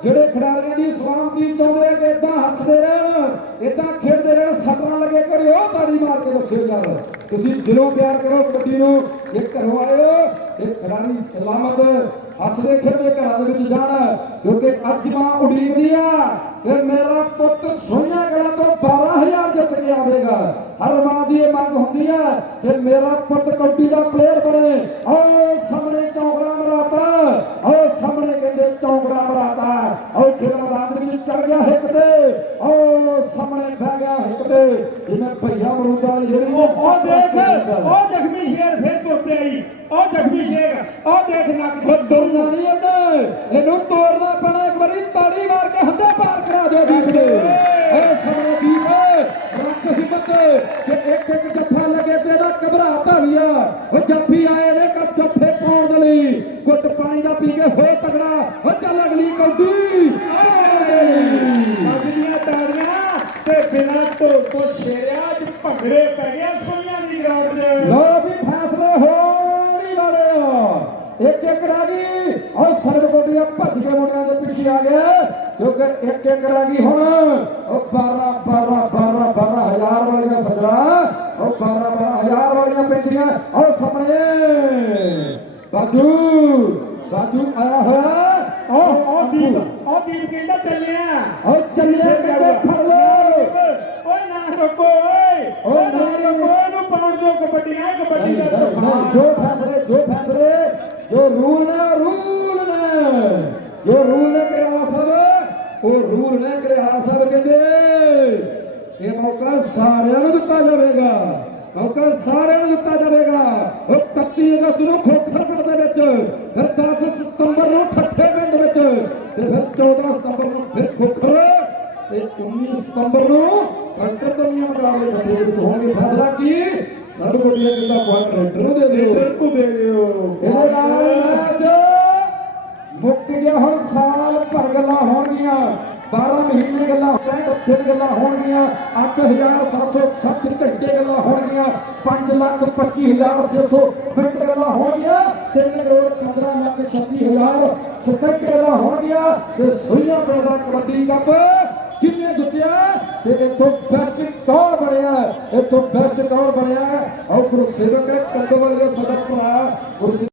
ਜਿਹੜੇ ਖਿਡਾਰੀਆਂ ਦੀ ਸਲਾਮਤੀ ਚਾਹੁੰਦੇ ਆ ਕਿ ਇਦਾਂ ਹੱਸਦੇ ਰਹਿਣ, ਇਦਾਂ ਖੇਡਦੇ ਰਹਿਣ, ਸੱਟਾਂ ਲੱਗੇ ਕਰੇ ਉਹ ਤਾੜੀ ਮਾਰ ਕੇ ਦੱਸੋ ਯਾਰ ਤੁਸੀਂ ਦਿਲੋਂ ਪਿਆਰ ਕਰੋ ਕਬੱਡੀ ਨੂੰ। ਇਹ ਘਰੋਂ ਆਏ ਹੋ, ਇਹ ਖਿਡਾਰੀ ਸਲਾਮਤ ਹੱਸਦੇ ਖੇਡਦੇ ਘਰਾਂ ਦੇ ਵਿੱਚ ਜਾਣ, ਕਿਉਂਕਿ ਅੱਜ ਮਾਂ ਉਡੀਕਦੀ ਆ ਕਿ ਮੇਰਾ ਪੁੱਤ ਸੋਹਣੀਆਂ ਗੱਲਾਂ ਤੋਂ 12,000 ਜਿੱਤ ਕੇ ਆਵੇਗਾ। ਹਰ ਮਾਂ ਦੀ ਇਹ ਮੰਗ ਹੁੰਦੀ ਹੈ ਕਿ ਮੇਰਾ ਪੁੱਤ ਕਬੱਡੀ ਦਾ ਪਲੇਅਰ ਬਣੇ। ਆਓ ਸਾਹਮਣੇ ਚੌਂਕੜਾ ਮਰਾਤਾ, ਆਓ ਸਾਹਮਣੇ ਕਹਿੰਦੇ ਚੌਂਕੜਾ ਮਰਾਤਾ, ਆਓ ਖੇਡ ਮੈਦਾਨ ਦੇ ਵਿੱਚ ਚੜ ਗਿਆ ਹਿੱਕ ਤੇ, ਆਓ ਸਾਹਮਣੇ ਬਹਿ ਗਿਆ ਹਿੱਕ ਤੇ, ਜਿਵੇਂ ਭਈਆ ਮਰੂਦਾ ਜਿਹੜੀ ਉਹ ਦੇਖ ਉਹ ਜ਼ਖਮੀ ਸ਼ੇਰ ਫੇਰ ਤੁਰ ਪਿਆਈ, ਉਹ ਜ਼ਖਮੀ ਸ਼ੇਰ ਉਹ ਦੇਖ ਨੱਕ ਤੁਰਨਾ ਨਹੀਂ ਇਹਨੇ, ਇਹਨੂੰ ਤੋੜਨਾ ਪੈਣਾ। ਇੱਕ ਵਾਰੀ ਤਾੜੀ ਮਾਰ ਕੇ ਹੱਥਾਂ ਪਾਰ ਕਰਾ ਦਿਓ ਦੀਪ ਦੇ। ਇਹ ਸਾਹਮਣੇ ਦੀਪ ਰੱਖ ਹਿੰਮਤ ਕਿ ਇੱਕ ਇੱਕ ਜੱਫਾ ਲੱਗੇ ਤੇ ਇਹਦਾ ਘਬਰਾਹਟ ਹੋਈ ਆ। ਉਹ ਜੱਫੀ ਆਏ ਨੇ ਕੱਪ ਜੱਫੇ ਪਾਉਣ ਦੇ ਲਈ, ਘੁੱਟ ਪਾਣੀ ਦਾ ਪੀ ਕੇ ਹੋ ਤਗੜਾ। ਉਹ ਚੱਲ ਅਗਲੀ ਕੌਡੀ ਮੱਝੀਆਂ ਤਾੜੀਆਂ ਤੇ ਬਿਨਾਂ ਢੋਲ ਤੋਂ ਸ਼ੇਰਿਆ ਚ ਭੰਗੜੇ ਪੈ ਗਿਆ ਸੋਈਆਂ ਦੀ ਗਰਾਊਂਡ 'ਚ। ਲੋ ਵੀ ਫੈਸਲੇ ਹੋਣ ਹੀ ਵਾਲੇ ਆ। ਇੱਕ ਇੱਕ ਰਹਿ ਗਈ, ਔਰ ਸਰਬਕੋਟੀਆ ਭੱਜ ਕੇ ਮੁੰਡਿਆਂ ਦੇ ਪਿੱਛੇ ਆ ਗਏ, ਕਿਉਂਕਿ ਇੱਕ ਇੱਕ ਰਹਿ ਗਈ ਹੁਣ। ਉਹ 12,000 ਵਾਲੀਆਂ ਸਜਾ, ਉਹ 12,000 ਵਾਲੀਆਂ ਪੈਂਦੀਆਂ। ਉਹ ਸਾਹਮਣੇ ਬਾਜੂ ਆਇਆ ਹੋਇਆ। ਉਹ ਦੀਪ ਕਹਿੰਦਾ ਚੱਲਿਆ, ਉਹ ਚੱਲੇ ਕਿਤੇ ਫੜ ਲੋ। ਓਏ ਨਾ ਰੁਕੋ, ਓਏ ਨਾ ਰੁਕੋ, ਇਹਨੂੰ ਪਾਉਣ ਦਿਓ ਕਬੱਡੀ ਦਾ ਤੂਫਾਨ। ਜੋ ਫੈਸਲੇ ਜੋ ਰੂਲ ਨੇ ਕਰਿਆ ਸਭ, ਉਹ ਰੂਲ ਨੇ ਕਰਿਆ ਸਭ। ਕਹਿੰਦੇ ਇਹ ਮੌਕਾ ਸਾਰਿਆਂ ਨੂੰ ਦਿੱਤਾ ਜਾਵੇਗਾ, ਮੌਕਾ ਸਾਰਿਆਂ ਨੂੰ ਦਿੱਤਾ ਜਾਵੇਗਾ। ਉਹ 31 ਅਗਸਤ ਨੂੰ ਖੋਖਰਪੁਰ ਦੇ ਵਿੱਚ, ਫਿਰ 10 ਸਤੰਬਰ ਨੂੰ ਠੱਠੇ ਪਿੰਡ ਵਿੱਚ, ਤੇ ਫਿਰ 14 ਸਤੰਬਰ ਨੂੰ ਫਿਰ ਖੋਖਰ, ਤੇ 19 ਸਤੰਬਰ ਨੂੰ ਕੰਟਰ ਤੋਂ ਮੁਕਾਬਲੇ ਦੇ ਵਿੱਚ ਹੋਣਗੇ। ਫੈਸਲਾ ਕੀ ਸਰਬੋਡੀਆ ਕਿਹਦਾ ਪੁਆਇੰਟ ਰੇਡਰ ਨੂੰ ਦੇ ਦਿਓ, ਬਿਲਕੁਲ ਦੇ ਦਿਓ। ਇਹਦੇ ਨਾਲ ਮੈਚ ਮੁੱਕ ਗਿਆ। ਹੁਣ ਸਾਲ ਭਰ ਗੱਲਾਂ ਹੋਣਗੀਆਂ, 12 ਮਹੀਨੇ ਗੱਲਾਂ, 65 ਗੱਲਾਂ ਹੋਣਗੀਆਂ, 8,760 ਘੰਟੇ ਗੱਲਾਂ ਹੋਣਗੀਆਂ, 5,25,600 ਮਿੰਟ ਗੱਲਾਂ ਹੋਣਗੀਆਂ, 3,15,36,000 ਸਕਿੰਟ ਗੱਲਾਂ ਹੋਣਗੀਆਂ। ਤੇ ਸੋਈਆਂ ਪੈਦਾ ਕਬੱਡੀ ਕੱਪ ਕਿੰਨੇ ਜਿੱਤਿਆ ਤੇ ਇੱਥੋਂ ਬੈਸਟ ਕੌਣ ਬਣਿਆ, ਇੱਥੋਂ ਬੈਸਟ ਕੌਣ ਬਣਿਆ। ਔਰ ਗੁਰਸੇਵਕ ਕੰਦੋਵਾਲ ਦਾ ਸਾਡਾ ਭਰਾ